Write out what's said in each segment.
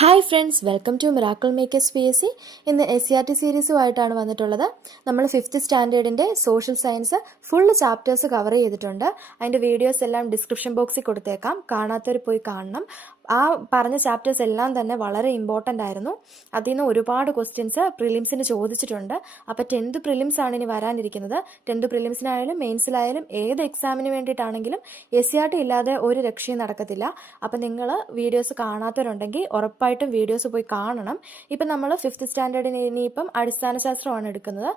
Hi friends, welcome to miracle makers PSC. ഇന്ന് SCRT സീരീസുമായിട്ടാണ് വന്നിട്ടുള്ളത്. നമ്മൾ 5th സ്റ്റാൻഡേർഡിൻ്റെ social science full chapters cover ചെയ്തിട്ടുണ്ട്. അതിൻ്റെ വീഡിയോസ് എല്ലാം ഡിസ്ക്രിപ്ഷൻ ബോക്സിൽ കൊടുത്തേക്കാം, കാണാത്തവർ പോയി കാണണം. ആ പറഞ്ഞ ചാപ്റ്റേഴ്സ് എല്ലാം തന്നെ വളരെ ഇമ്പോർട്ടൻ്റ് ആയിരുന്നു. അതിൽ നിന്ന് ഒരുപാട് ക്വസ്റ്റ്യൻസ് പ്രിലിംസിന് ചോദിച്ചിട്ടുണ്ട്. അപ്പോൾ 10th പ്രിലിംസ് ആണ് ഇനി വരാനിരിക്കുന്നത്. 10th പ്രിലിംസിനായാലും മെയിൻസിലായാലും ഏത് എക്സാമിന് വേണ്ടിയിട്ടാണെങ്കിലും SCRT ഇല്ലാതെ ഒരു രക്ഷയും നടക്കത്തില്ല. അപ്പം നിങ്ങൾ വീഡിയോസ് കാണാത്തവരുണ്ടെങ്കിൽ ഉറപ്പായിട്ടും വീഡിയോസ് പോയി കാണണം. ഇപ്പം നമ്മൾ 5th സ്റ്റാൻഡേർഡിന് ഇനിയിപ്പം അടിസ്ഥാന ശാസ്ത്രമാണ് എടുക്കുന്നത്.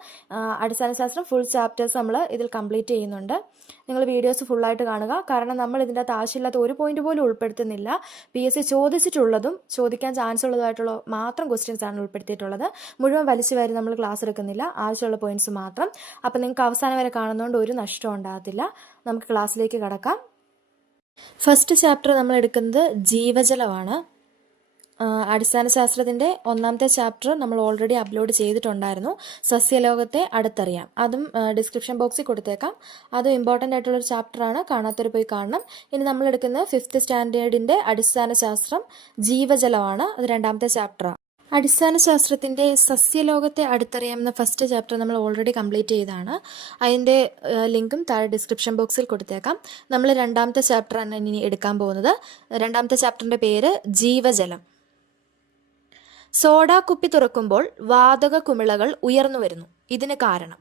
അടിസ്ഥാന ശാസ്ത്രം ഫുൾ ചാപ്റ്റേഴ്സ് നമ്മൾ ഇതിൽ കംപ്ലീറ്റ് ചെയ്യുന്നുണ്ട്. നിങ്ങൾ വീഡിയോസ് ഫുള്ളായിട്ട് കാണുക. കാരണം നമ്മൾ ഇതിൻ്റെ അകത്ത് ആവശ്യമില്ലാത്ത ഒരു പോയിന്റ് പോലും ഉൾപ്പെടുത്തുന്നില്ല. PSC ചോദിച്ചിട്ടുള്ളതും ചോദിക്കാൻ ചാൻസ് ഉള്ളതായിട്ടുള്ള മാത്രം ക്വസ്റ്റ്യൻസ് ആണ് ഉൾപ്പെടുത്തിയിട്ടുള്ളത്. മുഴുവൻ വലിച്ചു വരെ നമ്മൾ ക്ലാസ് എടുക്കുന്നില്ല, ആവശ്യമുള്ള പോയിന്റ്സ് മാത്രം. അപ്പം നിങ്ങൾക്ക് അവസാനം വരെ കാണുന്നതുകൊണ്ട് ഒരു നഷ്ടവും ഉണ്ടാകത്തില്ല. നമുക്ക് ക്ലാസ്സിലേക്ക് കടക്കാം. ഫസ്റ്റ് ചാപ്റ്റർ നമ്മൾ എടുക്കുന്നത് ജീവജലമാണ്. അടിസ്ഥാന ശാസ്ത്രത്തിൻ്റെ 1ാമത്തെ ചാപ്റ്റർ നമ്മൾ ഓൾറെഡി അപ്ലോഡ് ചെയ്തിട്ടുണ്ടായിരുന്നു. സസ്യലോകത്തെ അടുത്തറിയാം. അതും ഡിസ്ക്രിപ്ഷൻ ബോക്സിൽ കൊടുത്തേക്കാം. അതും ഇമ്പോർട്ടൻ്റ് ആയിട്ടുള്ളൊരു ചാപ്റ്ററാണ്, കാണാത്തവർ പോയി കാണണം. ഇനി നമ്മൾ എടുക്കുന്നത് 5th സ്റ്റാൻഡേർഡിൻ്റെ അടിസ്ഥാന ശാസ്ത്രം ജീവജലമാണ്. അത് 2ാമത്തെ ചാപ്റ്ററാണ്. അടിസ്ഥാന ശാസ്ത്രത്തിൻ്റെ സസ്യലോകത്തെ അടുത്തറിയാമെന്ന ഫസ്റ്റ് ചാപ്റ്റർ നമ്മൾ ഓൾറെഡി കംപ്ലീറ്റ് ചെയ്തതാണ്. അതിൻ്റെ ലിങ്കും താഴെ ഡിസ്ക്രിപ്ഷൻ ബോക്സിൽ കൊടുത്തേക്കാം. നമ്മൾ 2ാമത്തെ ചാപ്റ്ററാണ് ഇനി എടുക്കാൻ പോകുന്നത്. 2ാമത്തെ ചാപ്റ്ററിൻ്റെ പേര് ജീവജലം. സോഡാ കുപ്പി തുറക്കുമ്പോൾ വാതക കുമിളകൾ ഉയർന്നു വരുന്നു. ഇതിന് കാരണം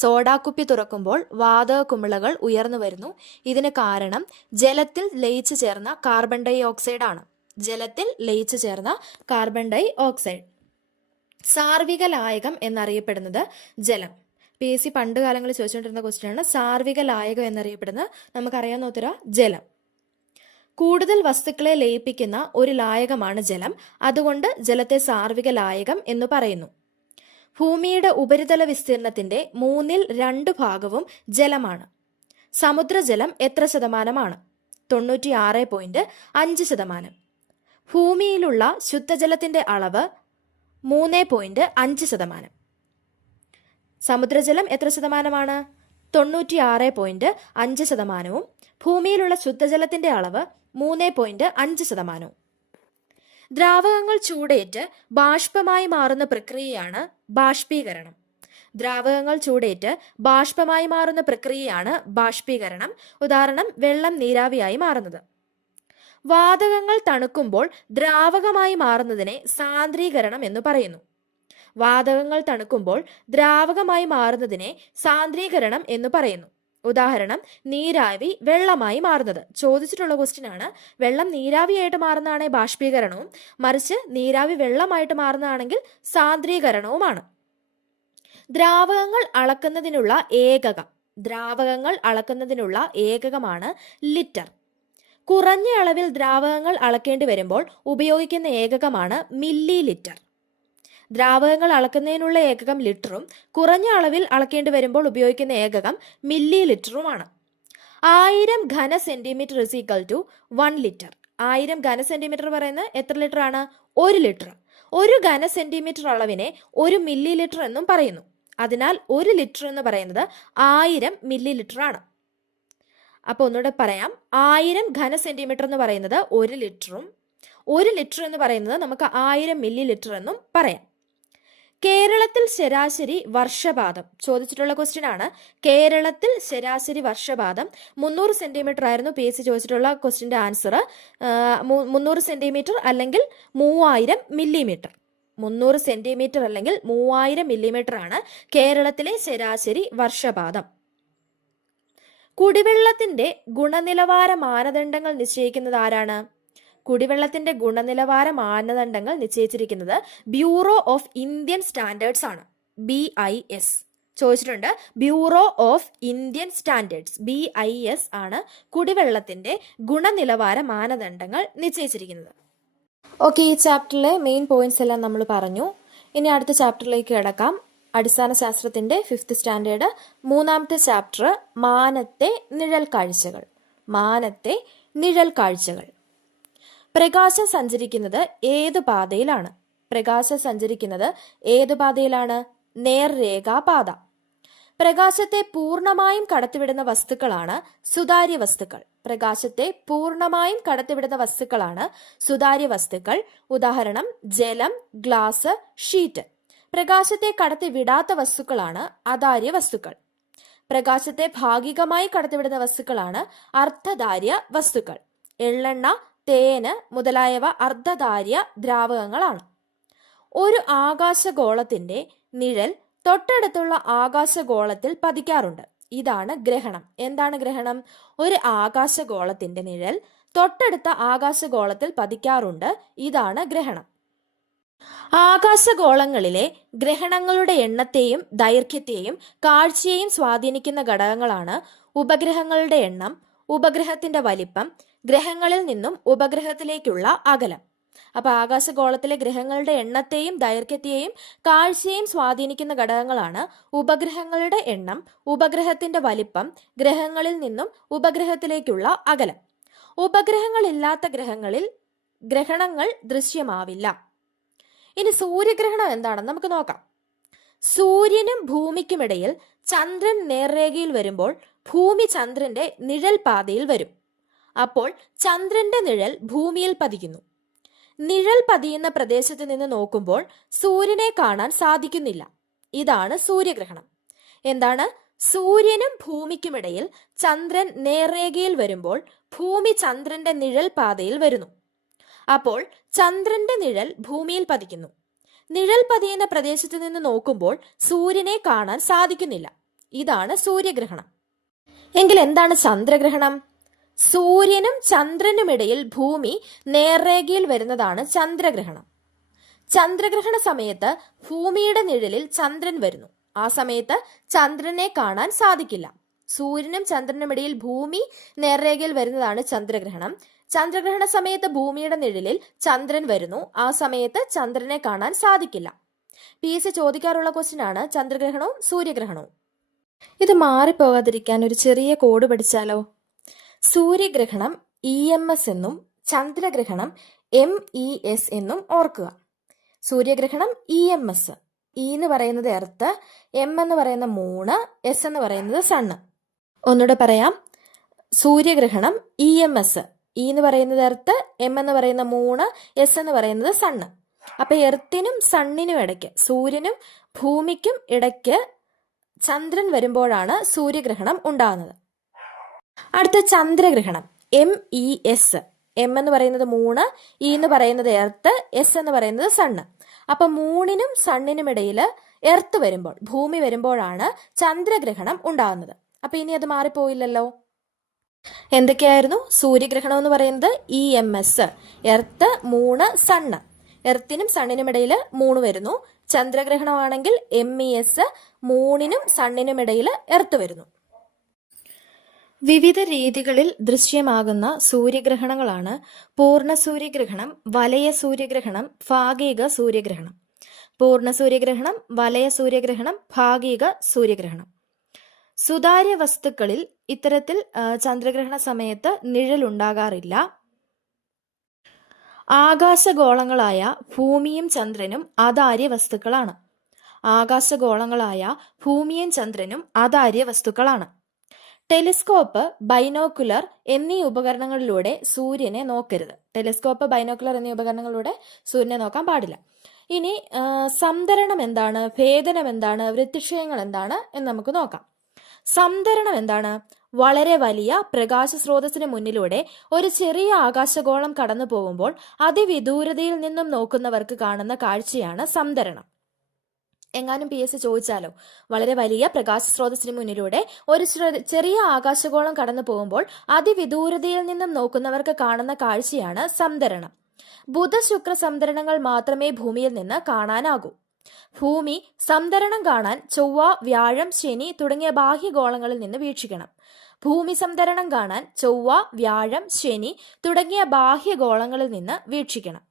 സോഡാ കുപ്പി തുറക്കുമ്പോൾ വാതക കുമിളകൾ ഉയർന്നു വരുന്നു. ഇതിന് കാരണം ജലത്തിൽ ലയിച്ചു ചേർന്ന കാർബൺ ഡൈ ഓക്സൈഡ് ആണ്. ജലത്തിൽ ലയിച്ചു ചേർന്ന കാർബൺ ഡൈ ഓക്സൈഡ്. സാർവിക ലായകം എന്നറിയപ്പെടുന്നത് ജലം. PSC പണ്ട് കാലങ്ങളിൽ ചോദിച്ചുകൊണ്ടിരുന്ന ക്വസ്റ്റ്യൻ ആണ്. സാർവിക ലായകം എന്നറിയപ്പെടുന്നത് നമുക്കറിയാവുന്ന ഉത്തരം ജലം. കൂടുതൽ വസ്തുക്കളെ ലയിപ്പിക്കുന്ന ഒരു ലായകമാണ് ജലം. അതുകൊണ്ട് ജലത്തെ സാർവിക ലായകം എന്ന് പറയുന്നു. ഭൂമിയുടെ ഉപരിതല വിസ്തീർണത്തിന്റെ 2/3 ജലമാണ്. സമുദ്രജലം എത്ര ശതമാനമാണ്? 96.5%. ഭൂമിയിലുള്ള ശുദ്ധജലത്തിന്റെ അളവ് 3.5%. സമുദ്രജലം എത്ര ശതമാനമാണ്? 96.5%. ഭൂമിയിലുള്ള ശുദ്ധജലത്തിന്റെ അളവ് 3.5%. ദ്രാവകങ്ങൾ ചൂടേറ്റ് ബാഷ്പമായി മാറുന്ന പ്രക്രിയയാണ് ബാഷ്പീകരണം. ദ്രാവകങ്ങൾ ചൂടേറ്റ് ബാഷ്പമായി മാറുന്ന പ്രക്രിയയാണ് ബാഷ്പീകരണം. ഉദാഹരണം, വെള്ളം നീരാവിയായി മാറുന്നത്. വാതകങ്ങൾ തണുക്കുമ്പോൾ ദ്രാവകമായി മാറുന്നതിനെ സാന്ദ്രീകരണം എന്ന് പറയുന്നു. വാതകങ്ങൾ തണുക്കുമ്പോൾ ദ്രാവകമായി മാറുന്നതിനെ സാന്ദ്രീകരണം എന്ന് പറയുന്നു. ഉദാഹരണം, നീരാവി വെള്ളമായി മാറുന്നത്. ചോദിച്ചിട്ടുള്ള ക്വസ്റ്റ്യൻ ആണ്. വെള്ളം നീരാവിയായിട്ട് മാറുന്നതാണ് ബാഷ്പീകരണവും, മറിച്ച് നീരാവി വെള്ളമായിട്ട് മാറുന്നതാണെങ്കിൽ സാന്ദ്രീകരണവുമാണ്. ദ്രാവകങ്ങൾ അളക്കുന്നതിനുള്ള ഏകകമാണ് ലിറ്റർ. കുറഞ്ഞ അളവിൽ ദ്രാവകങ്ങൾ അളക്കേണ്ടി വരുമ്പോൾ ഉപയോഗിക്കുന്ന ഏകകമാണ് മില്ലി ലിറ്റർ. ദ്രാവകങ്ങൾ അളക്കുന്നതിനുള്ള ഏകകം ലിറ്ററും കുറഞ്ഞ അളവിൽ അളക്കേണ്ടി വരുമ്പോൾ ഉപയോഗിക്കുന്ന ഏകകം മില്ലി ലിറ്ററുമാണ്. 1000 ഘന സെന്റിമീറ്റർ = 1 ലിറ്റർ. 1000 ഘന സെന്റിമീറ്റർ പറയുന്നത് എത്ര ലിറ്റർ ആണ്? 1 ലിറ്റർ. 1 ഘന സെന്റിമീറ്റർ അളവിനെ 1 മില്ലി ലിറ്റർ എന്നും പറയുന്നു. അതിനാൽ 1 ലിറ്റർ എന്ന് പറയുന്നത് 1000 മില്ലി ലിറ്റർ ആണ്. അപ്പോൾ ഒന്നുകൂടെ പറയാം. 1000 ഘന സെന്റിമീറ്റർ എന്ന് പറയുന്നത് 1 ലിറ്ററും 1 ലിറ്റർ എന്ന് പറയുന്നത് നമുക്ക് 1000 മില്ലി ലിറ്റർ എന്നും പറയാം. കേരളത്തിൽ ശരാശരി വർഷപാതം ചോദിച്ചിട്ടുള്ള ക്വസ്റ്റ്യൻ ആണ്. കേരളത്തിൽ ശരാശരി വർഷപാതം 300 സെന്റിമീറ്റർ ആയിരുന്നു. PSC ചോദിച്ചിട്ടുള്ള ക്വസ്റ്റ്യൻ്റെ ആൻസർ 300 സെന്റിമീറ്റർ അല്ലെങ്കിൽ 3000 മില്ലിമീറ്റർ. 300 സെന്റിമീറ്റർ അല്ലെങ്കിൽ 3000 മില്ലിമീറ്റർ ആണ് കേരളത്തിലെ ശരാശരി വർഷപാതം. കുടിവെള്ളത്തിന്റെ ഗുണനിലവാര മാനദണ്ഡങ്ങൾ നിശ്ചയിക്കുന്നത് ആരാണ്? കുടിവെള്ളത്തിന്റെ ഗുണനിലവാര മാനദണ്ഡങ്ങൾ നിശ്ചയിച്ചിരിക്കുന്നത് ബ്യൂറോ ഓഫ് ഇന്ത്യൻ സ്റ്റാൻഡേർഡ്സ് ആണ്. BIS ചോദിച്ചിട്ടുണ്ട്. Bureau of Indian standards BIS ആണ് കുടിവെള്ളത്തിന്റെ ഗുണനിലവാര മാനദണ്ഡങ്ങൾ നിശ്ചയിച്ചിരിക്കുന്നത്. ഓക്കെ, ഈ ചാപ്റ്ററിലെ മെയിൻ പോയിന്റ്സ് എല്ലാം നമ്മൾ പറഞ്ഞു. ഇനി അടുത്ത ചാപ്റ്ററിലേക്ക് കിടക്കാം. അടിസ്ഥാന ശാസ്ത്രത്തിന്റെ 5th സ്റ്റാൻഡേർഡ് 3ാമത്തെ ചാപ്റ്റർ മാനത്തെ നിഴൽ കാഴ്ചകൾ. പ്രകാശം സഞ്ചരിക്കുന്നത് ഏത് പാതയിലാണ്? നേർരേഖാപാത. പ്രകാശത്തെ പൂർണ്ണമായും കടത്തിവിടുന്ന വസ്തുക്കളാണ് സുതാര്യ വസ്തുക്കൾ. പ്രകാശത്തെ പൂർണ്ണമായും കടത്തിവിടുന്ന വസ്തുക്കളാണ് സുതാര്യ വസ്തുക്കൾ. ഉദാഹരണം ജലം, ഗ്ലാസ്, ഷീറ്റ്. പ്രകാശത്തെ കടത്തിവിടാത്ത വസ്തുക്കളാണ് അധാര്യ വസ്തുക്കൾ. പ്രകാശത്തെ ഭാഗികമായി കടത്തിവിടുന്ന വസ്തുക്കളാണ് അർദ്ധധാര്യ വസ്തുക്കൾ. എള്ളെണ്ണ, തേന് മുതലായവ അർദ്ധധാര്യ ദ്രാവകങ്ങളാണ്. ഒരു ആകാശഗോളത്തിന്റെ നിഴൽ തൊട്ടടുത്തുള്ള ആകാശഗോളത്തിൽ പതിക്കാറുണ്ട്. ഇതാണ് ഗ്രഹണം. എന്താണ് ഗ്രഹണം? ഒരു ആകാശഗോളത്തിന്റെ നിഴൽ തൊട്ടടുത്ത ആകാശഗോളത്തിൽ പതിക്കാറുണ്ട്. ഇതാണ് ഗ്രഹണം. ആകാശഗോളങ്ങളിലെ ഗ്രഹണങ്ങളുടെ എണ്ണത്തെയും ദൈർഘ്യത്തെയും കാഴ്ചയെയും സ്വാധീനിക്കുന്ന ഘടകങ്ങളാണ് ഉപഗ്രഹങ്ങളുടെ എണ്ണം, ഉപഗ്രഹത്തിന്റെ വലിപ്പം, ഗ്രഹങ്ങളിൽ നിന്നും ഉപഗ്രഹത്തിലേക്കുള്ള അകലം. അപ്പൊ ആകാശഗോളത്തിലെ ഗ്രഹങ്ങളുടെ എണ്ണത്തെയും ദൈർഘ്യത്തെയും കാഴ്ചയെയും സ്വാധീനിക്കുന്ന ഘടകങ്ങളാണ് ഉപഗ്രഹങ്ങളുടെ എണ്ണം, ഉപഗ്രഹത്തിന്റെ വലിപ്പം, ഗ്രഹങ്ങളിൽ നിന്നും ഉപഗ്രഹത്തിലേക്കുള്ള അകലം. ഉപഗ്രഹങ്ങളില്ലാത്ത ഗ്രഹങ്ങളിൽ ഗ്രഹണങ്ങൾ ദൃശ്യമാവില്ല. ഇനി സൂര്യഗ്രഹണം എന്താണെന്ന് നമുക്ക് നോക്കാം. സൂര്യനും ഭൂമിക്കുമിടയിൽ ചന്ദ്രൻ നേർരേഖയിൽ വരുമ്പോൾ ഭൂമി ചന്ദ്രന്റെ നിഴൽ പാതയിൽ വരും. അപ്പോൾ ചന്ദ്രന്റെ നിഴൽ ഭൂമിയിൽ പതിക്കുന്നു. നിഴൽ പതിയുന്ന പ്രദേശത്ത് നിന്ന് നോക്കുമ്പോൾ സൂര്യനെ കാണാൻ സാധിക്കുന്നില്ല. ഇതാണ് സൂര്യഗ്രഹണം. എന്താണ്? സൂര്യനും ഭൂമിക്കുമിടയിൽ ചന്ദ്രൻ നേർരേഖയിൽ വരുമ്പോൾ ഭൂമി ചന്ദ്രന്റെ നിഴൽ പാതയിൽ വരുന്നു. അപ്പോൾ ചന്ദ്രന്റെ നിഴൽ ഭൂമിയിൽ പതിക്കുന്നു. നിഴൽ പതിയുന്ന പ്രദേശത്ത് നിന്ന് നോക്കുമ്പോൾ സൂര്യനെ കാണാൻ സാധിക്കുന്നില്ല. ഇതാണ് സൂര്യഗ്രഹണം. എങ്കിൽ എന്താണ് ചന്ദ്രഗ്രഹണം? സൂര്യനും ചന്ദ്രനുമിടയിൽ ഭൂമി നേർരേഖയിൽ വരുന്നതാണ് ചന്ദ്രഗ്രഹണം. ചന്ദ്രഗ്രഹണ സമയത്ത് ഭൂമിയുടെ നിഴലിൽ ചന്ദ്രൻ വരുന്നു. ആ സമയത്ത് ചന്ദ്രനെ കാണാൻ സാധിക്കില്ല. സൂര്യനും ചന്ദ്രനുമിടയിൽ ഭൂമി നേർരേഖയിൽ വരുന്നതാണ് ചന്ദ്രഗ്രഹണം. ചന്ദ്രഗ്രഹണ സമയത്ത് ഭൂമിയുടെ നിഴലിൽ ചന്ദ്രൻ വരുന്നു. ആ സമയത്ത് ചന്ദ്രനെ കാണാൻ സാധിക്കില്ല. PSC ചോദിക്കാറുള്ള ക്വസ്റ്റ്യൻ ആണ് ചന്ദ്രഗ്രഹണവും സൂര്യഗ്രഹണവും. ഇത് മാറിപ്പോകാതിരിക്കാൻ ഒരു ചെറിയ കോഡ് പഠിച്ചാലോ? സൂര്യഗ്രഹണം EMS എന്നും ചന്ദ്രഗ്രഹണം MES എന്നും ഓർക്കുക. സൂര്യഗ്രഹണം EMS, E എന്ന് പറയുന്നത് എർത്ത്, M എന്ന് പറയുന്ന മൂണ്, S എന്ന് പറയുന്നത് സണ്ണ്. ഒന്നുകൂടെ പറയാം. സൂര്യഗ്രഹണം EMS, E എന്ന് പറയുന്നത് എർത്ത്, M എന്ന് പറയുന്ന മൂണ്, S എന്ന് പറയുന്നത് സണ്ണ്. അപ്പൊ എർത്തിനും സണ്ണിനും ഇടയ്ക്ക്, സൂര്യനും ഭൂമിക്കും ഇടയ്ക്ക് ചന്ദ്രൻ വരുമ്പോഴാണ് സൂര്യഗ്രഹണം ഉണ്ടാകുന്നത്. അടുത്ത ചന്ദ്രഗ്രഹണം MES. M എന്ന് പറയുന്നത് മൂണ്, E എന്ന് പറയുന്നത് എർത്ത്, S എന്ന് പറയുന്നത് സണ്ണ്. അപ്പൊ മൂണിനും സണ്ണിനും ഇടയിൽ എർത്ത് വരുമ്പോൾ, ഭൂമി വരുമ്പോഴാണ് ചന്ദ്രഗ്രഹണം ഉണ്ടാകുന്നത്. അപ്പൊ ഇനി അത് മാറിപ്പോയില്ലല്ലോ. എന്തൊക്കെയായിരുന്നു? സൂര്യഗ്രഹണം എന്ന് പറയുന്നത് EMS, എർത്ത്, മൂണ്, സണ്ണ്. എർത്തിനും സണ്ണിനും ഇടയിൽ മൂണ് വരുന്നു. ചന്ദ്രഗ്രഹണമാണെങ്കിൽ MES, മൂണിനും സണ്ണിനും ഇടയിൽ എർത്ത് വരുന്നു. വിവിധ രീതികളിൽ ദൃശ്യമാകുന്ന സൂര്യഗ്രഹണങ്ങളാണ് പൂർണ്ണ സൂര്യഗ്രഹണം, വലയ സൂര്യഗ്രഹണം, ഭാഗിക സൂര്യഗ്രഹണം. പൂർണ്ണ സൂര്യഗ്രഹണം, വലയ സൂര്യഗ്രഹണം, ഭാഗിക സൂര്യഗ്രഹണം. സുതാര്യ വസ്തുക്കളിൽ ഇത്തരത്തിൽ ചന്ദ്രഗ്രഹണ സമയത്ത് നിഴലുണ്ടാകാറില്ല. ആകാശഗോളങ്ങളായ ഭൂമിയും ചന്ദ്രനും അധാര്യ വസ്തുക്കളാണ്. ആകാശഗോളങ്ങളായ ഭൂമിയും ചന്ദ്രനും അധാര്യ വസ്തുക്കളാണ്. ടെലിസ്കോപ്പ്, ബൈനോക്കുലർ എന്നീ ഉപകരണങ്ങളിലൂടെ സൂര്യനെ നോക്കരുത്. ടെലിസ്കോപ്പ്, ബൈനോക്കുലർ എന്നീ ഉപകരണങ്ങളിലൂടെ സൂര്യനെ നോക്കാൻ പാടില്ല. ഇനി സംതരണം എന്താണ്, ഭേദനം എന്താണ്, വൃത്തിക്ഷയങ്ങൾ എന്താണ് എന്ന് നമുക്ക് നോക്കാം. സംതരണം എന്താണ്? വളരെ വലിയ പ്രകാശ സ്രോതസ്സിന് മുന്നിലൂടെ ഒരു ചെറിയ ആകാശഗോളം കടന്നു പോകുമ്പോൾ അതിവിദൂരതയിൽ നിന്നും നോക്കുന്നവർക്ക് കാണുന്ന കാഴ്ചയാണ് സംതരണം. എങ്ങാനും PSC ചോദിച്ചാലോ, വളരെ വലിയ പ്രകാശ സ്രോതസ്സിന് മുന്നിലൂടെ ഒരു ചെറിയ ആകാശഗോളം കടന്നു പോകുമ്പോൾ അതിവിദൂരതയിൽ നിന്നും നോക്കുന്നവർക്ക് കാണുന്ന കാഴ്ചയാണ് സംതരണം. ബുധ, ശുക്ര സംതരണങ്ങൾ മാത്രമേ ഭൂമിയിൽ നിന്ന് കാണാനാകൂ. ഭൂമി സംതരണം കാണാൻ ചൊവ്വ, വ്യാഴം, ശനി തുടങ്ങിയ ബാഹ്യഗോളങ്ങളിൽ നിന്ന് വീക്ഷിക്കണം. ഭൂമി സംതരണം കാണാൻ ചൊവ്വ, വ്യാഴം, ശനി തുടങ്ങിയ ബാഹ്യഗോളങ്ങളിൽ നിന്ന് വീക്ഷിക്കണം.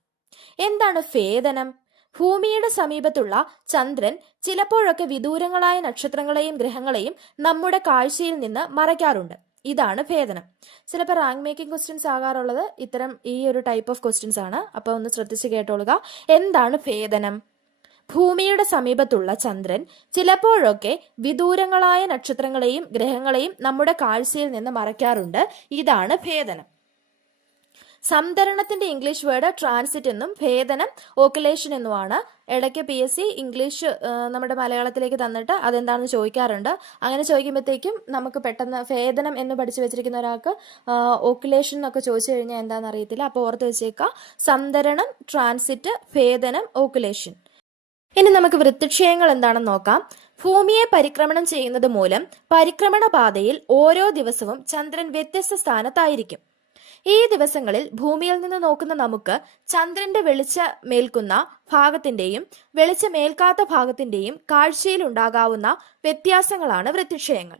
എന്താണ് ഭേദനം? ഭൂമിയുടെ സമീപത്തുള്ള ചന്ദ്രൻ ചിലപ്പോഴൊക്കെ വിദൂരങ്ങളായ നക്ഷത്രങ്ങളെയും ഗ്രഹങ്ങളെയും നമ്മുടെ കാഴ്ചയിൽ നിന്ന് മറയ്ക്കാറുണ്ട്. ഇതാണ് ഭേദനം. ചിലപ്പോൾ റാങ്ക് മേക്കിംഗ് ക്വസ്റ്റ്യൻസ് ആകാറുള്ളത് ഈ ഒരു ടൈപ്പ് ഓഫ് ക്വസ്റ്റ്യൻസ് ആണ്. അപ്പോൾ ഒന്ന് ശ്രദ്ധിച്ച് കേട്ടോളുക. എന്താണ് ഭേദനം? ഭൂമിയുടെ സമീപത്തുള്ള ചന്ദ്രൻ ചിലപ്പോഴൊക്കെ വിദൂരങ്ങളായ നക്ഷത്രങ്ങളെയും ഗ്രഹങ്ങളെയും നമ്മുടെ കാഴ്ചയിൽ നിന്ന് മറയ്ക്കാറുണ്ട്. ഇതാണ് ഭേദനം. സംതരണത്തിന്റെ ഇംഗ്ലീഷ് വേർഡ് ട്രാൻസിറ്റ് എന്നും ഭേദനം ഓക്കുലേഷൻ എന്നുമാണ്. ഇടയ്ക്ക് PSC ഇംഗ്ലീഷ് നമ്മുടെ മലയാളത്തിലേക്ക് തന്നിട്ട് അതെന്താണെന്ന് ചോദിക്കാറുണ്ട്. അങ്ങനെ ചോദിക്കുമ്പോഴത്തേക്കും നമുക്ക് പെട്ടെന്ന് ഭേദനം എന്ന് പഠിച്ചു വെച്ചിരിക്കുന്ന ഒരാൾക്ക് ഓക്കുലേഷൻ എന്നൊക്കെ ചോദിച്ചു കഴിഞ്ഞാൽ എന്താണെന്ന് അറിയത്തില്ല. അപ്പോൾ ഓർത്ത് വെച്ചേക്കാം, സംതരണം, ട്രാൻസിറ്റ്, ഭേദനം, ഓക്കുലേഷൻ. ഇനി നമുക്ക് വൃത്തക്ഷയങ്ങൾ എന്താണെന്ന് നോക്കാം. ഭൂമിയെ പരിക്രമണം ചെയ്യുന്നത് മൂലം പരിക്രമണ പാതയിൽ ഓരോ ദിവസവും ചന്ദ്രൻ വ്യത്യസ്ത സ്ഥാനത്തായിരിക്കും. ഈ ദിവസങ്ങളിൽ ഭൂമിയിൽ നിന്ന് നോക്കുന്ന നമുക്ക് ചന്ദ്രന്റെ വെളിച്ചമേൽക്കുന്ന ഭാഗത്തിന്റെയും വെളിച്ചമേൽക്കാത്ത ഭാഗത്തിന്റെയും കാഴ്ചയിൽ ഉണ്ടാകാവുന്ന വ്യത്യാസങ്ങളാണ് വൃത്തക്ഷയങ്ങൾ.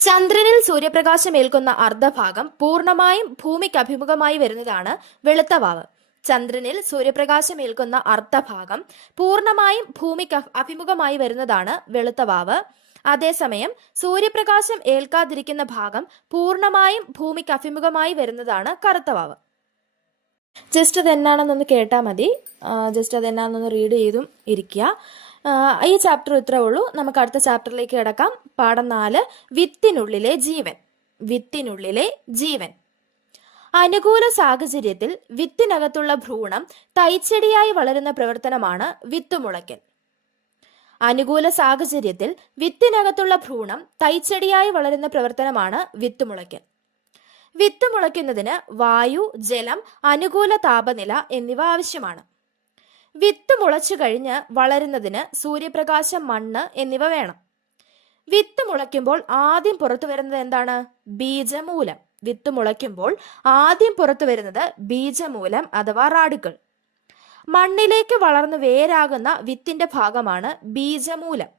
ചന്ദ്രനിൽ സൂര്യപ്രകാശം ഏൽക്കുന്ന അർദ്ധഭാഗം പൂർണ്ണമായും ഭൂമിക്ക് അഭിമുഖമായി വരുന്നതാണ് വെളുത്ത വാവ്. ചന്ദ്രനിൽ സൂര്യപ്രകാശം ഏൽക്കുന്ന അർദ്ധഭാഗം പൂർണ്ണമായും ഭൂമിക്ക് അഭിമുഖമായി വരുന്നതാണ് വെളുത്ത വാവ്. അതേസമയം സൂര്യപ്രകാശം ഏൽക്കാതിരിക്കുന്ന ഭാഗം പൂർണ്ണമായും ഭൂമിക്ക് അഭിമുഖമായി വരുന്നതാണ് കറുത്ത വാവ്. ജസ്റ്റ് അതെന്നാണെന്നൊന്ന് കേട്ടാൽ മതി. ജസ്റ്റ് അതെന്നാണെന്നൊന്ന് റീഡ് ചെയ്തും ഇരിക്കുക. ഈ ചാപ്റ്റർ ഇത്രേ ഉള്ളൂ. നമുക്ക് അടുത്ത ചാപ്റ്ററിലേക്ക് കിടക്കാം. പാഠം 4, വിത്തിനുള്ളിലെ ജീവൻ. വിത്തിനുള്ളിലെ ജീവൻ. അനുകൂല സാഹചര്യത്തിൽ വിത്തിനകത്തുള്ള ഭ്രൂണം തൈച്ചെടിയായി വളരുന്ന പ്രവർത്തനമാണ് വിത്തുമുളയ്ക്കൽ. അനുകൂല സാഹചര്യത്തിൽ വിത്തിനകത്തുള്ള ഭ്രൂണം തൈച്ചെടിയായി വളരുന്ന പ്രവർത്തനമാണ് വിത്തുമുളയ്ക്കൽ. വിത്ത് മുളയ്ക്കുന്നതിന് വായു, ജലം, അനുകൂല താപനില എന്നിവ ആവശ്യമാണ്. വിത്ത് മുളച്ചു കഴിഞ്ഞ് വളരുന്നതിന് സൂര്യപ്രകാശം, മണ്ണ് എന്നിവ വേണം. വിത്ത് മുളയ്ക്കുമ്പോൾ ആദ്യം പുറത്തു വരുന്നത് എന്താണ്? ബീജമൂലം. വിത്ത് മുളയ്ക്കുമ്പോൾ ആദ്യം പുറത്തു വരുന്നത് ബീജമൂലം അഥവാ റാഡിക്കിൾ. മണ്ണിലേക്ക് വളർന്നു വേരാകുന്ന വിത്തിന്റെ ഭാഗമാണ് ബീജമൂലം.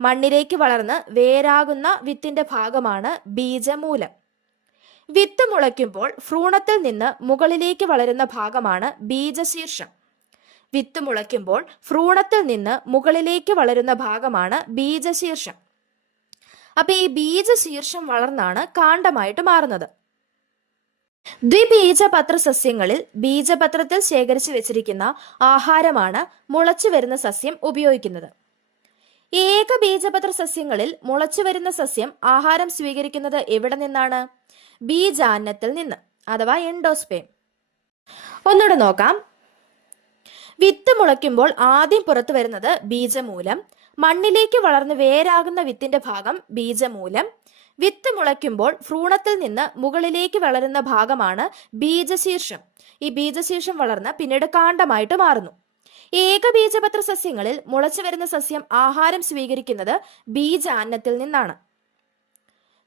മണ്ണിലേക്ക് വളർന്ന് വേരാകുന്ന വിത്തിന്റെ ഭാഗമാണ് ബീജമൂലം. വിത്ത് മുളയ്ക്കുമ്പോൾ ഭ്രൂണത്തിൽ നിന്ന് മുകളിലേക്ക് വളരുന്ന ഭാഗമാണ് ബീജശീർഷം. വിത്ത് മുളയ്ക്കുമ്പോൾ ഭ്രൂണത്തിൽ നിന്ന് മുകളിലേക്ക് വളരുന്ന ഭാഗമാണ് ബീജശീർഷം. അപ്പൊ ഈ ബീജശീർഷം വളർന്നാണ് കാണ്ഡമായിട്ട് മാറുന്നത്. ദ്വിബീജപത്ര സസ്യങ്ങളിൽ ബീജപത്രത്തിൽ ശേഖരിച്ചു വെച്ചിരിക്കുന്ന ആഹാരമാണ് മുളച്ചു വരുന്ന സസ്യം ഉപയോഗിക്കുന്നത്. ഏകബീജപത്ര സസ്യങ്ങളിൽ മുളച്ചു വരുന്ന സസ്യം ആഹാരം സ്വീകരിക്കുന്നത് എവിടെ നിന്നാണ്? ബീജാന്നത്തിൽ നിന്ന് അഥവാ എൻഡോസ്പേം. ഒന്നുകൂടെ നോക്കാം. വിത്ത് മുളയ്ക്കുമ്പോൾ ആദ്യം പുറത്തു വരുന്നത് ബീജമൂലം. മണ്ണിലേക്ക് വളർന്ന് വേരാകുന്ന വിത്തിന്റെ ഭാഗം ബീജമൂലം. വിത്ത് മുളയ്ക്കുമ്പോൾ ഭ്രൂണത്തിൽ നിന്ന് മുകളിലേക്ക് വളരുന്ന ഭാഗമാണ് ബീജശീർഷം. ഈ ബീജശീർഷം വളർന്ന് പിന്നീട് കാണ്ഡമായിട്ട് മാറുന്നു. ഏകബീജപത്ര സസ്യങ്ങളിൽ മുളച്ചു വരുന്ന സസ്യം ആഹാരം സ്വീകരിക്കുന്നത് ബീജാന്നത്തിൽ നിന്നാണ്.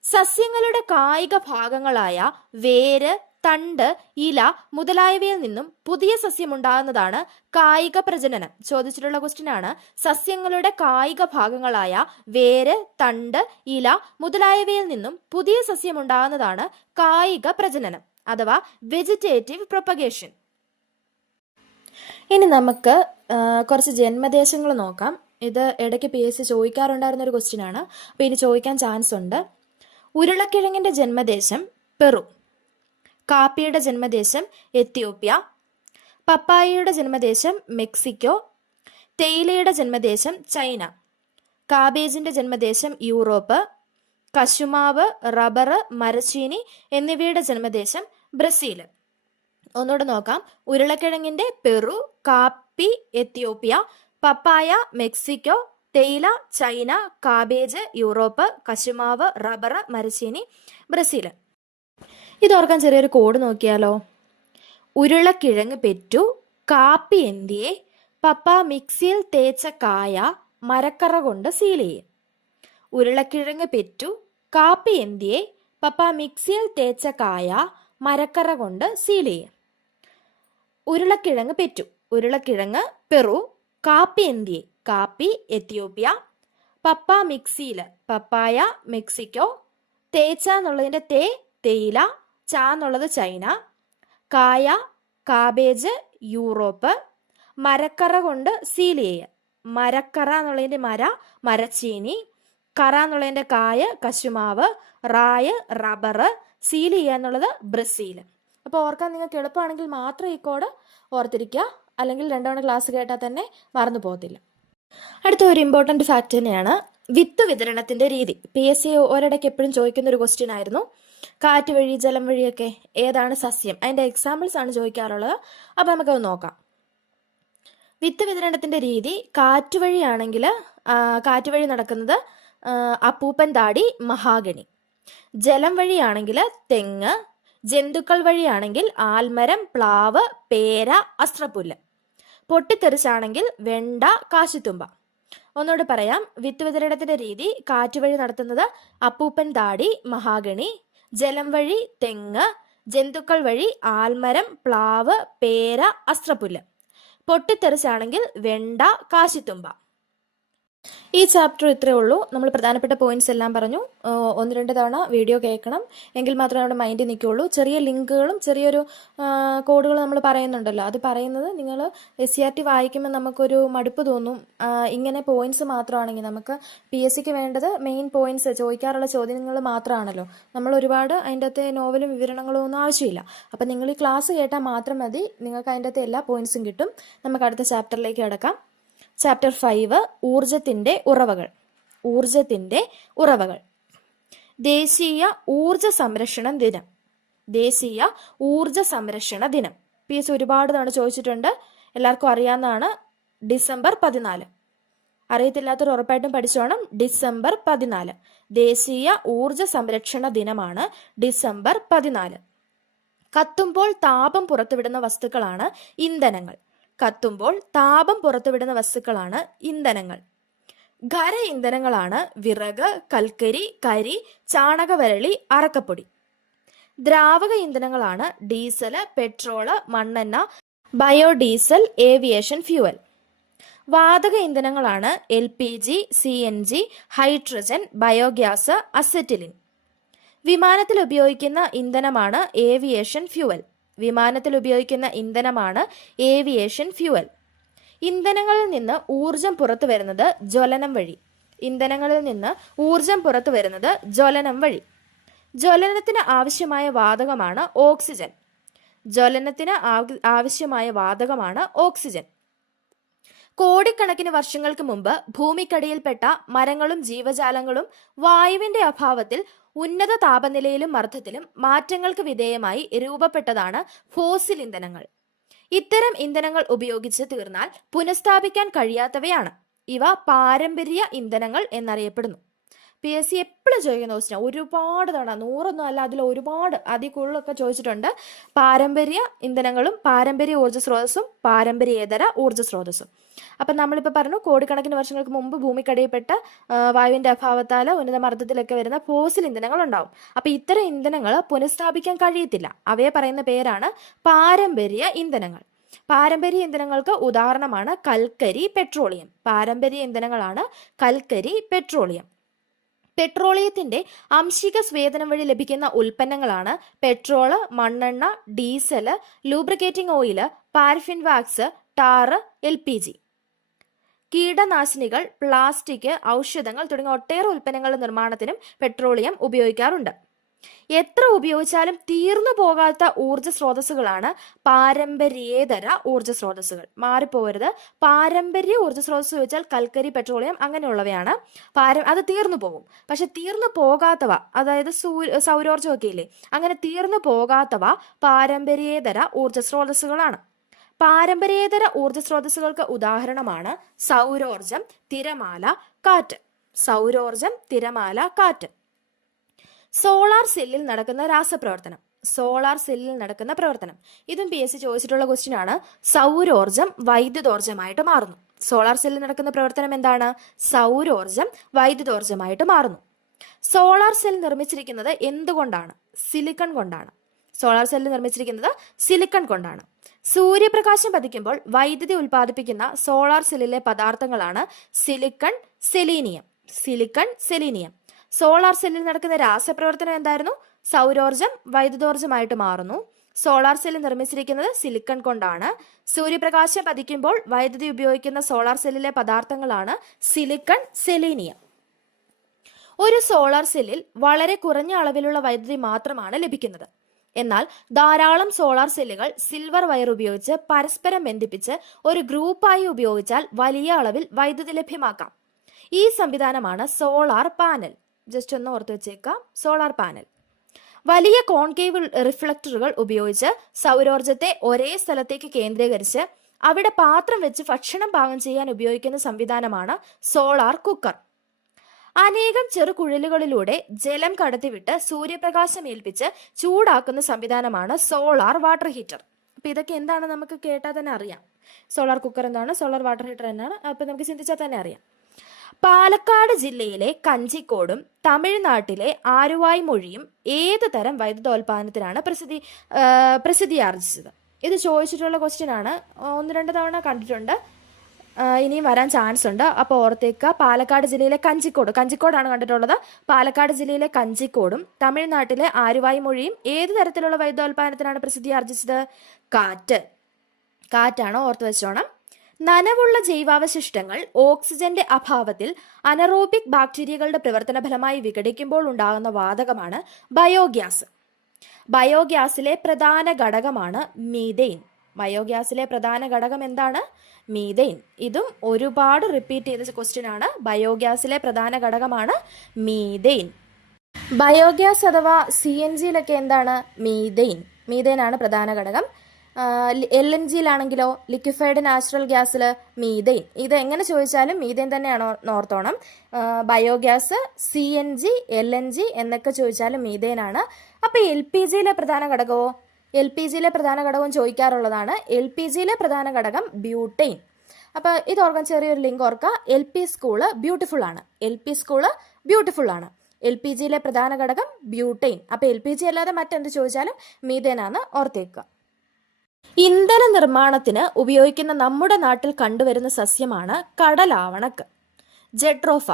സസ്യങ്ങളുടെ കായിക ഭാഗങ്ങളായ വേര്, തണ്ട്, ഇല മുതലായവയിൽ നിന്നും പുതിയ സസ്യം ഉണ്ടാകുന്നതാണ് കായിക പ്രജനനം. ചോദിച്ചിട്ടുള്ള ക്വസ്റ്റ്യൻ ആണ്. സസ്യങ്ങളുടെ കായിക ഭാഗങ്ങളായ വേര്, തണ്ട്, ഇല മുതലായവയിൽ നിന്നും പുതിയ സസ്യം ഉണ്ടാകുന്നതാണ് കായിക പ്രജനനം അഥവാ വെജിറ്റേറ്റീവ് പ്രൊപ്പഗേഷൻ. ഇനി നമുക്ക് കുറച്ച് ജന്മദേശങ്ങൾ നോക്കാം. ഇത് ഇടയ്ക്ക് PSC ചോദിക്കാറുണ്ടായിരുന്ന ഒരു ക്വസ്റ്റ്യൻ ആണ്. അപ്പോൾ ഇനി ചോദിക്കാൻ ചാൻസ് ഉണ്ട്. ഉരുളക്കിഴങ്ങിന്റെ ജന്മദേശം പെറു. കാപ്പിയുടെ ജന്മദേശം എത്യോപ്യ. പപ്പായയുടെ ജന്മദേശം മെക്സിക്കോ. തേയിലയുടെ ജന്മദേശം ചൈന. കാബേജിന്റെ ജന്മദേശം യൂറോപ്പ്. കശുമാവ്, റബ്ബർ, മരച്ചീനി എന്നിവയുടെ ജന്മദേശം ബ്രസീൽ. ഒന്നുകൂടെ നോക്കാം. ഉരുളക്കിഴങ്ങിന്റെ പെറു, കാപ്പി എത്യോപ്യ, പപ്പായ മെക്സിക്കോ, തേയില ചൈന, കാബേജ് യൂറോപ്പ്, കശുമാവ്, റബ്ബർ, മരച്ചീനി, ബ്രസീൽ. ഇതോർക്കാൻ ചെറിയൊരു കോഡ് നോക്കിയാലോ. ഉരുളക്കിഴങ്ങ് പെറ്റു, കാപ്പി എന്തിയെ, പപ്പ മിക്സിയിൽ തേച്ച കായ, മരക്കറ കൊണ്ട് സീൽ ചെയ്യും. ഉരുളക്കിഴങ്ങ് പെറ്റു, കാപ്പി എന്തിയെ, പപ്പ മിക്സിയിൽ തേച്ച കായ, മരക്കറ കൊണ്ട് സീൽ ചെയ്യും. ഉരുളക്കിഴങ്ങ് പെറ്റു, ഉരുളക്കിഴങ്ങ് പെറു, കാപ്പി എന്തിയെ, കാപ്പി എത്യോപ്യ, പപ്പ മിക്സിയിൽ, പപ്പായ മെക്സിക്കോ, തേച്ച എന്നുള്ളതിൻ്റെ തേയില, ച എന്നുള്ളത് ചൈന, കായ കാബേജ് യൂറോപ്പ്, മരക്കറ കൊണ്ട് സീൽ ചെയ്യുക. മരക്കറ എന്നുള്ളതിൻ്റെ മരച്ചീനി, കറ എന്നുള്ളതിൻ്റെ കായ കശുമാവ്, റായ് റബ്ബർ, സീൽ ചെയ്യുക എന്നുള്ളത് ബ്രസീൽ. അപ്പോൾ ഓർക്കാൻ നിങ്ങൾക്ക് എളുപ്പമാണെങ്കിൽ മാത്രം ഈ കോഡ് ഓർത്തിരിക്കുക. അല്ലെങ്കിൽ 2 തവണ ക്ലാസ് കേട്ടാൽ തന്നെ മറന്നു പോകത്തില്ല. അടുത്ത ഒരു ഇമ്പോർട്ടൻറ്റ് ഫാക്റ്റ് തന്നെയാണ് വിത്ത് വിതരണത്തിൻ്റെ രീതി. PSC ഒരിടയ്ക്ക് എപ്പോഴും ചോദിക്കുന്ന ഒരു ക്വസ്റ്റ്യൻ ആയിരുന്നു. കാറ്റ് വഴി ജലം വഴിയൊക്കെ ഏതാണ് സസ്യം, അതിൻ്റെ എക്സാമ്പിൾസ് ആണ് ചോദിക്കാറുള്ളത്. അപ്പോൾ നമുക്കത് നോക്കാം. വിത്ത് വിതരണത്തിൻ്റെ രീതി കാറ്റ് വഴിയാണെങ്കിൽ കാറ്റ് വഴി നടക്കുന്നത് അപ്പൂപ്പൻ താടി, മഹാഗണി. ജലം വഴിയാണെങ്കിൽ തെങ്ങ്. ജന്തുക്കൾ വഴിയാണെങ്കിൽ ആൽമരം, പ്ലാവ്, പേര, അസ്ത്രപ്പുല്ല്. പൊട്ടിത്തെറിച്ചാണെങ്കിൽ വെണ്ട, കാശിത്തുമ്പ. ഒന്നുകൂടെ പറയാം. വിത്ത് വിതരണത്തിന്റെ രീതി കാറ്റ് വഴി നടത്തുന്നത് അപ്പൂപ്പൻ താടി, മഹാഗണി. ജലം വഴി തെങ്ങ്. ജന്തുക്കൾ വഴി ആൽമരം, പ്ലാവ്, പേര, അസ്ത്രപ്പുല്ല്. പൊട്ടിത്തെറിച്ചാണെങ്കിൽ വെണ്ട, കാശിത്തുമ്പ. ഈ ചാപ്റ്റർ ഇത്രയേ ഉള്ളൂ. നമ്മൾ പ്രധാനപ്പെട്ട പോയിന്റ്സ് എല്ലാം പറഞ്ഞു. 1-2 തവണ വീഡിയോ കേൾക്കണം, എങ്കിൽ മാത്രമേ നമ്മുടെ മൈൻഡിൽ നിൽക്കുകയുള്ളൂ. ചെറിയ ലിങ്കുകളും ചെറിയൊരു കോഡുകളും നമ്മൾ പറയുന്നുണ്ടല്ലോ, അത് പറയുന്നത് നിങ്ങൾ SCRT വായിക്കുമ്പോൾ നമുക്കൊരു മടുപ്പ് തോന്നും. ഇങ്ങനെ പോയിന്റ്സ് മാത്രമാണെങ്കിൽ നമുക്ക് PSCക്ക് വേണ്ടത് മെയിൻ പോയിന്റ്സ് ചോദിക്കാറുള്ള ചോദ്യങ്ങൾ മാത്രമാണല്ലോ. നമ്മൾ ഒരുപാട് അതിൻ്റെ അകത്തെ നോവലും വിവരണങ്ങളും ഒന്നും ആവശ്യമില്ല. അപ്പം നിങ്ങൾ ഈ ക്ലാസ് കേട്ടാൽ മാത്രം മതി, നിങ്ങൾക്ക് അതിൻ്റെ അകത്തെ എല്ലാ പോയിന്റ്സും കിട്ടും. നമുക്ക് അടുത്ത ചാപ്റ്ററിലേക്ക് കിടക്കാം. ചാപ്റ്റർ 5 ഊർജത്തിൻ്റെ ഉറവകൾ. ഊർജത്തിൻ്റെ ഉറവകൾ. ദേശീയ ഊർജ സംരക്ഷണ ദിനം. ദേശീയ ഊർജ സംരക്ഷണ ദിനം PSC ഒരുപാട് തവണ ചോദിച്ചിട്ടുണ്ട്. എല്ലാവർക്കും അറിയാവുന്നതാണ്. ഡിസംബർ 14. അറിയത്തില്ലാത്തവർ ഉറപ്പായിട്ടും പഠിച്ചോണം. ഡിസംബർ 14 ദേശീയ ഊർജ സംരക്ഷണ ദിനമാണ്. ഡിസംബർ 14. കത്തുമ്പോൾ താപം പുറത്തുവിടുന്ന വസ്തുക്കളാണ് ഇന്ധനങ്ങൾ. കത്തുമ്പോൾ താപം പുറത്തുവിടുന്ന വസ്തുക്കളാണ് ഇന്ധനങ്ങൾ. ഖര ഇന്ധനങ്ങളാണ് വിറക്, കൽക്കരി, കരി, ചാണകവരളി, അറക്കപ്പൊടി. ദ്രാവക ഇന്ധനങ്ങളാണ് ഡീസല്, പെട്രോള്, മണ്ണെണ്ണ, ബയോഡീസൽ, ഏവിയേഷൻ ഫ്യൂവൽ. വാതക ഇന്ധനങ്ങളാണ് LPG, CNG, hydrogen, biogas, acetylene. വിമാനത്തിൽ ഉപയോഗിക്കുന്ന ഇന്ധനമാണ് ഏവിയേഷൻ ഫ്യൂവൽ. വിമാനത്തിൽ ഉപയോഗിക്കുന്ന ഇന്ധനമാണ് ഏവിയേഷൻ ഫ്യൂവൽ. ഇന്ധനങ്ങളിൽ നിന്ന് ഊർജം പുറത്തു വരുന്നത് ജ്വലനം വഴി. ഇന്ധനങ്ങളിൽ നിന്ന് ഊർജം പുറത്തു വരുന്നത് ജ്വലനം വഴി. ജ്വലനത്തിന് ആവശ്യമായ വാതകമാണ് ഓക്സിജൻ. ജ്വലനത്തിന് ആവശ്യമായ വാതകമാണ് ഓക്സിജൻ. കോടിക്കണക്കിന് വർഷങ്ങൾക്ക് മുമ്പ് ഭൂമിക്കടിയിൽപ്പെട്ട മരങ്ങളും ജീവജാലങ്ങളും വായുവിന്റെ അഭാവത്തിൽ ഉന്നത താപനിലയിലും മർദ്ദത്തിലും മാറ്റങ്ങൾക്ക് വിധേയമായി രൂപപ്പെട്ടതാണ് ഫോസിൽ ഇന്ധനങ്ങൾ. ഇത്തരം ഇന്ധനങ്ങൾ ഉപയോഗിച്ച് തീർന്നാൽ പുനഃസ്ഥാപിക്കാൻ കഴിയാത്തവയാണ്. ഇവ പാരമ്പര്യ ഇന്ധനങ്ങൾ എന്നറിയപ്പെടുന്നു. PSC എപ്പോഴും ചോദിക്കുന്ന ക്വസ്റ്റ്യൻ, ഒരുപാട് തവണ, 100 അല്ല, അതിൽ ഒരുപാട്, അതിൽ കൂടുതലൊക്കെ ചോദിച്ചിട്ടുണ്ട്. പാരമ്പര്യ ഇന്ധനങ്ങളും പാരമ്പര്യ ഊർജ്ജ സ്രോതസ്സും പാരമ്പര്യേതര ഊർജ്ജ സ്രോതസ്സും. അപ്പം നമ്മളിപ്പോൾ പറഞ്ഞു, കോടിക്കണക്കിന് വർഷങ്ങൾക്ക് മുമ്പ് ഭൂമിക്കടിയിൽപ്പെട്ട വായുവിന്റെ അഭാവത്താൽ ഉന്നത മർദ്ദത്തിലൊക്കെ വരുന്ന ഫോസിൽ ഇന്ധനങ്ങൾ ഉണ്ടാവും. അപ്പം ഇത്തരം ഇന്ധനങ്ങൾ പുനഃസ്ഥാപിക്കാൻ കഴിയത്തില്ല. അവയെ പറയുന്ന പേരാണ് പാരമ്പര്യ ഇന്ധനങ്ങൾ. പാരമ്പര്യ ഇന്ധനങ്ങൾക്ക് ഉദാഹരണമാണ് കൽക്കരി, പെട്രോളിയം. പാരമ്പര്യ ഇന്ധനങ്ങളാണ് കൽക്കരി, പെട്രോളിയം. പെട്രോളിയത്തിന്റെ അംശിക സ്വേദനം വഴി ലഭിക്കുന്ന ഉൽപ്പന്നങ്ങളാണ് പെട്രോള്, മണ്ണെണ്ണ, diesel, lubricating oil, paraffin wax, tar, LPG. കീടനാശിനികൾ, പ്ലാസ്റ്റിക്, ഔഷധങ്ങൾ തുടങ്ങിയ ഒട്ടേറെ ഉൽപ്പന്നങ്ങളുടെ നിർമ്മാണത്തിനും പെട്രോളിയം ഉപയോഗിക്കാറുണ്ട്. എത്ര ഉപയോഗിച്ചാലും തീർന്നു പോകാത്ത ഊർജ്ജ സ്രോതസ്സുകളാണ് പാരമ്പര്യേതര ഊർജ്ജ സ്രോതസ്സുകൾ. മാറിപ്പോകരുത്. പാരമ്പര്യ ഊർജ്ജ സ്രോതസ്സ് ചോദിച്ചാൽ കൽക്കരി, പെട്രോളിയം അങ്ങനെയുള്ളവയാണ്. അത് തീർന്നു പോകും. പക്ഷെ തീർന്നു പോകാത്തവ, അതായത് സൗരോർജ്ജമൊക്കെ ഇല്ലേ, അങ്ങനെ തീർന്നു പോകാത്തവ പാരമ്പര്യേതര ഊർജ്ജ സ്രോതസ്സുകളാണ്. പാരമ്പര്യേതര ഊർജ്ജ സ്രോതസ്സുകൾക്ക് ഉദാഹരണമാണ് സൗരോർജ്ജം, തിരമാല, കാറ്റ്. സൗരോർജ്ജം, തിരമാല, കാറ്റ്. സോളാർ സെല്ലിൽ നടക്കുന്ന രാസപ്രവർത്തനം. സോളാർ സെല്ലിൽ നടക്കുന്ന പ്രവർത്തനം, ഇതും PSC ചോദിച്ചിട്ടുള്ള ക്വസ്റ്റ്യൻ ആണ്. സൗരോർജ്ജം വൈദ്യുതോർജ്ജമായിട്ട് മാറുന്നു. സോളാർ സെല്ലിൽ നടക്കുന്ന പ്രവർത്തനം എന്താണ്? സൗരോർജ്ജം വൈദ്യുതോർജ്ജമായിട്ട് മാറുന്നു. സോളാർ സെൽ നിർമ്മിച്ചിരിക്കുന്നത് എന്തുകൊണ്ടാണ്? സിലിക്കൺ കൊണ്ടാണ്. സോളാർ സെല്ല് നിർമ്മിച്ചിരിക്കുന്നത് സിലിക്കൺ കൊണ്ടാണ്. സൂര്യപ്രകാശം പതിക്കുമ്പോൾ വൈദ്യുതി ഉൽപ്പാദിപ്പിക്കുന്ന സോളാർ സെല്ലിലെ പദാർത്ഥങ്ങളാണ് silicon, selenium. Silicon, selenium. Solar സെല്ലിൽ നടക്കുന്ന രാസപ്രവർത്തനം എന്തായിരുന്നു? സൗരോർജ്ജം വൈദ്യുതോർജ്ജമായിട്ട് മാറുന്നു. സോളാർ സെല്ല് നിർമ്മിച്ചിരിക്കുന്നത് സിലിക്കൺ കൊണ്ടാണ്. സൂര്യപ്രകാശം പതിക്കുമ്പോൾ വൈദ്യുതി ഉപയോഗിക്കുന്ന സോളാർ സെല്ലിലെ പദാർത്ഥങ്ങളാണ് സിലിക്കൺ, സെലീനിയം. ഒരു സോളാർ സെല്ലിൽ വളരെ കുറഞ്ഞ അളവിലുള്ള വൈദ്യുതി മാത്രമാണ് ലഭിക്കുന്നത്. എന്നാൽ ധാരാളം സോളാർ സെല്ലുകൾ സിൽവർ വയർ ഉപയോഗിച്ച് പരസ്പരം ബന്ധിപ്പിച്ച് ഒരു ഗ്രൂപ്പായി ഉപയോഗിച്ചാൽ വലിയ അളവിൽ വൈദ്യുതി ലഭ്യമാക്കാം. ഈ സംവിധാനമാണ് സോളാർ പാനൽ. ജസ്റ്റ് ഒന്ന് ഓർത്ത് വെച്ചേക്കാം, സോളാർ പാനൽ. വലിയ കോൺകേവ് റിഫ്ലക്ടറുകൾ ഉപയോഗിച്ച് സൗരോർജ്ജത്തെ ഒരേ സ്ഥലത്തേക്ക് കേന്ദ്രീകരിച്ച് അവിടെ പാത്രം വെച്ച് ഭക്ഷണം പാകം ചെയ്യാൻ ഉപയോഗിക്കുന്ന സംവിധാനമാണ് സോളാർ കുക്കർ. അനേകം ചെറു കുഴലുകളിലൂടെ ജലം കടത്തിവിട്ട് സൂര്യപ്രകാശം ഏൽപ്പിച്ച് ചൂടാക്കുന്ന സംവിധാനമാണ് സോളാർ വാട്ടർ ഹീറ്റർ. അപ്പൊ ഇതൊക്കെ എന്താണ് നമുക്ക് കേട്ടാൽ തന്നെ അറിയാം. സോളാർ കുക്കർ എന്താണ്, സോളാർ വാട്ടർ ഹീറ്റർ എന്നാണ്. അപ്പൊ നമുക്ക് ചിന്തിച്ചാൽ തന്നെ അറിയാം. പാലക്കാട് ജില്ലയിലെ കഞ്ചിക്കോടും തമിഴ്നാട്ടിലെ ആലുവായ്മൊഴിയും ഏത് തരം വൈദ്യുതോൽപാദനത്തിനാണ് പ്രസിദ്ധിയാർജിച്ചത്? ഇത് ചോദിച്ചിട്ടുള്ള ക്വസ്റ്റ്യൻ ആണ്. 1-2 തവണ കണ്ടിട്ടുണ്ട്, ഇനിയും വരാൻ ചാൻസ് ഉണ്ട്. അപ്പോൾ ഓർത്തേക്കുക, പാലക്കാട് ജില്ലയിലെ കഞ്ചിക്കോടാണ് കണ്ടിട്ടുള്ളത്. പാലക്കാട് ജില്ലയിലെ കഞ്ചിക്കോടും തമിഴ്നാട്ടിലെ ആലുവായ്മൊഴിയും ഏത് തരത്തിലുള്ള വൈദ്യുതോൽപാദനത്തിനാണ് പ്രസിദ്ധിയാർജിച്ചത്? കാറ്റാണ്, ഓർത്ത് വെച്ചോണം. നനവുള്ള ജൈവാവശിഷ്ടങ്ങൾ ഓക്സിജന്റെ അഭാവത്തിൽ അനറോബിക് ബാക്ടീരിയകളുടെ പ്രവർത്തന ഫലമായി വിഘടിക്കുമ്പോൾ ഉണ്ടാകുന്ന വാതകമാണ് ബയോഗ്യാസ്. ബയോഗ്യാസിലെ പ്രധാന ഘടകമാണ് മീഥെയ്ൻ. ബയോഗ്യാസിലെ പ്രധാന ഘടകം എന്താണ്? മീഥെയ്ൻ. ഇതും ഒരുപാട് റിപ്പീറ്റ് ചെയ്ത ക്വസ്റ്റ്യൻ ആണ്. ബയോഗ്യാസിലെ പ്രധാന ഘടകമാണ് മീഥെയ്ൻ. ബയോഗ്യാസ് അഥവാ CNGയിലൊക്കെ എന്താണ്? മീഥെയ്ൻ ആണ് പ്രധാന ഘടകം. LNGയിലാണെങ്കിലോ, ലിക്വിഫൈഡ് നാച്ചുറൽ ഗ്യാസിൽ മീഥെയ്ൻ. ഇത് എങ്ങനെ ചോദിച്ചാലും മീഥെയ്ൻ തന്നെയാണോ ഓർത്തോണം. ബയോഗ്യാസ്, CNG, LNG എന്നൊക്കെ ചോദിച്ചാലും മീഥെയ്ൻ ആണ്. അപ്പോൾ LPGയിലെ പ്രധാന ഘടകമോ? LPGയിലെ പ്രധാന ഘടകവും ചോദിക്കാറുള്ളതാണ്. LPGയിലെ പ്രധാന ഘടകം ബ്യൂട്ടെയിൻ. അപ്പോൾ ഇത് ഓർക്കാൻ ചെറിയൊരു ലിങ്ക് ഓർക്കുക. LP സ്കൂള് ബ്യൂട്ടിഫുൾ ആണ്. LPGയിലെ പ്രധാന ഘടകം ബ്യൂട്ടെയിൻ. അപ്പോൾ LPG അല്ലാതെ മറ്റെന്ത് ചോദിച്ചാലും മീഥെയ്ൻ ആണ്, ഓർത്തേക്കുക. ഇന്ധന നിർമ്മാണത്തിന് ഉപയോഗിക്കുന്ന നമ്മുടെ നാട്ടിൽ കണ്ടുവരുന്ന സസ്യമാണ് കടലാവണക്ക്, ജെട്രോഫ.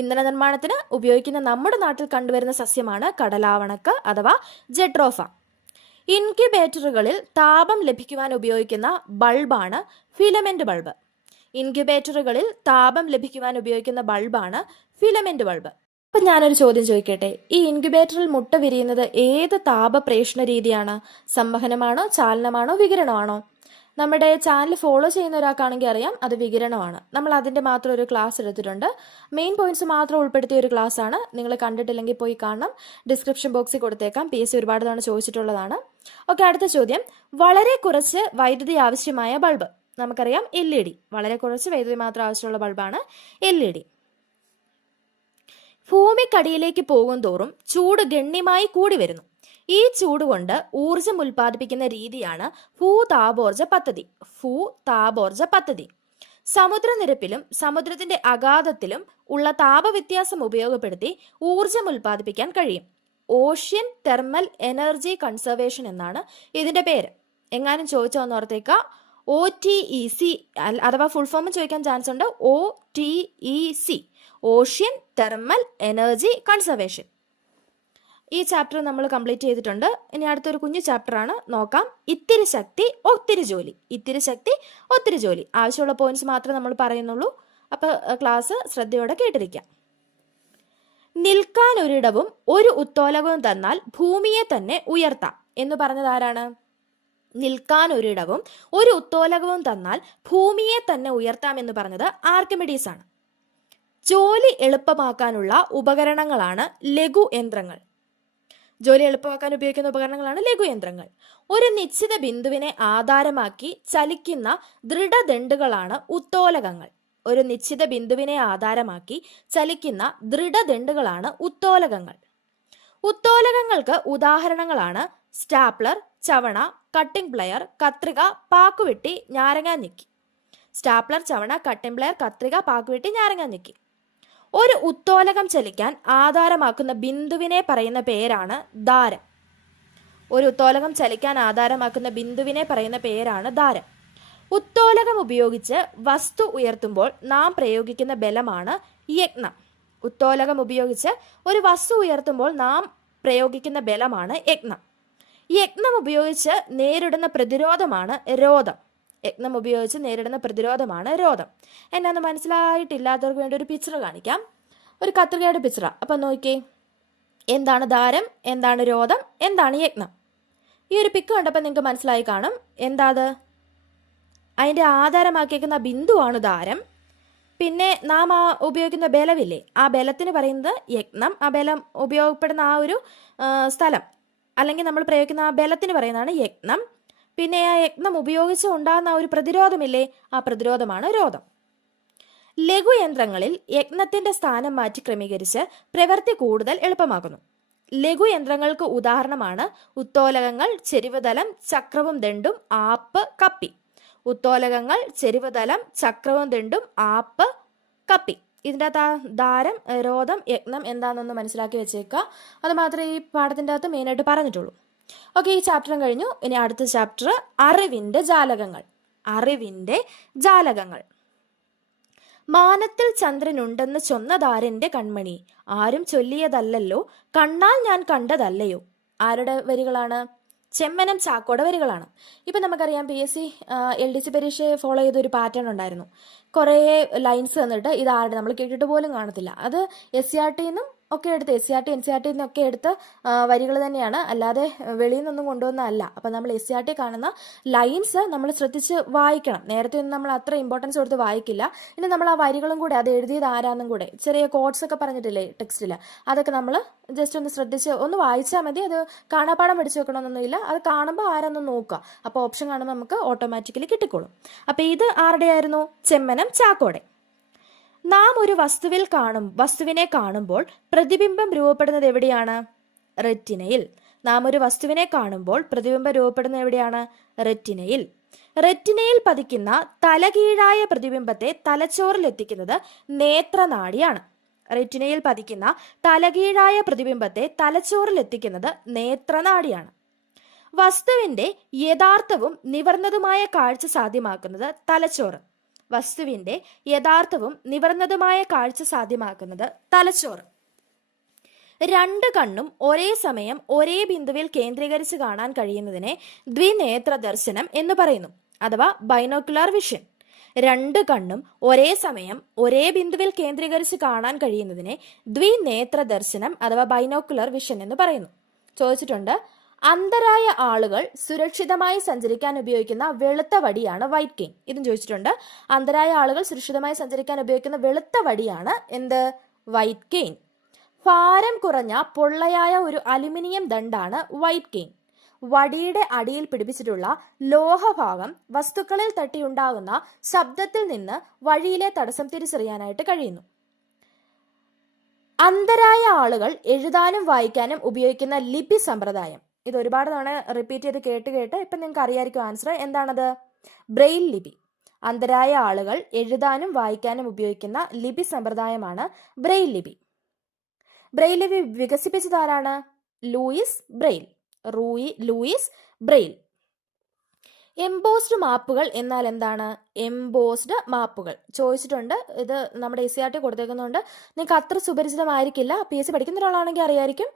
ഇന്ധന നിർമ്മാണത്തിന് ഉപയോഗിക്കുന്ന നമ്മുടെ നാട്ടിൽ കണ്ടുവരുന്ന സസ്യമാണ് കടലാവണക്ക് അഥവാ ജെട്രോഫ. ഇൻക്യുബേറ്ററുകളിൽ താപം ലഭിക്കുവാൻ ഉപയോഗിക്കുന്ന ബൾബാണ് ഫിലമെന്റ് ബൾബ്. അപ്പം ഞാനൊരു ചോദ്യം ചോദിക്കട്ടെ. ഈ ഇൻക്യുബേറ്ററിൽ മുട്ട വിരിയുന്നത് ഏത് താപപ്രേഷണ രീതിയാണ്? സംവഹനമാണോ, ചാലനമാണോ, വികിരണമാണോ? നമ്മുടെ ചാനൽ ഫോളോ ചെയ്യുന്ന ഒരാൾക്കാണെങ്കിൽ അറിയാം, അത് വികിരണമാണ്. നമ്മൾ അതിൻ്റെ മാത്രം ഒരു ക്ലാസ് എടുത്തിട്ടുണ്ട്. മെയിൻ പോയിന്റ്സ് മാത്രം ഉൾപ്പെടുത്തിയ ഒരു ക്ലാസ് ആണ്. നിങ്ങൾ കണ്ടിട്ടില്ലെങ്കിൽ പോയി കാണണം. ഡിസ്ക്രിപ്ഷൻ ബോക്സിൽ കൊടുത്തേക്കാം. PSC ഒരുപാട് തവണ ചോദിച്ചിട്ടുള്ളതാണ്. ഓക്കെ, അടുത്ത ചോദ്യം. വളരെ കുറച്ച് വൈദ്യുതി ആവശ്യമായ ബൾബ്. നമുക്കറിയാം LED. വളരെ കുറച്ച് വൈദ്യുതി മാത്രം ആവശ്യമുള്ള ബൾബാണ് LED. ഭൂമിക്കടിയിലേക്ക് പോകും തോറും ചൂട് ഗണ്യമായി കൂടി വരുന്നു. ഈ ചൂട് കൊണ്ട് ഊർജം ഉൽപ്പാദിപ്പിക്കുന്ന രീതിയാണ് ഭൂതാപോർജ പദ്ധതി. സമുദ്രനിരപ്പിലും സമുദ്രത്തിന്റെ അഗാധത്തിലും ഉള്ള താപവ്യത്യാസം ഉപയോഗപ്പെടുത്തി ഊർജം ഉൽപ്പാദിപ്പിക്കാൻ കഴിയും. ഓഷ്യൻ തെർമൽ എനർജി കൺസർവേഷൻ എന്നാണ് ഇതിന്റെ പേര്. എങ്ങാനും ചോദിച്ചോന്ന് ഓർത്തേക്ക. OTEC അഥവാ ഫുൾ ഫോം ചോദിക്കാൻ ചാൻസ് ഉണ്ട്. OTEC, ocean thermal energy conservation. ഈ ചാപ്റ്റർ നമ്മൾ കംപ്ലീറ്റ് ചെയ്തിട്ടുണ്ട്. ഇനി അടുത്തൊരു കുഞ്ഞു ചാപ്റ്ററാണ്, നോക്കാം. ഇത്തിരി ശക്തി ഒത്തിരി ജോലി. ആവശ്യമുള്ള പോയിന്റ്സ് മാത്രമേ നമ്മൾ പറയുന്നുള്ളൂ. അപ്പോൾ ക്ലാസ് ശ്രദ്ധയോടെ കേട്ടിരിക്കാം. നിൽക്കാൻ ഒരിടവും ഒരു ഉത്തോലകവും തന്നാൽ ഭൂമിയെ തന്നെ ഉയർത്താം എന്ന് പറഞ്ഞത് ആരാണ്? നിൽക്കാൻ ഒരിടവും ഒരു ഉത്തോലകവും തന്നാൽ ഭൂമിയെ തന്നെ ഉയർത്താം എന്ന് പറഞ്ഞത് ആർക്കിമിഡീസ് ആണ്. ജോലി എളുപ്പമാക്കാനുള്ള ഉപകരണങ്ങളാണ് ലഘുയന്ത്രങ്ങൾ. ജോലി എളുപ്പമാക്കാൻ ഉപയോഗിക്കുന്ന ഉപകരണങ്ങളാണ് ലഘുയന്ത്രങ്ങൾ. ഒരു നിശ്ചിത ബിന്ദുവിനെ ആധാരമാക്കി ചലിക്കുന്ന ദൃഢദണ്ഡുകളാണ് ഉത്തോലകങ്ങൾ. ഉത്തോലകങ്ങൾക്ക് ഉദാഹരണങ്ങളാണ് സ്റ്റാപ്ലർ, ചവണ, കട്ടിംഗ് പ്ലെയർ, കത്രിക, പാക്കുവെട്ടി, ഞാരങ്ങാഞ്ഞെക്കി. ഒരു ഉത്തോലകം ചലിക്കാൻ ആധാരമാക്കുന്ന ബിന്ദുവിനെ പറയുന്ന പേരാണ് ധാരം. ഉത്തോലകം ഉപയോഗിച്ച് വസ്തു ഉയർത്തുമ്പോൾ നാം പ്രയോഗിക്കുന്ന ബലമാണ് യത്നം. യത്നം ഉപയോഗിച്ച് നേരിടുന്ന പ്രതിരോധമാണ് രോധം. എന്നാന്ന് മനസ്സിലായിട്ടില്ലാത്തവർക്ക് വേണ്ടി ഒരു പിക്ചർ കാണിക്കാം. ഒരു കത്രികയുടെ പിക്ചർ. അപ്പം നോക്കിയേ, എന്താണ് ധാരം, എന്താണ് രോധം, എന്താണ് യത്നം? ഈ ഒരു പിക്ക് കണ്ടപ്പോൾ നിങ്ങൾക്ക് മനസ്സിലായി കാണും എന്താ അത്, അതിൻ്റെ ആധാരമാക്കിയേക്കുന്ന ബിന്ദുവാണ് ദാരം. പിന്നെ നാം ഉപയോഗിക്കുന്ന ബലമില്ലേ, ആ ബലത്തിന് പറയുന്നത് യജ്ഞം. ആ ബലം ഉപയോഗപ്പെടുന്ന ആ ഒരു സ്ഥലം അല്ലെങ്കിൽ നമ്മൾ പ്രയോഗിക്കുന്ന ആ ബലത്തിന് പറയുന്നതാണ് യജ്ഞം. പിന്നെ ആ യജ്ഞം ഉപയോഗിച്ച് ഉണ്ടാകുന്ന ഒരു പ്രതിരോധമില്ലേ, ആ പ്രതിരോധമാണ് രോധം. ലഘുയന്ത്രങ്ങളിൽ യജ്ഞത്തിന്റെ സ്ഥാനം മാറ്റി ക്രമീകരിച്ച് പ്രവൃത്തി കൂടുതൽ എളുപ്പമാക്കുന്നു. ലഘുയന്ത്രങ്ങൾക്ക് ഉദാഹരണമാണ് ഉത്തോലകങ്ങൾ, ചെരിവുതലം, ചക്രവും ദണ്ടും, ആപ്പ്, കപ്പി. ഉത്തോലകങ്ങൾ, ചെരിവുതലം, ചക്രവും ദണ്ടും, ആപ്പ്, കപ്പി. ഇതിൻ്റെ അകത്ത് ദാരം, രോധം, യജ്ഞം എന്താണെന്നൊന്ന് മനസ്സിലാക്കി വെച്ചേക്കുക. അത് മാത്രമേ ഈ പാഠത്തിൻ്റെ അകത്ത് മെയിനായിട്ട് പറഞ്ഞിട്ടുള്ളൂ. ഓക്കെ, ഈ ചാപ്റ്ററും കഴിഞ്ഞു. ഇനി അടുത്ത ചാപ്റ്റർ അറിവിൻ്റെ ജാലകങ്ങൾ. അറിവിൻ്റെ ജാലകങ്ങൾ. മാനത്തിൽ ചന്ദ്രനുണ്ടെന്ന് ചൊന്നതാരെന്റെ കൺമണി, ആരും ചൊല്ലിയതല്ലല്ലോ, കണ്ണാൽ ഞാൻ കണ്ടതല്ലയോ. ആരുടെ വരികളാണ്? ചെമ്മനം ചാക്കോടെ വരികളാണ്. ഇപ്പം നമുക്കറിയാം PSC LDC പരീക്ഷ ഫോളോ ചെയ്തൊരു പാറ്റേൺ ഉണ്ടായിരുന്നു. കുറേ ലൈൻസ് തന്നിട്ട് ഇതാരുടെ നമ്മൾ കേട്ടിട്ട് പോലും കാണത്തില്ല. അത് SCRT നിന്നും ഒക്കെ എടുത്ത് SCRT NCRT നിന്നൊക്കെ എടുത്ത വരികൾ തന്നെയാണ്, അല്ലാതെ വെളിയിൽ നിന്നൊന്നും കൊണ്ടുവന്നതല്ല. അപ്പം നമ്മൾ SCRT കാണുന്ന ലൈൻസ് നമ്മൾ ശ്രദ്ധിച്ച് വായിക്കണം. നേരത്തെ ഒന്നും നമ്മൾ അത്ര ഇമ്പോർട്ടൻസ് കൊടുത്ത് വായിക്കില്ല. ഇനി നമ്മൾ ആ വരികളും കൂടെ, അത് എഴുതിയത് ആരാന്നും കൂടെ, ചെറിയ കോഡ്സ് ഒക്കെ പറഞ്ഞിട്ടില്ലേ ടെക്സ്റ്റിൽ, അതൊക്കെ നമ്മൾ ജസ്റ്റ് ഒന്ന് ശ്രദ്ധിച്ച് ഒന്ന് വായിച്ചാൽ മതി. അത് കാണാപ്പാടം പഠിച്ചു വെക്കണമെന്നൊന്നുമില്ല. അത് കാണുമ്പോൾ ആരാന്നും നോക്കുക. അപ്പോൾ ഓപ്ഷൻ കാണുമ്പോൾ നമുക്ക് ഓട്ടോമാറ്റിക്കലി കിട്ടിക്കോളും. അപ്പോൾ ഇത് ആരുടെയായിരുന്നു? ചെമ്മനം ചാക്കോടെ. നാം ഒരു വസ്തുവിനെ കാണുമ്പോൾ പ്രതിബിംബം രൂപപ്പെടുന്നത് എവിടെയാണ്? റെറ്റിനയിൽ. നാം ഒരു വസ്തുവിനെ കാണുമ്പോൾ പ്രതിബിംബം രൂപപ്പെടുന്നത് എവിടെയാണ്? റെറ്റിനയിൽ. റെറ്റിനയിൽ പതിക്കുന്ന തലകീഴായ പ്രതിബിംബത്തെ തലച്ചോറിൽ എത്തിക്കുന്നത് നേത്രനാഡിയാണ്. റെറ്റിനയിൽ പതിക്കുന്ന തലകീഴായ പ്രതിബിംബത്തെ തലച്ചോറിൽ എത്തിക്കുന്നത് നേത്രനാഡിയാണ്. വസ്തുവിന്റെ യഥാർത്ഥവും നിവർന്നതുമായ കാഴ്ച സാധ്യമാക്കുന്നത് തലച്ചോറ്. വസ്തുവിന്റെ യഥാർത്ഥവും നിവർന്നതുമായ കാഴ്ച സാധ്യമാക്കുന്നത് തലച്ചോറ്. രണ്ട് കണ്ണും ഒരേ സമയം ഒരേ ബിന്ദുവിൽ കേന്ദ്രീകരിച്ച് കാണാൻ കഴിയുന്നതിനെ ദ്വിനേത്ര ദർശനം എന്ന് പറയുന്നു, അഥവാ ബൈനോക്കുലർ വിഷൻ. രണ്ട് കണ്ണും ഒരേ സമയം ഒരേ ബിന്ദുവിൽ കേന്ദ്രീകരിച്ച് കാണാൻ കഴിയുന്നതിനെ ദ്വിനേത്ര ദർശനം അഥവാ ബൈനോക്കുലർ വിഷൻ എന്ന് പറയുന്നു. ചോദിച്ചിട്ടുണ്ട്, അന്ധരായ ആളുകൾ സുരക്ഷിതമായി സഞ്ചരിക്കാൻ ഉപയോഗിക്കുന്ന വെളുത്ത വടിയാണ് വൈറ്റ് കെയിൻ. ഇതും ചോദിച്ചിട്ടുണ്ട്. അന്ധരായ ആളുകൾ സുരക്ഷിതമായി സഞ്ചരിക്കാൻ ഉപയോഗിക്കുന്ന വെളുത്ത വടിയാണ് എന്ത്? White cane. ഭാരം കുറഞ്ഞ പൊള്ളയായ ഒരു അലുമിനിയം ദണ്ഡാണ് വൈറ്റ് കെയിൻ. വടിയുടെ അടിയിൽ പിടിപ്പിച്ചിട്ടുള്ള ലോഹഭാഗം വസ്തുക്കളിൽ തട്ടിയുണ്ടാകുന്ന ശബ്ദത്തിൽ നിന്ന് വഴിയിലെ തടസ്സം തിരിച്ചറിയാനായിട്ട് കഴിയുന്നു. അന്ധരായ ആളുകൾ എഴുതാനും വായിക്കാനും ഉപയോഗിക്കുന്ന ലിപി സമ്പ്രദായം. ഇത് ഒരുപാട് തവണ റിപ്പീറ്റ് ചെയ്ത് കേട്ട് ഇപ്പം നിങ്ങൾക്ക് അറിയായിരിക്കും ആൻസർ. എന്താണത്? ബ്രെയിൽ ലിപി. അന്ധരായ ആളുകൾ എഴുതാനും വായിക്കാനും ഉപയോഗിക്കുന്ന ലിപി സമ്പ്രദായമാണ് ബ്രെയിൽ ലിപി. ബ്രെയിൽ ലിപി വികസിപ്പിച്ചത് ആരാണ്? Louis Braille. Louis Braille. Embossed മാപ്പുകൾ എന്നാൽ എന്താണ്? എംബോസ്ഡ് മാപ്പുകൾ ചോദിച്ചിട്ടുണ്ട്. ഇത് നമ്മുടെ SCRT കൊടുത്തേക്കുന്നുണ്ട്. നിങ്ങൾക്ക് അത്ര സുപരിചിതമായിരിക്കില്ല. PSC പഠിക്കുന്ന ഒരാളാണെങ്കിൽ അറിയായിരിക്കും.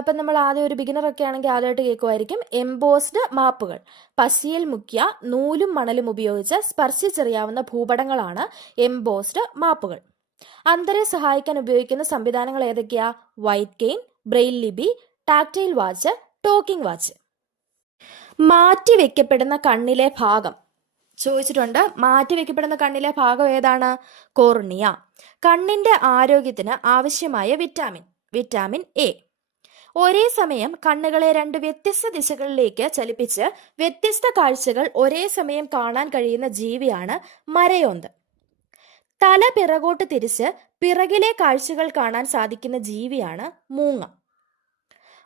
ഇപ്പം നമ്മൾ ആദ്യം ഒരു ബിഗിനറൊക്കെ ആണെങ്കിൽ ആദ്യമായിട്ട് കേൾക്കുമായിരിക്കും. എംബോസ്ഡ് മാപ്പുകൾ പശിയിൽ മുക്കിയ നൂലും മണലും ഉപയോഗിച്ച് സ്പർശിച്ചറിയാവുന്ന ഭൂപടങ്ങളാണ് എംബോസ്ഡ് മാപ്പുകൾ. അന്ധരെ സഹായിക്കാൻ ഉപയോഗിക്കുന്ന സംവിധാനങ്ങൾ ഏതൊക്കെയാ? വൈറ്റ് കെയിൻ, ബ്രെയിൽ ലിപി, ടാക്ടൈൽ വാച്ച്, ടോക്കിംഗ് വാച്ച്. മാറ്റിവെക്കപ്പെടുന്ന കണ്ണിലെ ഭാഗം ചോദിച്ചിട്ടുണ്ട്. മാറ്റിവെക്കപ്പെടുന്ന കണ്ണിലെ ഭാഗം ഏതാണ്? കോർണിയ. കണ്ണിന്റെ ആരോഗ്യത്തിന് ആവശ്യമായ വിറ്റാമിൻ A. ഒരേ സമയം കണ്ണുകളെ രണ്ട് വ്യത്യസ്ത ദിശകളിലേക്ക് ചലിപ്പിച്ച് വ്യത്യസ്ത കാഴ്ചകൾ ഒരേ സമയം കാണാൻ കഴിയുന്ന ജീവിയാണ് മരയോന്ത്. തല പിറകോട്ട് തിരിച്ച് പിറകിലെ കാഴ്ചകൾ കാണാൻ സാധിക്കുന്ന ജീവിയാണ് മൂങ്ങ.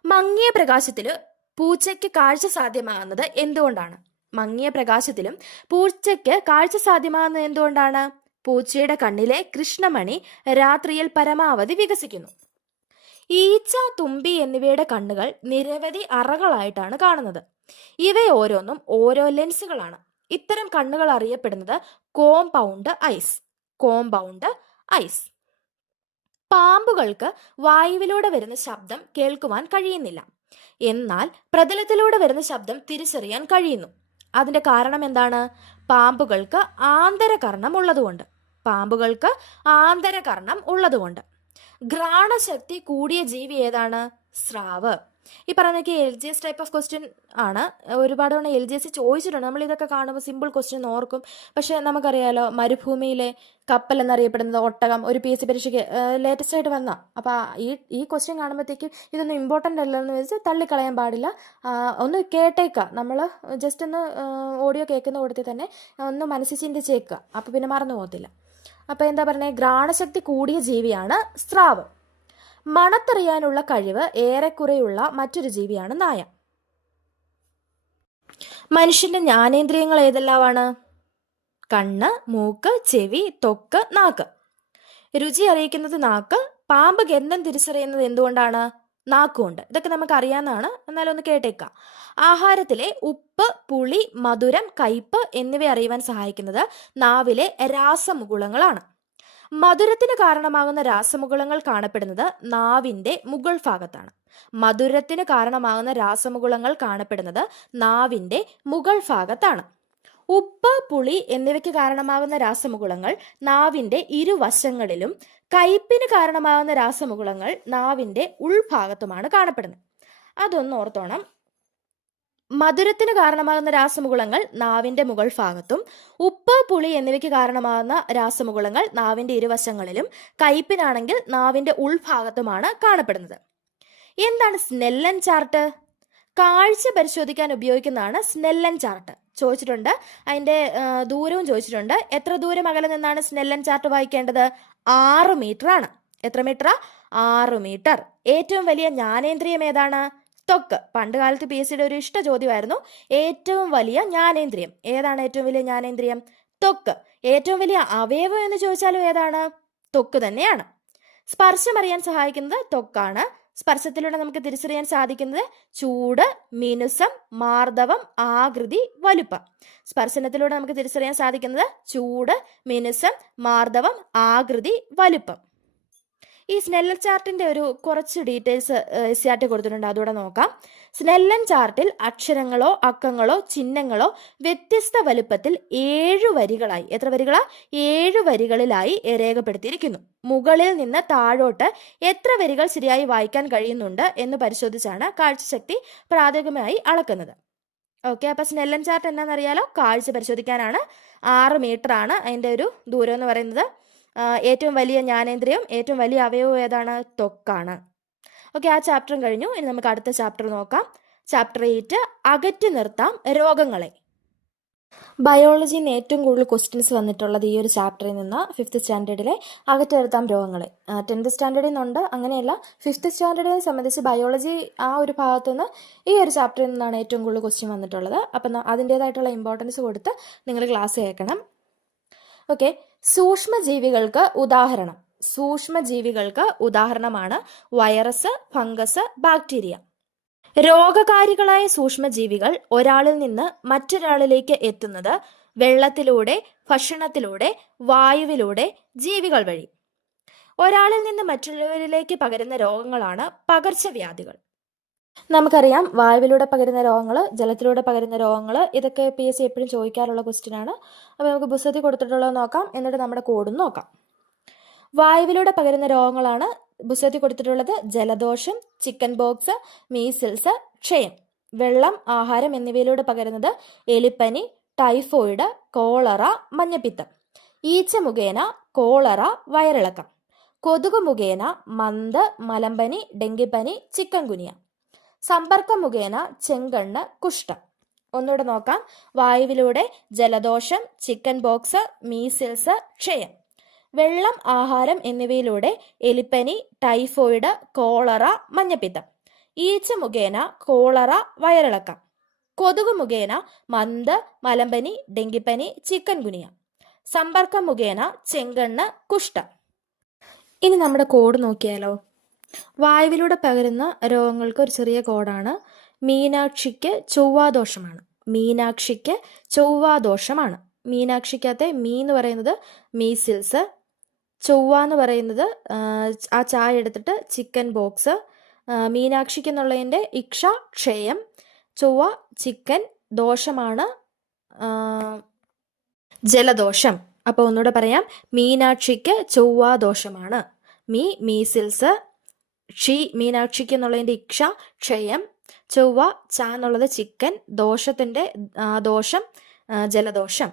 മങ്ങിയ പ്രകാശത്തില് പൂച്ചയ്ക്ക് കാഴ്ച സാധ്യമാകുന്നത് എന്തുകൊണ്ടാണ്? മങ്ങിയ പ്രകാശത്തിലും പൂച്ചയ്ക്ക് കാഴ്ച സാധ്യമാകുന്നത് എന്തുകൊണ്ടാണ്? പൂച്ചയുടെ കണ്ണിലെ കൃഷ്ണമണി രാത്രിയിൽ പരമാവധി വികസിക്കുന്നു. ഈച്ച, തുമ്പി എന്നിവയുടെ കണ്ണുകൾ നിരവധി അറകളായിട്ടാണ് കാണുന്നത്. ഇവ ഓരോന്നും ഓരോ ലെൻസുകളാണ്. ഇത്തരം കണ്ണുകൾ അറിയപ്പെടുന്നത് കോമ്പൗണ്ട് ഐസ്. പാമ്പുകൾക്ക് വായുവിലൂടെ വരുന്ന ശബ്ദം കേൾക്കുവാൻ കഴിയുന്നില്ല, എന്നാൽ പ്രതലത്തിലൂടെ വരുന്ന ശബ്ദം തിരിച്ചറിയാൻ കഴിയുന്നു. അതിന്റെ കാരണം എന്താണ്? പാമ്പുകൾക്ക് ആന്തരകർണം ഉള്ളതുകൊണ്ട്. ഘ്രാണശക്തി കൂടിയ ജീവി ഏതാണ്? സ്രാവ്. ഈ പറയുന്നതൊക്കെ LGS ടൈപ്പ് ഓഫ് ക്വസ്റ്റ്യൻ ആണ്. ഒരുപാട് തവണ LGS ചോദിച്ചിട്ടുണ്ട്. നമ്മൾ ഇതൊക്കെ കാണുമ്പോൾ സിമ്പിൾ ക്വസ്റ്റ്യൻ ഓർക്കും. പക്ഷേ നമുക്കറിയാലോ മരുഭൂമിയിലെ കപ്പൽ എന്നറിയപ്പെടുന്നത് ഒട്ടകം ഒരു PSC പരീക്ഷയ്ക്ക് ലേറ്റസ്റ്റ് ആയിട്ട് വന്ന. അപ്പോൾ ഈ ക്വസ്റ്റ്യൻ കാണുമ്പോഴത്തേക്കും ഇതൊന്നും ഇമ്പോർട്ടൻ്റ് അല്ലെന്ന് വെച്ച് തള്ളിക്കളയാൻ പാടില്ല. ഒന്ന് കേട്ടേക്കുക. നമ്മൾ ജസ്റ്റ് ഒന്ന് ഓഡിയോ കേൾക്കുന്ന കൂട്ടത്തിൽ തന്നെ ഒന്ന് മനസ്സിൽ ചിന്തിച്ചേക്കുക. അപ്പോൾ പിന്നെ മറന്നു പോകത്തില്ല. അപ്പോൾ എന്താ പറയുന്നത്, ഘ്രാണശക്തി കൂടിയ ജീവിയാണ് സ്രാവ്. മണത്തറിയാനുള്ള കഴിവ് ഏറെക്കുറെയുള്ള മറ്റൊരു ജീവിയാണ് നായ. മനുഷ്യന്റെ ജ്ഞാനേന്ദ്രിയങ്ങൾ ഏതെല്ലാമാണ്? കണ്ണ്, മൂക്ക്, ചെവി, ത്വക്ക്, നാക്ക്. രുചി അറിയിക്കുന്നത് നാക്ക്. പാമ്പ് ഗന്ധം തിരിച്ചറിയുന്നത് എന്തുകൊണ്ടാണ്? നാക്കുകൊണ്ട്. ഇതൊക്കെ നമുക്ക് അറിയാവുന്നതാണ്, എന്നാലും ഒന്ന് കേട്ടേക്കാം. ആഹാരത്തിലെ ഉപ്പ്, പുളി, മധുരം, കയ്പ് എന്നിവ അറിയുവാൻ സഹായിക്കുന്നത് നാവിലെ രാസമുകുളങ്ങളാണ്. മധുരത്തിന് കാരണമാകുന്ന രാസമുകുളങ്ങൾ കാണപ്പെടുന്നത് നാവിന്റെ മുകൾ ഭാഗത്താണ്. മധുരത്തിന് കാരണമാകുന്ന രാസമുകുളങ്ങൾ കാണപ്പെടുന്നത് നാവിന്റെ മുകൾ ഭാഗത്താണ്. ഉപ്പ്, പുളി എന്നിവയ്ക്ക് കാരണമാകുന്ന രാസമുകുളങ്ങൾ നാവിന്റെ ഇരുവശങ്ങളിലും കയ്പിന് കാരണമാകുന്ന രാസമുകുളങ്ങൾ നാവിന്റെ ഉൾഭാഗത്തുമാണ് കാണപ്പെടുന്നത്. അതൊന്ന് ഓർത്തോണം. മധുരത്തിന് കാരണമാകുന്ന രാസമുകുളങ്ങൾ നാവിന്റെ മുകൾ ഭാഗത്തും ഉപ്പ്, പുളി എന്നിവയ്ക്ക് കാരണമാകുന്ന രാസമുകുളങ്ങൾ നാവിന്റെ ഇരുവശങ്ങളിലും കയ്പിനാണെങ്കിൽ നാവിന്റെ ഉൾഭാഗത്തുമാണ് കാണപ്പെടുന്നത്. എന്താണ് സ്നെല്ലൻ ചാർട്ട്? കാഴ്ച പരിശോധിക്കാൻ ഉപയോഗിക്കുന്നതാണ് സ്നെല്ലൻ ചാർട്ട്. ചോദിച്ചിട്ടുണ്ട്. അതിന്റെ ദൂരവും ചോദിച്ചിട്ടുണ്ട്. എത്ര ദൂരം അകലെ നിന്നാണ് സ്നെല്ലൻ ചാർട്ട് വായിക്കേണ്ടത്? 6 മീറ്റർ ആണ്. എത്ര മീറ്റർ? 6 മീറ്റർ. ഏറ്റവും വലിയ ജ്ഞാനേന്ദ്രിയം ഏതാണ്? ത്വക്ക്. പണ്ട് കാലത്ത് PSCയുടെ ഒരു ഇഷ്ട ചോദ്യമായിരുന്നു. ഏറ്റവും വലിയ ജ്ഞാനേന്ദ്രിയം ഏതാണ്? ഏറ്റവും വലിയ ജ്ഞാനേന്ദ്രിയം ത്വക്ക്. ഏറ്റവും വലിയ അവയവം എന്ന് ചോദിച്ചാലും ഏതാണ്? ത്വക്ക് തന്നെയാണ്. സ്പർശം അറിയാൻ സഹായിക്കുന്നത് ത്വക്കാണ്. സ്പർശത്തിലൂടെ നമുക്ക് തിരിച്ചറിയാൻ സാധിക്കുന്നത് ചൂട്, മിനുസം, മാർദ്ദവം, ആകൃതി, വലുപ്പം. സ്പർശനത്തിലൂടെ നമുക്ക് തിരിച്ചറിയാൻ സാധിക്കുന്നത് ചൂട്, മിനുസം, മാർദ്ദവം, ആകൃതി, വലുപ്പം. ഈ സ്നെല്ലൻ ചാർട്ടിന്റെ ഒരു കുറച്ച് ഡീറ്റെയിൽസ് SCERT കൊടുത്തിട്ടുണ്ട്, അതുകൂടെ നോക്കാം. സ്നെല്ലൻ ചാർട്ടിൽ അക്ഷരങ്ങളോ അക്കങ്ങളോ ചിഹ്നങ്ങളോ വ്യത്യസ്ത വലുപ്പത്തിൽ 7 വരികളായി, എത്ര വരികളാ? 7 വരികളിലായി രേഖപ്പെടുത്തിയിരിക്കുന്നു. മുകളിൽ നിന്ന് താഴോട്ട് എത്ര വരികൾ ശരിയായി വായിക്കാൻ കഴിയുന്നുണ്ട് എന്ന് പരിശോധിച്ചാണ് കാഴ്ചശക്തി പ്രാഥമികമായി അളക്കുന്നത്. ഓക്കെ, അപ്പൊ സ്നെല്ലൻ ചാർട്ട് എന്താണെന്നറിയാലോ? കാഴ്ച പരിശോധിക്കാനാണ്. 6 മീറ്റർ ആണ് അതിന്റെ ഒരു ദൂരം എന്ന് പറയുന്നത്. ഏറ്റവും വലിയ ജ്ഞാനേന്ദ്രിയം, ഏറ്റവും വലിയ അവയവം ഏതാണ്? ത്വക്കാണ്. ഓക്കെ, ആ ചാപ്റ്ററും കഴിഞ്ഞു. ഇനി നമുക്ക് അടുത്ത ചാപ്റ്റർ നോക്കാം. ചാപ്റ്റർ 8 അകറ്റി നിർത്താം രോഗങ്ങളെ. ബയോളജിയിൽ നിന്ന് ഏറ്റവും കൂടുതൽ ക്വസ്റ്റ്യൻസ് വന്നിട്ടുള്ളത് ഈ ഒരു ചാപ്റ്ററിൽ നിന്ന് 5th സ്റ്റാൻഡേർഡിലെ അകറ്റി നിർത്താം രോഗങ്ങളെ. 10th സ്റ്റാൻഡേർഡിൽ നിന്നുണ്ട്, അങ്ങനെയല്ല. 5th സ്റ്റാൻഡേർഡിനെ സംബന്ധിച്ച് ബയോളജി ആ ഒരു ഭാഗത്തുനിന്ന് ഈ ഒരു ചാപ്റ്ററിൽ നിന്നാണ് ഏറ്റവും കൂടുതൽ ക്വസ്റ്റ്യൻ വന്നിട്ടുള്ളത്. അപ്പം അതിൻ്റേതായിട്ടുള്ള ഇമ്പോർട്ടൻസ് കൊടുത്ത് നിങ്ങൾ ക്ലാസ് കേൾക്കണം. ഓക്കെ, സൂക്ഷ്മജീവികൾക്ക് ഉദാഹരണം. സൂക്ഷ്മജീവികൾക്ക് ഉദാഹരണമാണ് വൈറസ്, ഫംഗസ്, ബാക്ടീരിയ. രോഗകാരികളായ സൂക്ഷ്മജീവികൾ ഒരാളിൽ നിന്ന് മറ്റൊരാളിലേക്ക് എത്തുന്നത് വെള്ളത്തിലൂടെ, ഭക്ഷണത്തിലൂടെ, വായുവിലൂടെ, ജീവികൾ വഴി. ഒരാളിൽ നിന്ന് മറ്റുള്ളവരിലേക്ക് പകരുന്ന രോഗങ്ങളാണ് പകർച്ചവ്യാധികൾ. നമുക്കറിയാം, വായുവിലൂടെ പകരുന്ന രോഗങ്ങൾ, ജലത്തിലൂടെ പകരുന്ന രോഗങ്ങൾ, ഇതൊക്കെ PSC എപ്പോഴും ചോദിക്കാറുള്ള ക്വസ്റ്റ്യൻ ആണ്. അപ്പോൾ നമുക്ക് പുസ്തകത്തിൽ കൊടുത്തിട്ടുള്ളത് നോക്കാം, എന്നിട്ട് നമ്മുടെ കോഡും നോക്കാം. വായുവിലൂടെ പകരുന്ന രോഗങ്ങളാണ് പുസ്തകത്തിൽ കൊടുത്തിട്ടുള്ളത് ജലദോഷം, ചിക്കൻ ബോക്സ്, മീസിൽസ്, ക്ഷയം. വെള്ളം, ആഹാരം എന്നിവയിലൂടെ പകരുന്നത് എലിപ്പനി, ടൈഫോയിഡ്, കോളറ, മഞ്ഞപ്പിത്തം. ഈച്ച മുഖേന കോളറ, വയറിളക്കം. കൊതുക് മുഖേന മന്ത്, മലമ്പനി, ഡെങ്കിപ്പനി, ചിക്കൻ ഗുനിയ. സമ്പർക്കം മുഖേന ചെങ്കണ്ണ്, കുഷ്ഠം. ഒന്നുകൂടെ നോക്കാം. വായുവിലൂടെ ജലദോഷം, ചിക്കൻ ബോക്സ്, മീസിൽസ്, ക്ഷയം. വെള്ളം, ആഹാരം എന്നിവയിലൂടെ എലിപ്പനി, ടൈഫോയിഡ്, കോളറ, മഞ്ഞപ്പിത്തം. ഈച്ച മുഖേന കോളറ, വയറിളക്കം. കൊതുക് മുഖേന മന്ത്, മലമ്പനി, ഡെങ്കിപ്പനി, ചിക്കൻ ഗുനിയ. സമ്പർക്കം മുഖേന ചെങ്കണ്ണ്, കുഷ്ഠം. ഇനി നമ്മുടെ കോഡ് നോക്കിയാലോ. വായുവിലൂടെ പകരുന്ന രോഗങ്ങൾക്ക് ഒരു ചെറിയ കോഡാണ്. മീനാക്ഷിക്ക് ചൊവ്വാദോഷമാണ്. മീനാക്ഷിക്ക് ചൊവ്വാദോഷമാണ്. മീനാക്ഷിക്കകത്തെ മീ എന്ന് പറയുന്നത് മീസിൽസ്, ചൊവ്വ എന്ന് പറയുന്നത് ആ ചായ എടുത്തിട്ട് ചിക്കൻ ബോക്സ്, മീനാക്ഷിക്ക് എന്നുള്ളതിൻ്റെ ഇക്ഷ ക്ഷയം, ചൊവ്വ ചിക്കൻ, ദോഷമാണ് ജലദോഷം. അപ്പോൾ ഒന്നുകൂടെ പറയാം. മീനാക്ഷിക്ക് ചൊവ്വാദോഷമാണ്. മീസിൽസ്, ക്ഷി മീനാക്ഷിക്ക് എന്നുള്ളതിൻ്റെ ഇക്ഷ ക്ഷയം, ചൊവ്വ ച എന്നുള്ളത് ചിക്കൻ, ദോഷത്തിൻ്റെ ദോഷം ജലദോഷം.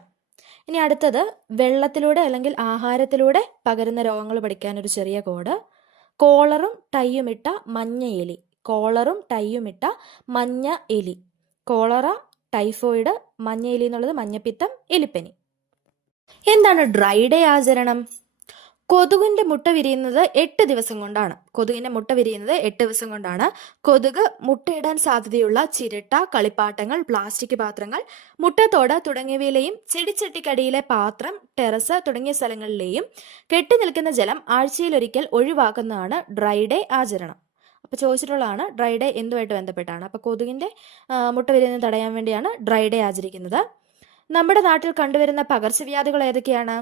ഇനി അടുത്തത് വെള്ളത്തിലൂടെ അല്ലെങ്കിൽ ആഹാരത്തിലൂടെ പകരുന്ന രോഗങ്ങൾ പഠിക്കാനൊരു ചെറിയ കോഡ്. കോളറും ടൈയുമിട്ട മഞ്ഞ എലി. കോളറും ടൈയുമിട്ട മഞ്ഞ എലി. കോളറ, ടൈഫോയിഡ്, മഞ്ഞ എലി എന്നുള്ളത് മഞ്ഞപ്പിത്തം, എലിപ്പനി. എന്താണ് ഡ്രൈ ഡേ ആചരണം? കൊതുകിന്റെ മുട്ട വിരിയുന്നത് 8 ദിവസം കൊണ്ടാണ്. കൊതുകിന്റെ മുട്ട വിരിയുന്നത് 8 ദിവസം കൊണ്ടാണ്. കൊതുക് മുട്ടയിടാൻ സാധ്യതയുള്ള ചിരട്ട, കളിപ്പാട്ടങ്ങൾ, പ്ലാസ്റ്റിക് പാത്രങ്ങൾ, മുട്ടത്തോട് തുടങ്ങിയവയിലെയും ചെടിച്ചട്ടിക്കടിയിലെ പാത്രം, ടെറസ് തുടങ്ങിയ സ്ഥലങ്ങളിലെയും കെട്ടി നിൽക്കുന്ന ജലം ആഴ്ചയിലൊരിക്കൽ ഒഴിവാക്കുന്നതാണ് ഡ്രൈ ഡേ ആചരണം. അപ്പോൾ ചോദിച്ചിട്ടുള്ളതാണ് ഡ്രൈ ഡേ എന്തുമായിട്ട് ബന്ധപ്പെട്ടാണ്. അപ്പോൾ കൊതുകിന്റെ മുട്ട വിരിയുന്നത് തടയാൻ വേണ്ടിയാണ് ഡ്രൈ ഡേ ആചരിക്കുന്നത്. നമ്മുടെ നാട്ടിൽ കണ്ടുവരുന്ന പകർച്ചവ്യാധികൾ ഏതൊക്കെയാണ്?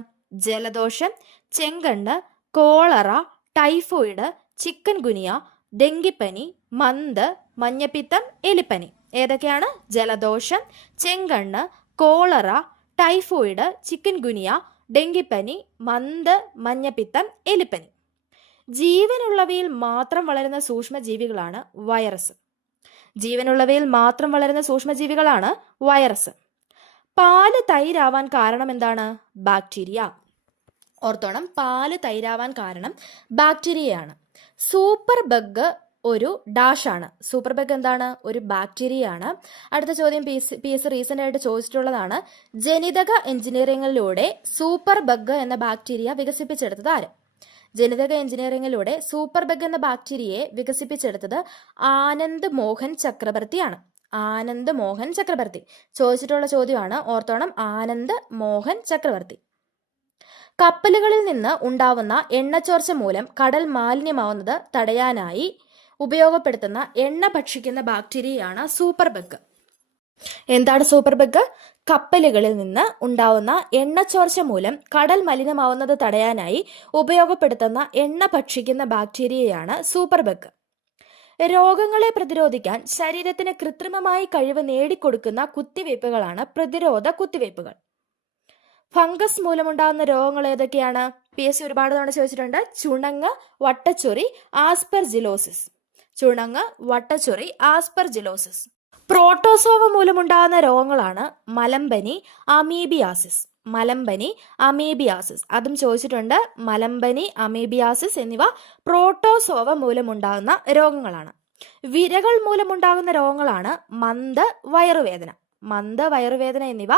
ജലദോഷം, ചെങ്കണ്ണ്, കോളറ, ടൈഫോയിഡ്, ചിക്കൻ ഗുനിയ, ഡെങ്കിപ്പനി, മന്ത്, മഞ്ഞപ്പിത്തം, എലിപ്പനി. ഏതൊക്കെയാണ്? ജലദോഷം, ചെങ്കണ്ണ്, കോളറ, ടൈഫോയിഡ്, ചിക്കൻ ഗുനിയ, ഡെങ്കിപ്പനി, മന്ത്, മഞ്ഞപ്പിത്തം, എലിപ്പനി. ജീവനുള്ളവയിൽ മാത്രം വളരുന്ന സൂക്ഷ്മജീവികളാണ് വൈറസ്. ജീവനുള്ളവയിൽ മാത്രം വളരുന്ന സൂക്ഷ്മജീവികളാണ് വൈറസ്. പാല് തൈരാവാൻ കാരണം എന്താണ്? ബാക്ടീരിയ. ഓർത്തോണം, പാല് തൈരാവാൻ കാരണം ബാക്ടീരിയയാണ്. സൂപ്പർ ബഗ് ഒരു ഡാഷാണ്. സൂപ്പർ ബഗ് എന്താണ്? ഒരു ബാക്ടീരിയയാണ്. അടുത്ത ചോദ്യം പി എസ് റീസെന്റ് ആയിട്ട് ചോദിച്ചിട്ടുള്ളതാണ്. ജനിതക എഞ്ചിനീയറിംഗിലൂടെ സൂപ്പർ ബഗ് എന്ന ബാക്ടീരിയ വികസിപ്പിച്ചെടുത്തത് ആര്? ജനിതക എഞ്ചിനീയറിംഗിലൂടെ സൂപ്പർ ബഗ് എന്ന ബാക്ടീരിയയെ വികസിപ്പിച്ചെടുത്തത് ആനന്ദ് മോഹൻ ചക്രവർത്തിയാണ്. ആനന്ദ് മോഹൻ ചക്രവർത്തി ചോദിച്ചിട്ടുള്ള ചോദ്യമാണ്. ഓർത്തോണം, ആനന്ദ് മോഹൻ ചക്രവർത്തി. കപ്പലുകളിൽ നിന്ന് ഉണ്ടാവുന്ന എണ്ണച്ചോർച്ച മൂലം കടൽ മാലിന്യമാവുന്നത് തടയാനായി ഉപയോഗപ്പെടുത്തുന്ന എണ്ണ ഭക്ഷിക്കുന്ന ബാക്ടീരിയയാണ് സൂപ്പർ ബഗ്. എന്താണ് സൂപ്പർ ബഗ്? കപ്പലുകളിൽ നിന്ന് ഉണ്ടാവുന്ന എണ്ണച്ചോർച്ച മൂലം കടൽ മലിനമാവുന്നത് തടയാനായി ഉപയോഗപ്പെടുത്തുന്ന എണ്ണ ഭക്ഷിക്കുന്ന ബാക്ടീരിയയാണ് സൂപ്പർ ബഗ്. രോഗങ്ങളെ പ്രതിരോധിക്കാൻ ശരീരത്തിന് കൃത്രിമമായി കഴിവ് നേടിക്കൊടുക്കുന്ന കുത്തിവയ്പ്പുകളാണ് പ്രതിരോധ കുത്തിവയ്പ്പുകൾ. ഫംഗസ് മൂലമുണ്ടാകുന്ന രോഗങ്ങൾ ഏതൊക്കെയാണ്? PSC ഒരുപാട് തവണ ചോദിച്ചിട്ടുണ്ട്. ചുണങ്ങ്, വട്ടച്ചൊറി, ആസ്പെർജിലോസിസ്. ചുണങ്ങ്, വട്ടച്ചൊറി, ആസ്പെർജിലോസിസ്. പ്രോട്ടോസോവ മൂലമുണ്ടാകുന്ന രോഗങ്ങളാണ് മലമ്പനി, അമീബിയാസിസ്. മലമ്പനി, അമീബിയാസിസ് അതും ചോദിച്ചിട്ടുണ്ട്. മലമ്പനി, അമീബിയാസിസ് എന്നിവ പ്രോട്ടോസോവ മൂലമുണ്ടാകുന്ന രോഗങ്ങളാണ്. വിരകൾ മൂലമുണ്ടാകുന്ന രോഗങ്ങളാണ് മന്ത്, വയറുവേദന. മന്ത്, വയറുവേദന എന്നിവ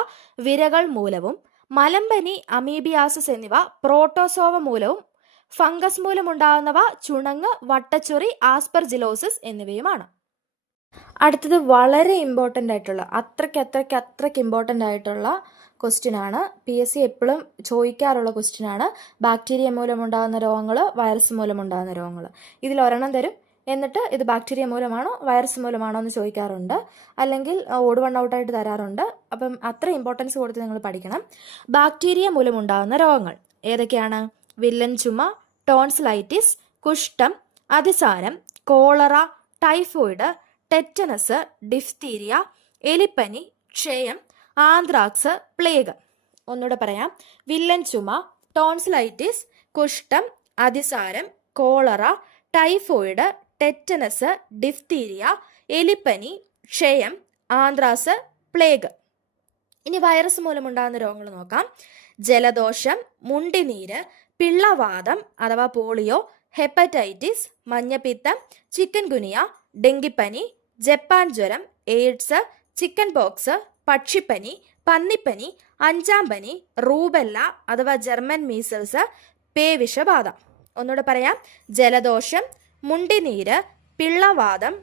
വിരകൾ മൂലവും, മലമ്പനി, അമീബിയാസിസ് എന്നിവ പ്രോട്ടോസോവ മൂലവും, ഫംഗസ് മൂലമുണ്ടാകുന്നവ ചുണങ്ങ്, വട്ടച്ചൊറി, ആസ്പെർജിലോസിസ് എന്നിവയുമാണ്. അടുത്തത് വളരെ ഇമ്പോർട്ടൻ്റ് ആയിട്ടുള്ള അത്രയ്ക്ക് ഇമ്പോർട്ടൻ്റ് ആയിട്ടുള്ള ക്വസ്റ്റ്യൻ ആണ്. PSC എപ്പോഴും ചോദിക്കാറുള്ള ക്വസ്റ്റ്യൻ ആണ്. ബാക്ടീരിയ മൂലമുണ്ടാകുന്ന രോഗങ്ങൾ, വൈറസ് മൂലമുണ്ടാകുന്ന രോഗങ്ങൾ. ഇതിൽ ഒരെണ്ണം തരും, എന്നിട്ട് ഇത് ബാക്ടീരിയ മൂലമാണോ വൈറസ് മൂലമാണോ എന്ന് ചോദിക്കാറുണ്ട്. അല്ലെങ്കിൽ ഓട് വൺ ഔട്ടായിട്ട് തരാറുണ്ട്. അപ്പം അത്ര ഇമ്പോർട്ടൻസ് കൊടുത്ത് നിങ്ങൾ പഠിക്കണം. ബാക്ടീരിയ മൂലമുണ്ടാകുന്ന രോഗങ്ങൾ ഏതൊക്കെയാണ്? വില്ലൻ ചുമ, ടോൺസിലൈറ്റിസ്, കുഷ്ഠം, അതിസാരം, കോളറ, ടൈഫോയിഡ്, ടെറ്റനസ്, ഡിഫ്തീരിയ, എലിപ്പനി, ക്ഷയം, ആന്ത്രാക്സ്, പ്ലേഗ്. ഒന്നുകൂടെ പറയാം. വില്ലൻ ചുമ, ടോൺസിലൈറ്റിസ്, കുഷ്ഠം, അതിസാരം, കോളറ, ടൈഫോയിഡ്, ടെറ്റനസ്, ഡിഫ്തീരിയ, എലിപ്പനി, ക്ഷയം, ആന്ത്രാസ്, പ്ലേഗ്. ഇനി വൈറസ് മൂലമുണ്ടാകുന്ന രോഗങ്ങൾ നോക്കാം. ജലദോഷം, മുണ്ടിനീര്, പിള്ളവാതം അഥവാ പോളിയോ, ഹെപ്പറ്റൈറ്റിസ്, മഞ്ഞപ്പിത്തം, ചിക്കൻ ഗുനിയ, ഡെങ്കിപ്പനി, ജപ്പാൻ ജ്വരം, എയ്ഡ്സ്, ചിക്കൻ പോക്സ്, പക്ഷിപ്പനി, പന്നിപ്പനി, അഞ്ചാം പനി, റൂബെല്ല അഥവാ ജർമ്മൻ മീസൽസ്, പേവിഷബാധ. ഒന്നുകൂടെ പറയാം. ജലദോഷം, മുണ്ടിനീര്, പിള്ളവാതം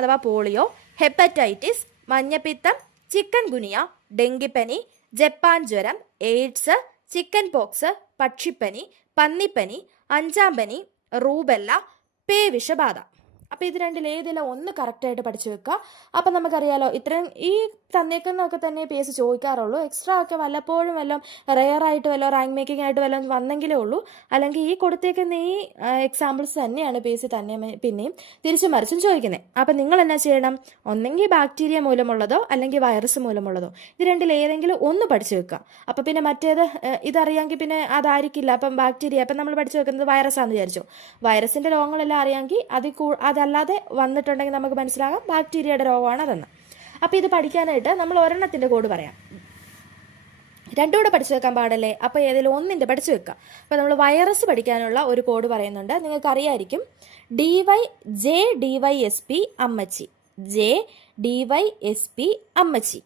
അഥവാ പോളിയോ, ഹെപ്പറ്റൈറ്റിസ്, മഞ്ഞപ്പിത്തം, ചിക്കൻ ഗുനിയ, ഡെങ്കിപ്പനി, ജപ്പാൻ ജ്വരം, എയ്ഡ്സ്, ചിക്കൻ പോക്സ്, പക്ഷിപ്പനി, പന്നിപ്പനി, അഞ്ചാം പനി, റൂബെല്ല, പേവിഷബാധ. അപ്പോൾ ഇത് രണ്ടിൽ ഏതെങ്കിലും ഒന്ന് കറക്റ്റായിട്ട് പഠിച്ചു വെക്കുക. അപ്പം നമുക്കറിയാലോ ഇത്രയും ഈ തന്നേക്കുന്നതൊക്കെ തന്നെ പി എസ് ചോദിക്കാറുള്ളൂ. എക്സ്ട്രാ ഒക്കെ വല്ലപ്പോഴും വല്ലതും റെയറായിട്ട് വല്ലതും റാങ്ക് മേക്കിംഗ് ആയിട്ട് വല്ലതും വന്നെങ്കിലേ ഉള്ളൂ. അല്ലെങ്കിൽ ഈ കൊടുത്തേക്കുന്ന ഈ എക്സാമ്പിൾസ് തന്നെയാണ് പി എസ് തന്നെ പിന്നെയും തിരിച്ചും മറിച്ചും ചോദിക്കുന്നത്. അപ്പം നിങ്ങൾ എന്നാ ചെയ്യണം? ഒന്നെങ്കിൽ ബാക്ടീരിയ മൂലമുള്ളതോ അല്ലെങ്കിൽ വൈറസ് മൂലമുള്ളതോ, ഇത് രണ്ടിൽ ഏതെങ്കിലും ഒന്ന് പഠിച്ചു വെക്കുക. അപ്പം പിന്നെ മറ്റേത് ഇതറിയാമെങ്കിൽ പിന്നെ അതായിരിക്കില്ല. അപ്പം ബാക്ടീരിയ, അപ്പം നമ്മൾ പഠിച്ചു വെക്കുന്നത് വൈറസാണെന്ന് വിചാരിച്ചു. വൈറസിൻ്റെ രോഗങ്ങളെല്ലാം അറിയാമെങ്കിൽ അതല്ലാതെ വന്നിട്ടുണ്ടെങ്കിൽ നമുക്ക് മനസ്സിലാകാം ബാക്ടീരിയയുടെ രോഗമാണ് അതെന്ന്. അപ്പോൾ ഇത് പഠിക്കാനായിട്ട് നമ്മൾ ഒരെണ്ണത്തിൻ്റെ കോഡ് പറയാം. രണ്ടും കൂടെ പഠിച്ചു വെക്കാൻ പാടല്ലേ? അപ്പോൾ ഏതെങ്കിലും ഒന്നിൻ്റെ പഠിച്ചു വെക്കുക. അപ്പോൾ നമ്മൾ വൈറസ് പഠിക്കാനുള്ള ഒരു കോഡ് പറയുന്നുണ്ട്. നിങ്ങൾക്കറിയായിരിക്കും, JDYSP അമ്മച്ചി, JDYSP അമ്മച്ചി.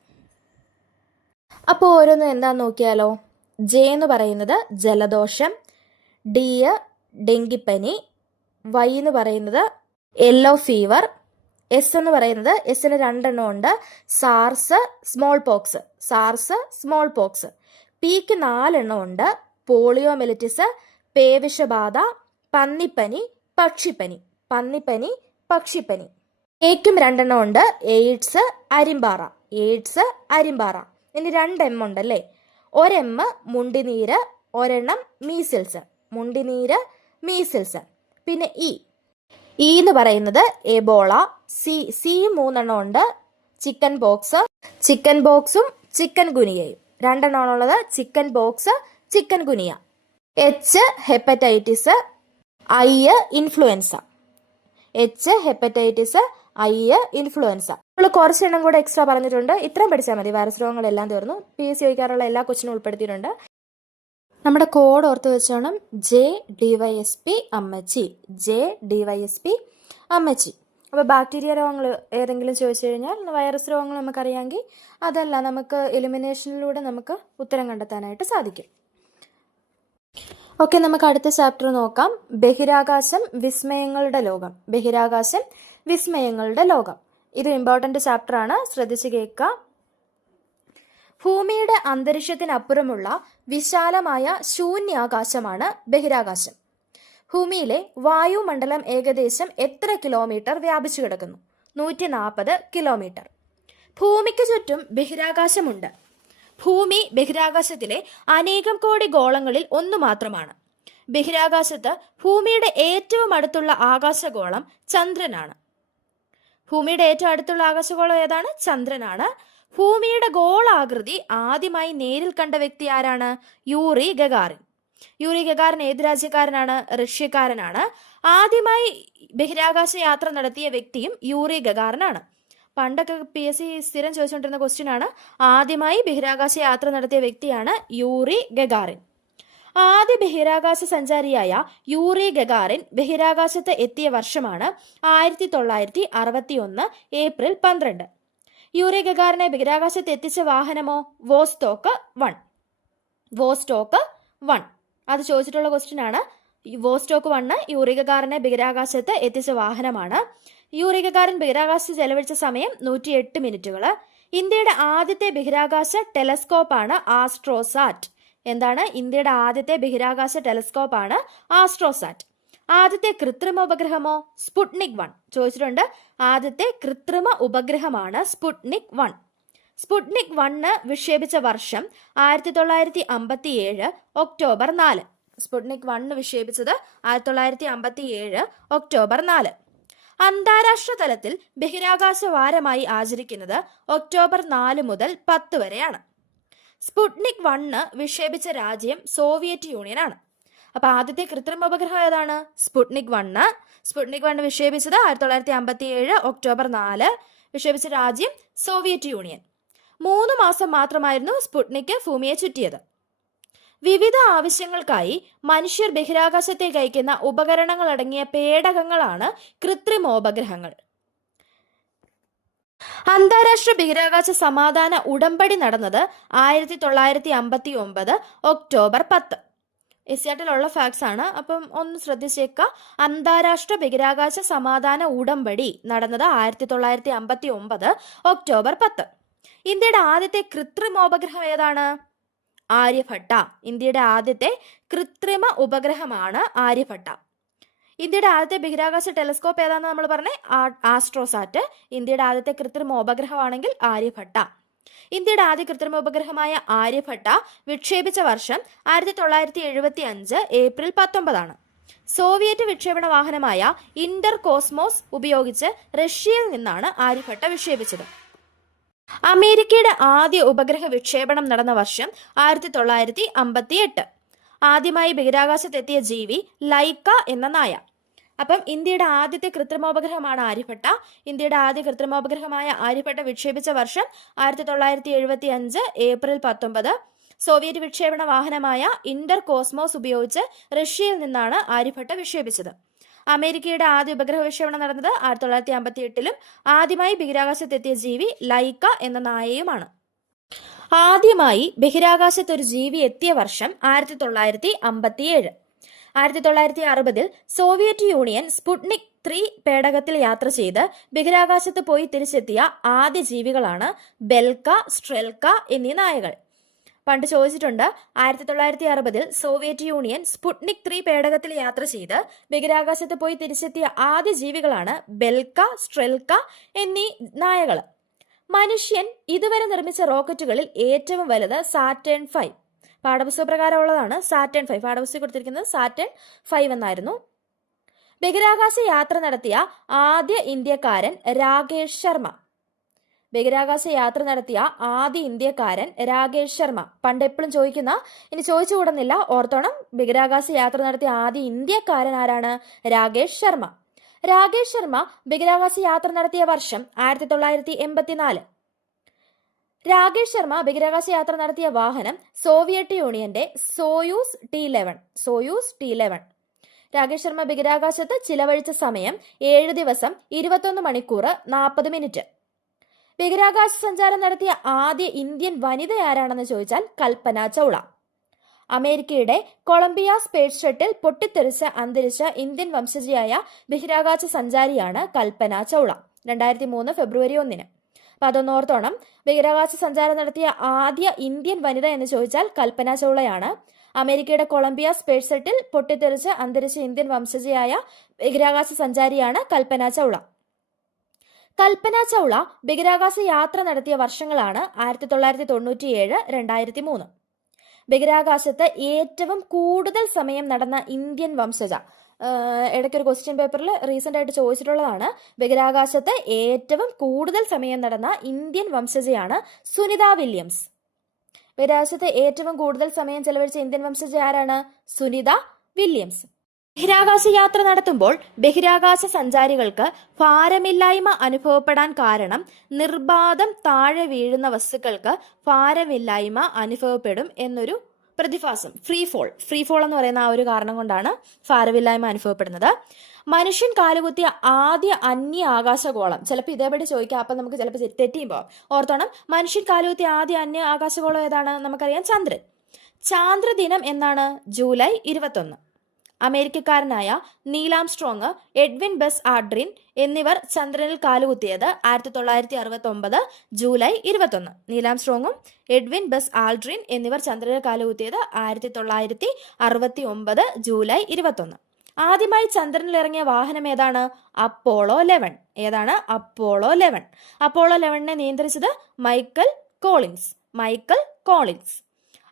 അപ്പോൾ ഓരോന്നും എന്താണെന്ന് നോക്കിയാലോ. ജെ എന്ന് പറയുന്നത് ജലദോഷം, ഡി ഡെങ്കിപ്പനി, വൈ എന്ന് പറയുന്നത് യെല്ലോ ഫീവർ, എസ് എന്ന് പറയുന്നത് എസിന് 2 എണ്ണം ഉണ്ട്, സാർസ് സ്മോൾ പോക്സ്, പിക്ക് 4 എണ്ണം ഉണ്ട്, പോളിയോമെലിറ്റിസ്, പേവിഷബാധ, പന്നിപ്പനി, പക്ഷിപ്പനി, എക്കും 2 എണ്ണം ഉണ്ട്, എയ്ഡ്സ്, അരിമ്പാറ. ഇനി 2 എം ഉണ്ടല്ലേ. 1 എം മുണ്ടിനീര്, 1 എണ്ണം മീസിൽസ്, പിന്നെ ഇ എന്ന് പറയുന്നത് എബോള, സി 3 എണ്ണം ഉണ്ട്, ചിക്കൻ ബോക്സും ചിക്കൻ ഗുനിയയും. 2 എണ്ണമാണുള്ളത്, chicken pox, chikungunya. H hepatitis, I influenza. നമ്മൾ കുറച്ചെണ്ണം കൂടെ എക്സ്ട്രാ പറഞ്ഞിട്ടുണ്ട്. ഇത്രയും പഠിച്ചാൽ മതി. വൈറസ് രോഗങ്ങളെല്ലാം തീർന്നു. പി എസ് സി ചോദിക്കാറുള്ള എല്ലാ ക്വസ്റ്റിനും ഉൾപ്പെടുത്തിയിട്ടുണ്ട്. നമ്മുടെ കോഡ് ഓർത്ത് വെച്ചോണം, JDYSP അമ്മച്ചി. അപ്പോൾ ബാക്ടീരിയ രോഗങ്ങൾ ഏതെങ്കിലും ചോദിച്ചു കഴിഞ്ഞാൽ, വൈറസ് രോഗങ്ങൾ നമുക്കറിയാമെങ്കിൽ അതല്ല, നമുക്ക് എലിമിനേഷനിലൂടെ നമുക്ക് ഉത്തരം കണ്ടെത്താനായിട്ട് സാധിക്കും. ഓക്കെ, നമുക്ക് അടുത്ത ചാപ്റ്റർ നോക്കാം. ബഹിരാകാശം വിസ്മയങ്ങളുടെ ലോകം. ഇത് ഇമ്പോർട്ടൻ്റ് ചാപ്റ്ററാണ്, ശ്രദ്ധിച്ച് കേൾക്കുക. ഭൂമിയുടെ അന്തരീക്ഷത്തിനപ്പുറമുള്ള വിശാലമായ ശൂന്യാകാശമാണ് ബഹിരാകാശം. ഭൂമിയിലെ വായുമണ്ഡലം ഏകദേശം എത്ര കിലോമീറ്റർ വ്യാപിച്ചു കിടക്കുന്നു? 140 കിലോമീറ്റർ. ഭൂമിക്ക് ചുറ്റും ബഹിരാകാശമുണ്ട്. ഭൂമി ബഹിരാകാശത്തിലെ അനേകം കോടി ഗോളങ്ങളിൽ ഒന്നു മാത്രമാണ്. ബഹിരാകാശത്ത് ഭൂമിയുടെ ഏറ്റവും അടുത്തുള്ള ആകാശഗോളം ചന്ദ്രനാണ്. ഭൂമിയുടെ ഏറ്റവും അടുത്തുള്ള ആകാശഗോളം ഏതാണ്? ചന്ദ്രനാണ്. ഭൂമിയുടെ ഗോളാകൃതി ആദ്യമായി നേരിൽ കണ്ട വ്യക്തി ആരാണ്? Yuri Gagarin. ഏത് രാജ്യക്കാരനാണ്? റഷ്യക്കാരനാണ്. ആദ്യമായി ബഹിരാകാശ യാത്ര നടത്തിയ വ്യക്തിയും യൂറി ഗഗാറിനാണ്. പണ്ടൊക്കെ PSC സ്ഥിരം ചോദിച്ചുകൊണ്ടിരുന്ന ക്വസ്റ്റ്യൻ ആണ്. ആദ്യമായി ബഹിരാകാശ യാത്ര നടത്തിയ വ്യക്തിയാണ് യൂറി ഗഗാറിൻ. ആദ്യ ബഹിരാകാശ സഞ്ചാരിയായ യൂറി ഗഗാറിൻ ബഹിരാകാശത്ത് എത്തിയ വർഷമാണ് 1961 ഏപ്രിൽ 12. യൂറി ഗഗാറിനെ ബഹിരാകാശത്ത് എത്തിച്ച വാഹനമോ? വോസ്റ്റോക്ക് 1. അത് ചോദിച്ചിട്ടുള്ള ക്വസ്റ്റ്യൻ ആണ്. വോസ്റ്റോക്ക് 1 യൂറി ഗഗാറിനെ ബഹിരാകാശത്ത് എത്തിച്ച വാഹനമാണ്. യൂറി ഗഗാറിൻ ബഹിരാകാശത്ത് ചെലവഴിച്ച സമയം 108 മിനിറ്റുകൾ. ഇന്ത്യയുടെ ആദ്യത്തെ ബഹിരാകാശ ടെലസ്കോപ്പാണ് ആസ്ട്രോസാറ്റ്. എന്താണ്? ഇന്ത്യയുടെ ആദ്യത്തെ ബഹിരാകാശ ടെലസ്കോപ്പാണ് ആസ്ട്രോസാറ്റ്. ആദ്യത്തെ കൃത്രിമ ഉപഗ്രഹമോ? സ്പുട്നിക് 1 ചോദിച്ചിട്ടുണ്ട്. ആദ്യത്തെ കൃത്രിമ ഉപഗ്രഹമാണ് സ്പുട്നിക് 1. സ്പുട്നിക് 1 വിക്ഷേപിച്ച വർഷം 1957 ഒക്ടോബർ 4. Sputnik 1 വിക്ഷേപിച്ചത് 1957 October 4. അന്താരാഷ്ട്ര തലത്തിൽ ബഹിരാകാശ വാരമായി ആചരിക്കുന്നത് ഒക്ടോബർ 4 മുതൽ 10 വരെയാണ്. സ്പുട്നിക് 1 വിക്ഷേപിച്ച രാജ്യം സോവിയറ്റ് യൂണിയൻ ആണ്. അപ്പൊ ആദ്യത്തെ കൃത്രിമ ഉപഗ്രഹം ഏതാണ്? Sputnik 1 വിക്ഷേപിച്ചത് 1957 October 4. വിക്ഷേപിച്ച രാജ്യം സോവിയറ്റ് യൂണിയൻ. 3 മാസം മാത്രമായിരുന്നു സ്പുട്നിക് ഭൂമിയെ ചുറ്റിയത്. വിവിധ ആവശ്യങ്ങൾക്കായി മനുഷ്യർ ബഹിരാകാശത്തേക്ക് അയക്കുന്ന ഉപകരണങ്ങൾ അടങ്ങിയ പേടകങ്ങളാണ് കൃത്രിമോപഗ്രഹങ്ങൾ. അന്താരാഷ്ട്ര ബഹിരാകാശ സമാധാന ഉടമ്പടി നടന്നത് 1959 ഒക്ടോബർ 10. എസ്യാറ്റിലുള്ള ഫാക്ട്സ് ആണ്, അപ്പം ഒന്ന് ശ്രദ്ധിച്ചേക്കുക. അന്താരാഷ്ട്ര ബഹിരാകാശ സമാധാന ഉടമ്പടി നടന്നത് 1959 ഒക്ടോബർ 10. ഇന്ത്യയുടെ ആദ്യത്തെ കൃത്രിമോപഗ്രഹം ഏതാണ്? ആര്യഭട്ട. ഇന്ത്യയുടെ ആദ്യത്തെ കൃത്രിമ ഉപഗ്രഹമാണ് ആര്യഭട്ട. ഇന്ത്യയുടെ ആദ്യത്തെ ബഹിരാകാശ ടെലസ്കോപ്പ് ഏതാണെന്ന് നമ്മൾ പറഞ്ഞേ? ആസ്ട്രോസാറ്റ്. ഇന്ത്യയുടെ ആദ്യത്തെ കൃത്രിമ ഉപഗ്രഹമാണെങ്കിൽ ആര്യഭട്ട. ഇന്ത്യയുടെ ആദ്യ കൃത്രിമ ഉപഗ്രഹമായ ആര്യഭട്ട വിക്ഷേപിച്ച വർഷം 1975 ഏപ്രിൽ 19 സോവിയറ്റ് വിക്ഷേപണ വാഹനമായ ഇന്റർ കോസ്മോസ് ഉപയോഗിച്ച് റഷ്യയിൽ നിന്നാണ് ആര്യഭട്ട വിക്ഷേപിച്ചത്. അമേരിക്കയുടെ ആദ്യ ഉപഗ്രഹ വിക്ഷേപണം നടന്ന വർഷം 1958. ആദ്യമായി ബഹിരാകാശത്തെത്തിയ ജീവി ലൈക്ക എന്ന നായ. അപ്പം ഇന്ത്യയുടെ ആദ്യത്തെ കൃത്രിമോപഗ്രഹമാണ് ആര്യഭട്ട. ഇന്ത്യയുടെ ആദ്യ കൃത്രിമോപഗ്രഹമായ ആര്യഭട്ട വിക്ഷേപിച്ച വർഷം 1975 ഏപ്രിൽ 19. സോവിയറ്റ് വിക്ഷേപണ വാഹനമായ ഇന്റർ കോസ്മോസ് ഉപയോഗിച്ച് റഷ്യയിൽ നിന്നാണ് ആര്യഭട്ട വിക്ഷേപിച്ചത്. അമേരിക്കയുടെ ആദ്യ ഉപഗ്രഹ വിക്ഷേപണം നടന്നത് 1958 ആദ്യമായി ബഹിരാകാശത്തെത്തിയ ജീവി ലൈക്ക എന്ന നായയുമാണ്. ആദ്യമായി ബഹിരാകാശത്ത് ഒരു ജീവി എത്തിയ വർഷം 1957. 1960 സോവിയറ്റ് യൂണിയൻ സ്പുട്നിക് 3 പേടകത്തിൽ യാത്ര ചെയ്ത് ബഹിരാകാശത്ത് പോയി തിരിച്ചെത്തിയ ആദ്യ ജീവികളാണ് ബെൽക്ക, സ്ട്രെൽക്ക എന്നീ നായകൾ. പണ്ട് ചോദിച്ചിട്ടുണ്ട്, 1960 സോവിയറ്റ് യൂണിയൻ സ്പുട്നിക് 3 പേടകത്തിൽ യാത്ര ചെയ്ത് ബഹിരാകാശത്ത് പോയി തിരിച്ചെത്തിയ ആദ്യ ജീവികളാണ് ബെൽക്ക, സ്ട്രെൽക്ക എന്നീ നായകൾ. മനുഷ്യൻ ഇതുവരെ നിർമ്മിച്ച റോക്കറ്റുകളിൽ ഏറ്റവും വലുത് സാറ്റേൺ 5. പാഠപുസ്തക പ്രകാരമുള്ളതാണ് സാറ്റേൺ 5. പാഠപുസ്തകം കൊടുത്തിരിക്കുന്നത് സാറ്റേൺ 5 എന്നായിരുന്നു. ബഹിരാകാശ യാത്ര നടത്തിയ ആദ്യ ഇന്ത്യക്കാരൻ രാകേഷ് ശർമ്മ. ബഹിരാകാശ യാത്ര നടത്തിയ ആദ്യ ഇന്ത്യക്കാരൻ രാകേഷ് ശർമ്മ. പണ്ട് എപ്പോഴും ചോദിക്കുന്ന, ഇനി ചോദിച്ചു കൂടുന്നില്ല, ഓർത്തോണം. ബഹിരാകാശ യാത്ര നടത്തിയ ആദ്യ ഇന്ത്യക്കാരൻ ആരാണ്? രാകേഷ് ശർമ്മ. രാകേഷ് ശർമ്മ ബഹിരാകാശ യാത്ര നടത്തിയ വർഷം 1984. രാകേഷ് ശർമ്മ ബഹിരാകാശ യാത്ര നടത്തിയ വാഹനം സോവിയറ്റ് യൂണിയന്റെ സോയൂസ് T-11. രാകേഷ് ശർമ്മ ബഹിരാകാശത്ത് ചിലവഴിച്ച സമയം 7 ദിവസം 21 മണിക്കൂർ 40 മിനിറ്റ്. ബഹിരാകാശ സഞ്ചാരം നടത്തിയ ആദ്യ ഇന്ത്യൻ വനിത ആരാണെന്ന് ചോദിച്ചാൽ കൽപ്പന ചൗള. അമേരിക്കയുടെ കൊളംബിയ സ്പേസ് ഷട്ടിൽ പൊട്ടിത്തെറിച്ച് അന്തരിച്ച ഇന്ത്യൻ വംശജയായ ബഹിരാകാശ സഞ്ചാരിയാണ് കൽപ്പന ചൗള. 2003 ഫെബ്രുവരി 1. അപ്പം അതൊന്ന് ഓർത്തോണം. ബഹിരാകാശ സഞ്ചാരം നടത്തിയ ആദ്യ ഇന്ത്യൻ വനിത എന്ന് ചോദിച്ചാൽ കൽപ്പന ചൗളയാണ്. അമേരിക്കയുടെ കൊളംബിയ സ്പേസ് ഷട്ടിൽ പൊട്ടിത്തെറിച്ച് അന്തരിച്ച ഇന്ത്യൻ വംശജയായ ബഹിരാകാശ സഞ്ചാരിയാണ് കൽപ്പന ചൗള. കൽപ്പന ചൗള ബഹിരാകാശ യാത്ര നടത്തിയ വർഷങ്ങളാണ് 1997, 2003. ബഹിരാകാശത്ത് ഏറ്റവും കൂടുതൽ സമയം നടന്ന ഇന്ത്യൻ വംശജ. ഇടയ്ക്കൊരു ക്വസ്റ്റ്യൻ പേപ്പറിൽ റീസെന്റ് ആയിട്ട് ചോദിച്ചിട്ടുള്ളതാണ്. ബഹിരാകാശത്ത് ഏറ്റവും കൂടുതൽ സമയം നടന്ന ഇന്ത്യൻ വംശജയാണ് സുനിത വില്യംസ്. ബഹിരാകാശത്ത് ഏറ്റവും കൂടുതൽ സമയം ചെലവഴിച്ച ഇന്ത്യൻ വംശജ ആരാണ്? സുനിത വില്യംസ്. ബഹിരാകാശ യാത്ര നടത്തുമ്പോൾ ബഹിരാകാശ സഞ്ചാരികൾക്ക് ഭാരമില്ലായ്മ അനുഭവപ്പെടാൻ കാരണം നിർബാധം താഴെ വീഴുന്ന വസ്തുക്കൾക്ക് ഭാരമില്ലായ്മ അനുഭവപ്പെടും എന്നൊരു പ്രതിഭാസം. ഫ്രീ ഫോൾ എന്ന് പറയുന്ന ആ ഒരു കാരണം കൊണ്ടാണ് ഭാരമില്ലായ്മ അനുഭവപ്പെടുന്നത്. മനുഷ്യൻ കാലുകുത്തിയ ആദ്യ അന്യ ആകാശഗോളം. ചിലപ്പോൾ ഇതേപടി ചോദിക്കാം, അപ്പം നമുക്ക് ചിലപ്പോൾ തെറ്റിയുമ്പോൾ ഓർത്തോണം. മനുഷ്യൻ കാലുകുത്തിയ ആദ്യ അന്യ ആകാശഗോളം ഏതാണ്? നമുക്കറിയാം, ചന്ദ്രൻ. ചാന്ദ്രദിനം എന്നാണ്? ജൂലൈ 21. അമേരിക്കക്കാരനായ Neil Armstrong, Edwin Buzz Aldrin എന്നിവർ ചന്ദ്രനിൽ കാലുകുത്തിയത് 1969 ജൂലൈ 21. നീൽ ആംസ്ട്രോങ്ങും എഡ്വിൻ ബസ് ആൾഡ്രിൻ എന്നിവർ ചന്ദ്രനിൽ കാലുകുത്തിയത് 1969 ജൂലൈ 21. ആദ്യമായി ചന്ദ്രനിൽ ഇറങ്ങിയ വാഹനം ഏതാണ്? അപ്പോളോ 11. ഏതാണ്? അപ്പോളോ 11. അപ്പോളോ 11നെ നിയന്ത്രിച്ചത് മൈക്കൽ കോളിൻസ്.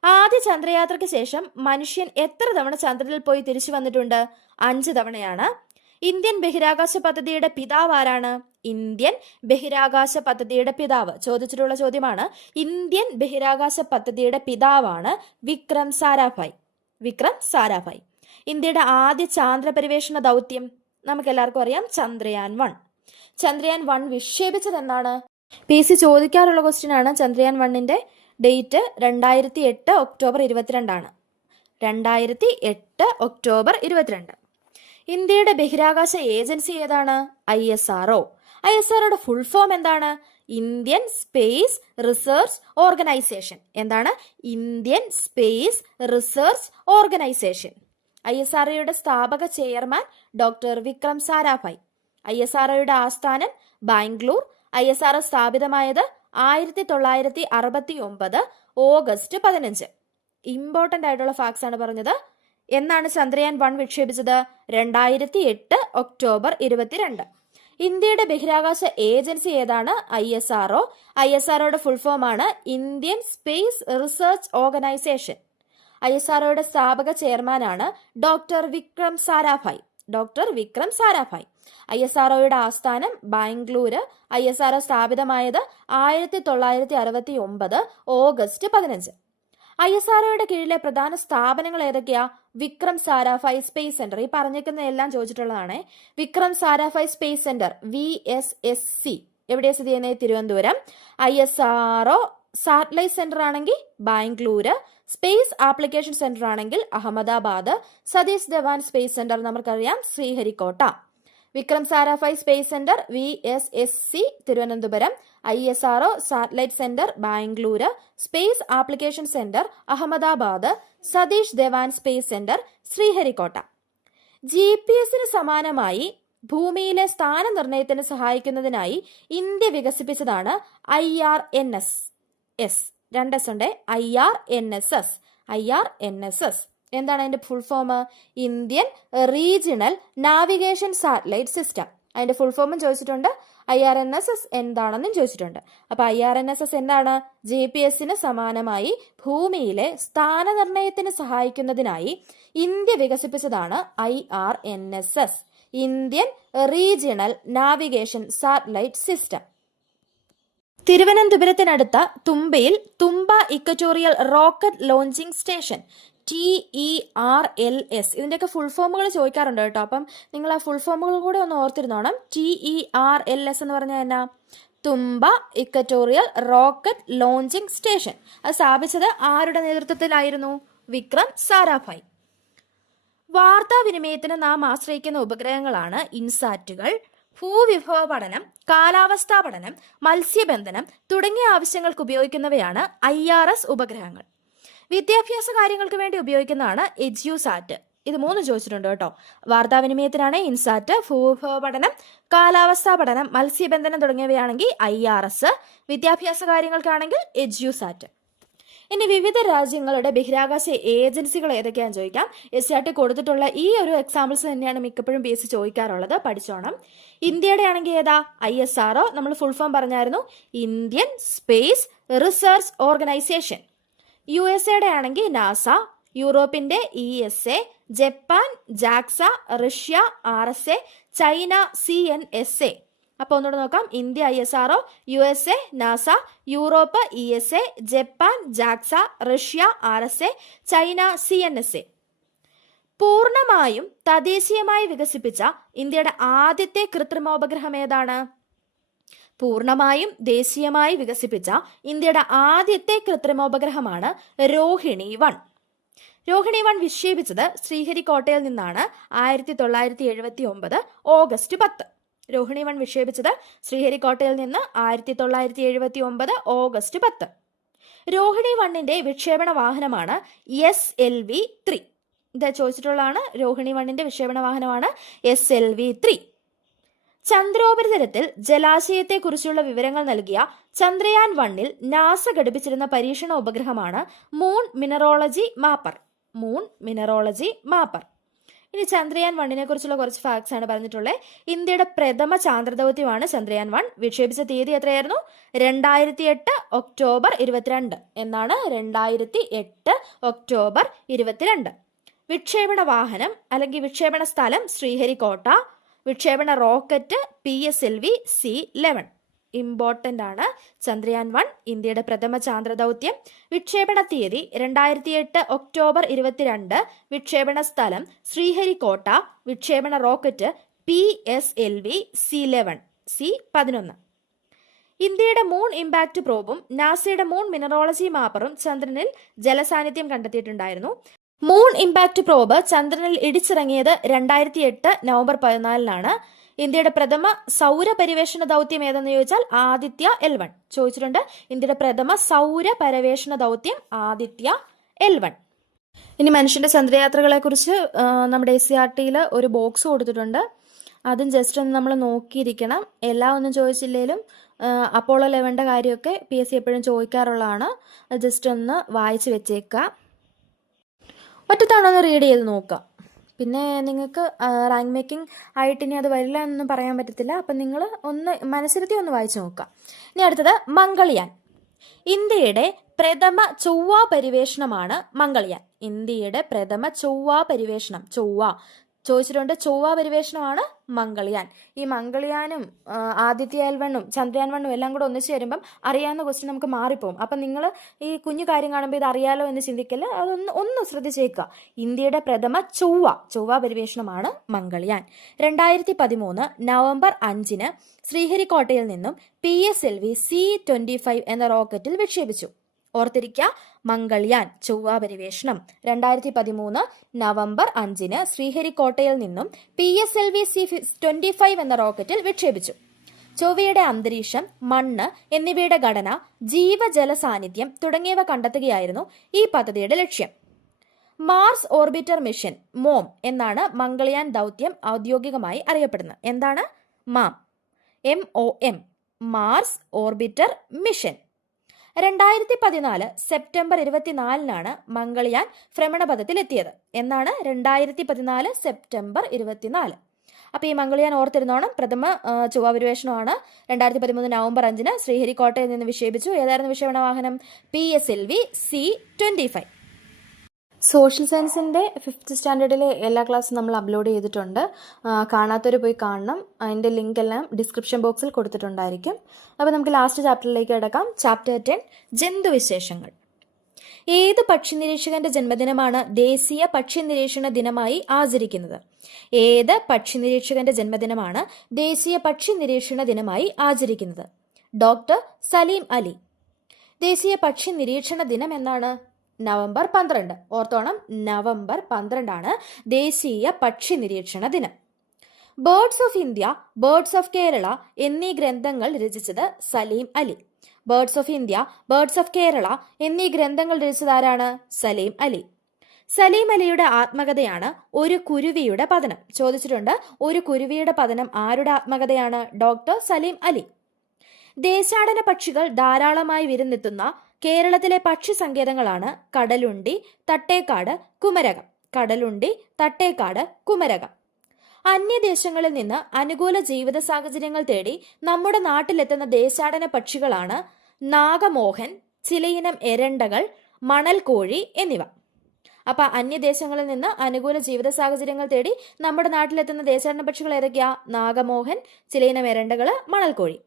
ആദ്യ ചന്ദ്രയാത്രയ്ക്ക് ശേഷം മനുഷ്യൻ എത്ര തവണ ചന്ദ്രനിൽ പോയി തിരിച്ചു വന്നിട്ടുണ്ട്? 5 തവണയാണ്. ഇന്ത്യൻ ബഹിരാകാശ പദ്ധതിയുടെ പിതാവ് ആരാണ്? ഇന്ത്യൻ ബഹിരാകാശ പദ്ധതിയുടെ പിതാവ് ചോദിച്ചിട്ടുള്ള ചോദ്യമാണ്. ഇന്ത്യൻ ബഹിരാകാശ പദ്ധതിയുടെ പിതാവാണ് വിക്രം സാരാഭായ്. ഇന്ത്യയുടെ ആദ്യ ചാന്ദ്ര പരിവേഷണ ദൗത്യം നമുക്ക് എല്ലാവർക്കും അറിയാം, ചന്ദ്രയാൻ 1 വിക്ഷേപിച്ചത് എന്നാണ്? PC ചോദിക്കാറുള്ള ക്വസ്റ്റ്യൻ ആണ്. ചന്ദ്രയാൻ 1ന്റെ ഡേറ്റ് 2008 ഒക്ടോബർ 22. 2008 ഒക്ടോബർ 22. ഇന്ത്യയുടെ ബഹിരാകാശ ഏജൻസി ഏതാണ്? ISRO. ISROയുടെ ഫുൾ ഫോം എന്താണ്? Indian space research organisation. എന്താണ്? Indian space research organisation. ISROയുടെ സ്ഥാപക ചെയർമാൻ ഡോക്ടർ വിക്രം സാരാഭായ്. ISROയുടെ ആസ്ഥാനം ബാംഗ്ലൂർ. ISRO സ്ഥാപിതമായത് 1969 ഓഗസ്റ്റ് 15. ഇമ്പോർട്ടൻ്റ് ആയിട്ടുള്ള ഫാക്ട്സ് ആണ് പറഞ്ഞത്. എന്നാണ് ചന്ദ്രയാൻ 1 വിക്ഷേപിച്ചത്? 2008 ഒക്ടോബർ 22. ഇന്ത്യയുടെ ബഹിരാകാശ ഏജൻസി ഏതാണ്? ISRO. ISROയുടെ ഫുൾ ഫോം ആണ് ഇന്ത്യൻ സ്പേസ് റിസർച്ച് ഓർഗനൈസേഷൻ. ISROയുടെ സ്ഥാപക ചെയർമാനാണ് ഡോക്ടർ വിക്രം സാരാഭായ്. ISROയുടെ ആസ്ഥാനം ബാംഗ്ലൂര്. ISRO സ്ഥാപിതമായത് 1969 ഓഗസ്റ്റ് 15. ISROയുടെ കീഴിലെ പ്രധാന സ്ഥാപനങ്ങൾ ഏതൊക്കെയാ? Vikram Sarabhai space centre. ഈ പറഞ്ഞേക്കുന്ന എല്ലാം ചോദിച്ചിട്ടുള്ളതാണ്. Vikram Sarabhai space centre VSSC എവിടെയാ സ്ഥിതി ചെയ്യുന്നത്? തിരുവനന്തപുരം. ISRO സാറ്റലൈറ്റ് സെന്റർ ആണെങ്കിൽ ബാംഗ്ലൂര്. സ്പേസ് ആപ്ലിക്കേഷൻ സെന്റർ ആണെങ്കിൽ അഹമ്മദാബാദ്. സതീഷ് ധവാൻ സ്പേസ് സെന്റർ നമുക്കറിയാം Sriharikota. Vikram Sarabhai space centre VSSC Thiruvananthapuram. ISRO satellite centre Bangalore. Space application centre Ahmedabad. Satish Dhawan space centre Sriharikota. GPS സമാനമായി ഭൂമിയിലെ സ്ഥാനനിർണയത്തിന് സഹായിക്കുന്നതിനായി ഇന്ത്യ വികസിപ്പിച്ചതാണ് IRNSS. 2 S ഉണ്ട്. IRNSS. എന്താണ് അതിന്റെ full form? Indian regional navigation satellite system. അതിന്റെ ഫുൾ ഫോമും ചോദിച്ചിട്ടുണ്ട്. IRNSS എന്താണെന്നും ചോദിച്ചിട്ടുണ്ട്. അപ്പൊ IRNSS എന്താണ്? GPS സമാനമായി ഭൂമിയിലെ സ്ഥാനനിർണയത്തിന് സഹായിക്കുന്നതിനായി ഇന്ത്യ വികസിപ്പിച്ചതാണ് IRNSS, Indian regional navigation satellite system. തിരുവനന്തപുരത്തിനടുത്ത തുമ്പയിൽ Thumba equatorial rocket launching station TERLS. ഇതിൻ്റെയൊക്കെ ഫുൾ ഫോമുകൾ ചോദിക്കാറുണ്ട് കേട്ടോ. അപ്പം നിങ്ങൾ ആ ഫുൾ ഫോമുകൾ കൂടെ ഒന്ന് ഓർത്തിരുന്നോണം. TERLS എന്ന് പറഞ്ഞാൽ എന്നാ? തുമ്പ ഇക്വറ്റോറിയൽ റോക്കറ്റ് ലോഞ്ചിങ് സ്റ്റേഷൻ. അത് സ്ഥാപിച്ചത് ആരുടെ നേതൃത്വത്തിലായിരുന്നു? വിക്രം സാരാഭായ്. വാർത്താവിനിമയത്തിന് നാം ആശ്രയിക്കുന്ന ഉപഗ്രഹങ്ങളാണ് ഇൻസാറ്റുകൾ. ഭൂവിഭവ പഠനം, കാലാവസ്ഥാ പഠനം, മത്സ്യബന്ധനം തുടങ്ങിയ ആവശ്യങ്ങൾക്ക് ഉപയോഗിക്കുന്നവയാണ് IRS ഉപഗ്രഹങ്ങൾ. വിദ്യാഭ്യാസ കാര്യങ്ങൾക്ക് വേണ്ടി ഉപയോഗിക്കുന്നതാണ് EduSat. ഇത് 3 ചോദിച്ചിട്ടുണ്ട് കേട്ടോ. വാർത്താവിനിമയത്തിനാണ് ഇൻസാറ്റ്, ഭൂവിഭവ പഠനം, കാലാവസ്ഥാ പഠനം, മത്സ്യബന്ധനം തുടങ്ങിയവയാണെങ്കിൽ IRS, വിദ്യാഭ്യാസ കാര്യങ്ങൾക്കാണെങ്കിൽ EduSat. ഇനി വിവിധ രാജ്യങ്ങളുടെ ബഹിരാകാശ ഏജൻസികൾ ഏതൊക്കെയാണെന്ന് ചോദിക്കാം. SRT കൊടുത്തിട്ടുള്ള ഈ ഒരു എക്സാമ്പിൾസ് തന്നെയാണ് മിക്കപ്പോഴും PSC ചോദിക്കാറുള്ളത്. പഠിച്ചോണം. ഇന്ത്യയുടെ ആണെങ്കിൽ ഏതാ? ISRO. നമ്മൾ ഫുൾ ഫോം പറഞ്ഞായിരുന്നു, Indian space research organisation. USA ആണെങ്കിൽ നാസ. യൂറോപ്പിന്റെ ESA, Japan JAXA, Russia RSA, China CNSA. അപ്പോൾ ഒന്നുകൂടെ നോക്കാം. India ISRO, USA NASA, Europe ESA, Japan JAXA, Russia RSA, China CNSA. പൂർണ്ണമായും തദ്ദേശീയമായി വികസിപ്പിച്ച ഇന്ത്യയുടെ ആദ്യത്തെ കൃത്രിമോപഗ്രഹം ഏതാണ്? പൂർണ്ണമായും ദേശീയമായി വികസിപ്പിച്ച ഇന്ത്യയുടെ ആദ്യത്തെ കൃത്രിമോപഗ്രഹമാണ് രോഹിണി 1. രോഹിണി 1 വിക്ഷേപിച്ചത് ശ്രീഹരിക്കോട്ടയിൽ നിന്നാണ് 1979 ഓഗസ്റ്റ് 10. രോഹിണി 1 വിക്ഷേപിച്ചത് ശ്രീഹരിക്കോട്ടയിൽ നിന്ന് 1979 ഓഗസ്റ്റ് 10. രോഹിണി 1ന്റെ വിക്ഷേപണ വാഹനമാണ് SLV-3. ഇത് ചോദിച്ചിട്ടുള്ളതാണ്. രോഹിണി 1ന്റെ വിക്ഷേപണ വാഹനമാണ് SLV-3. ചന്ദ്രോപരിതലത്തിൽ ജലാശയത്തെക്കുറിച്ചുള്ള വിവരങ്ങൾ നൽകിയ ചന്ദ്രയാൻ 1ൽ നാസ ഘടിപ്പിച്ചിരുന്ന പരീക്ഷണ ഉപഗ്രഹമാണ് മൂൺ മിനറോളജി മാപ്പർ. ഇനി ചന്ദ്രയാൻ 1നെ കുറിച്ചുള്ള കുറച്ച് ഫാക്ട്സ് ആണ് പറഞ്ഞിട്ടുള്ളത്. ഇന്ത്യയുടെ പ്രഥമ ചാന്ദ്രദൗത്യമാണ് ചന്ദ്രയാൻ 1. വിക്ഷേപിച്ച തീയതി എത്രയായിരുന്നു? 2008 ഒക്ടോബർ 22 എന്നാണ്. 2008 ഒക്ടോബർ 22. വിക്ഷേപണ വാഹനം അല്ലെങ്കിൽ വിക്ഷേപണ സ്ഥലം ശ്രീഹരിക്കോട്ട. വിക്ഷേപണ റോക്കറ്റ് PSLV-C11. ഇമ്പോർട്ടൻ്റ് ആണ്. ചന്ദ്രയാൻ 1 ഇന്ത്യയുടെ പ്രഥമ ചാന്ദ്രദൗത്യം. വിക്ഷേപണ തീയതി 2008 ഒക്ടോബർ 22. വിക്ഷേപണ സ്ഥലം ശ്രീഹരിക്കോട്ട. വിക്ഷേപണ റോക്കറ്റ് PSLV-C11. ഇന്ത്യയുടെ മൂൺ ഇമ്പാക്ട് പ്രോബും നാസയുടെ മൂൺ മിനറോളജി മാപ്പറും ചന്ദ്രനിൽ ജലസാന്നിധ്യം കണ്ടെത്തിയിട്ടുണ്ടായിരുന്നു. മൂൺ ഇമ്പാക്ട് പ്രോബ് ചന്ദ്രനിൽ ഇടിച്ചിറങ്ങിയത് 2008 നവംബർ 14 ഇന്ത്യയുടെ പ്രഥമ സൗര പരിവേഷണ ദൗത്യം ഏതെന്ന് ചോദിച്ചാൽ ആദിത്യ L1 ചോദിച്ചിട്ടുണ്ട്. ഇന്ത്യയുടെ പ്രഥമ സൗര പരിവേഷണ ദൗത്യം ആദിത്യ L1. ഇനി മനുഷ്യന്റെ ചന്ദ്രയാത്രകളെ കുറിച്ച് നമ്മുടെ SCRT-യിൽ ഒരു ബോക്സ് കൊടുത്തിട്ടുണ്ട്. അതും ജസ്റ്റ് ഒന്ന് നമ്മൾ നോക്കിയിരിക്കണം. എല്ലാം ഒന്നും ചോദിച്ചില്ലെങ്കിലും അപ്പോളോ 11ന്റെ കാര്യമൊക്കെ PSC എപ്പോഴും ചോദിക്കാറുള്ളതാണ്. ജസ്റ്റ് ഒന്ന് വായിച്ച് വെച്ചേക്കുക. ഒറ്റത്തവണ ഒന്ന് റീഡ് ചെയ്ത് നോക്കുക. പിന്നെ നിങ്ങൾക്ക് റാങ്ക് മേക്കിംഗ് ആയിട്ട് ഇനി അത് വരില്ല എന്നൊന്നും പറയാൻ പറ്റത്തില്ല. അപ്പം നിങ്ങൾ ഒന്ന് മനസ്സിരുത്തി ഒന്ന് വായിച്ചു നോക്കുക. ഇനി അടുത്തത് മംഗൾയാൻ. ഇന്ത്യയുടെ പ്രഥമ ചൊവ്വ പരിവേഷണമാണ് മംഗൾയാൻ. ഇന്ത്യയുടെ പ്രഥമ ചൊവ്വ പരിവേഷണം, ചൊവ്വ ചോദിച്ചിട്ടുണ്ട്, ചൊവ്വ പരിവേഷണമാണ് മംഗൾയാൻ. ഈ മംഗൾയാനും ആദിത്യ L1 ചന്ദ്രയാൻ 1 എല്ലാം കൂടെ ഒന്നിച്ച് വരുമ്പം അറിയാവുന്ന ക്വസ്റ്റ്യൻ നമുക്ക് മാറിപ്പോകും. അപ്പം നിങ്ങൾ ഈ കുഞ്ഞു കാര്യം കാണുമ്പോൾ ഇത് അറിയാലോ എന്ന് ചിന്തിക്കല്, അതൊന്ന് ശ്രദ്ധിച്ചേക്കുക. ഇന്ത്യയുടെ പ്രഥമ ചൊവ്വ പരിവേഷണമാണ് മംഗൾയാൻ. 2013 നവംബർ 5 ശ്രീഹരിക്കോട്ടയിൽ നിന്നും PSLV C-25 എന്ന റോക്കറ്റിൽ വിക്ഷേപിച്ചു. ഓർത്തിരിക്കുക, മംഗൾയാൻ ചൊവ്വ പരിവേഷണം 2013 നവംബർ 5 ശ്രീഹരിക്കോട്ടയിൽ നിന്നും PSLV C-25 എന്ന റോക്കറ്റിൽ വിക്ഷേപിച്ചു. ചൊവ്വയുടെ അന്തരീക്ഷം, മണ്ണ് എന്നിവയുടെ ഘടന, ജീവജല സാന്നിധ്യം തുടങ്ങിയവ കണ്ടെത്തുകയായിരുന്നു ഈ പദ്ധതിയുടെ ലക്ഷ്യം. മാർസ് ഓർബിറ്റർ മിഷൻ MOM എന്നാണ് മംഗൾയാൻ ദൗത്യം ഔദ്യോഗികമായി അറിയപ്പെടുന്നത്. എന്താണ് MOM? Mars orbiter mission. 2014 September 24 Mangalyaan ഭ്രമണപഥത്തിലെത്തിയത്. എന്നാണ് 2014 സെപ്റ്റംബർ 24. അപ്പോൾ ഈ മംഗൾയാൻ ഓർത്തിരുന്നോണം, പ്രഥമ ചൊവ്വ പരിവേഷണമാണ്. 2013 നവംബർ 5 ശ്രീഹരിക്കോട്ടയിൽ നിന്ന് വിക്ഷേപിച്ചു. ഏതായിരുന്നു വിക്ഷേപണ വാഹനം? PSLV C-25. സോഷ്യൽ സയൻസിൻ്റെ 5th സ്റ്റാൻഡേർഡിലെ എല്ലാ ക്ലാസ്സും നമ്മൾ അപ്ലോഡ് ചെയ്തിട്ടുണ്ട്. കാണാത്തവർ പോയി കാണണം. അതിൻ്റെ ലിങ്ക് എല്ലാം ഡിസ്ക്രിപ്ഷൻ ബോക്സിൽ കൊടുത്തിട്ടുണ്ടായിരിക്കും. അപ്പോൾ നമുക്ക് ലാസ്റ്റ് ചാപ്റ്ററിലേക്ക് കിടക്കാം. ചാപ്റ്റർ 10 ജന്തുവിശേഷങ്ങൾ. ഏത് പക്ഷി നിരീക്ഷകന്റെ ജന്മദിനമാണ് ദേശീയ പക്ഷി നിരീക്ഷണ ദിനമായി ആചരിക്കുന്നത്? ഏത് പക്ഷി നിരീക്ഷകന്റെ ജന്മദിനമാണ് ദേശീയ പക്ഷി നിരീക്ഷണ ദിനമായി ആചരിക്കുന്നത്? ഡോക്ടർ സലീം അലി. ദേശീയ പക്ഷി നിരീക്ഷണ ദിനം എന്നാണ്? നവംബർ 12. ഓർത്തോണം, നവംബർ 12 ദേശീയ പക്ഷി നിരീക്ഷണ ദിനം. Birds of India, birds of Kerala എന്നീ ഗ്രന്ഥങ്ങൾ രചിച്ചത് Salim Ali. Birds of India, birds of Kerala എന്നീ ഗ്രന്ഥങ്ങൾ രചിച്ചത് ആരാണ്? സലീം അലി. സലീം അലിയുടെ ആത്മകഥയാണ് ഒരു കുരുവിയുടെ പതനം. ചോദിച്ചിട്ടുണ്ട്, ഒരു കുരുവിയുടെ പതനം ആരുടെ ആത്മകഥയാണ്? ഡോക്ടർ സലീം അലി. ദേശാടന പക്ഷികൾ ധാരാളമായി വിരുന്നെത്തുന്ന കേരളത്തിലെ പക്ഷി സങ്കേതങ്ങളാണ് കടലുണ്ടി, തട്ടേക്കാട്, കുമരകം. കടലുണ്ടി, തട്ടേക്കാട്, കുമരകം. അന്യദേശങ്ങളിൽ നിന്ന് അനുകൂല ജീവിത സാഹചര്യങ്ങൾ തേടി നമ്മുടെ നാട്ടിലെത്തുന്ന ദേശാടന പക്ഷികളാണ് നാഗമോഹൻ, ചിലയിനം എരണ്ടകൾ, മണൽക്കോഴി എന്നിവ. അപ്പൊ അന്യദേശങ്ങളിൽ നിന്ന് അനുകൂല ജീവിത സാഹചര്യങ്ങൾ തേടി നമ്മുടെ നാട്ടിലെത്തുന്ന ദേശാടന പക്ഷികൾ ഏതൊക്കെയാ? നാഗമോഹൻ, ചിലയിനം എരണ്ടകൾ, മണൽക്കോഴി.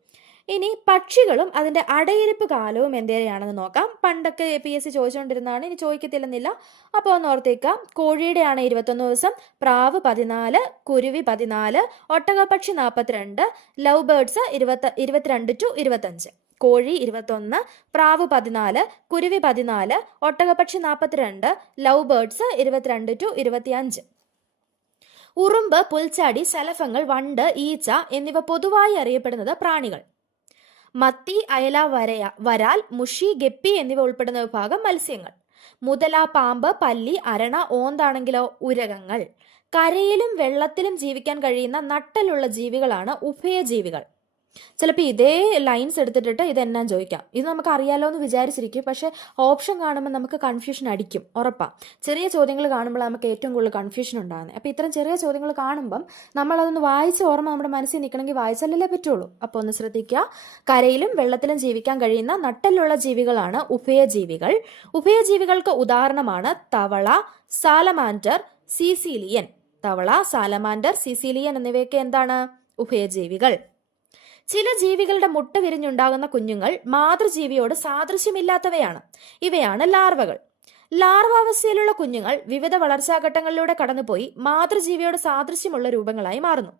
ഇനി പക്ഷികളും അതിന്റെ അടയിരിപ്പ് കാലവും എന്തേരെയാണെന്ന് നോക്കാം. പണ്ടൊക്കെ PSC ചോദിച്ചുകൊണ്ടിരുന്നതാണ്, ഇനി ചോദിക്കത്തില്ലെന്നില്ല. അപ്പോൾ ഒന്ന് ഓർത്തേക്കാം. കോഴിയുടെയാണ് 21 ദിവസം, പ്രാവ് 14, കുരുവി 14, ഒട്ടകപ്പക്ഷി 42, ലവ് ബേർഡ്സ് 22 to 25. കോഴി 21, പ്രാവ് 14, കുരുവി 14, ഒട്ടകപ്പക്ഷി 42, ലവ് ബേർഡ്സ് 22 to 25. ഉറുമ്പ്, പുൽച്ചാടി, ശലഭങ്ങൾ, വണ്ട്, ഈച്ച എന്നിവ പൊതുവായി അറിയപ്പെടുന്നത് പ്രാണികൾ. മത്തി, അയല, വരാൽ, മുഷി, ഗപ്പി എന്നിവ ഉൾപ്പെടുന്ന വിഭാഗം മത്സ്യങ്ങൾ. മുതല, പാമ്പ്, പല്ലി, അരണ, ഓന്താണെങ്കിലോ ഉരകങ്ങൾ. കരയിലും വെള്ളത്തിലും ജീവിക്കാൻ കഴിയുന്ന നട്ടലുള്ള ജീവികളാണ് ഉഭയജീവികൾ. ചിലപ്പോൾ ഇതേ ലൈൻസ് എടുത്തിട്ട് ഇതെന്നാ ചോദിക്കാം. ഇത് നമുക്ക് അറിയാലോ എന്ന് വിചാരിച്ചിരിക്കും, പക്ഷെ ഓപ്ഷൻ കാണുമ്പോൾ നമുക്ക് കൺഫ്യൂഷൻ അടിക്കും, ഉറപ്പാണ്. ചെറിയ ചോദ്യങ്ങൾ കാണുമ്പോൾ നമുക്ക് ഏറ്റവും കൂടുതൽ കൺഫ്യൂഷൻ ഉണ്ടാകുന്നത്. അപ്പോൾ ഇത്തരം ചെറിയ ചോദ്യങ്ങൾ കാണുമ്പം നമ്മളതൊന്ന് വായിച്ച് ഓർമ്മ നമ്മുടെ മനസ്സിൽ നിൽക്കണമെങ്കിൽ വായിച്ചാലല്ലേ പറ്റുള്ളൂ. അപ്പോൾ ഒന്ന് ശ്രദ്ധിക്കുക. കരയിലും വെള്ളത്തിലും ജീവിക്കാൻ കഴിയുന്ന നട്ടലുള്ള ജീവികളാണ് ഉഭയജീവികൾ. ഉഭയജീവികൾക്ക് ഉദാഹരണമാണ് തവള, സാലമാൻഡർ, സീസീലിയൻ. തവള, സാലമാൻഡർ, സീസീലിയൻ എന്നിവയൊക്കെ എന്താണ്? ഉഭയജീവികൾ. ചില ജീവികളുടെ മുട്ട വിരിഞ്ഞുണ്ടാകുന്ന കുഞ്ഞുങ്ങൾ മാതൃജീവിയോട് സാദൃശ്യമില്ലാത്തവയാണ്. ഇവയാണ് ലാർവകൾ. ലാർവാവസ്ഥയിലുള്ള കുഞ്ഞുങ്ങൾ വിവിധ വളർച്ചാഘട്ടങ്ങളിലൂടെ കടന്നുപോയി മാതൃജീവിയോട് സാദൃശ്യമുള്ള രൂപങ്ങളായി മാറുന്നു.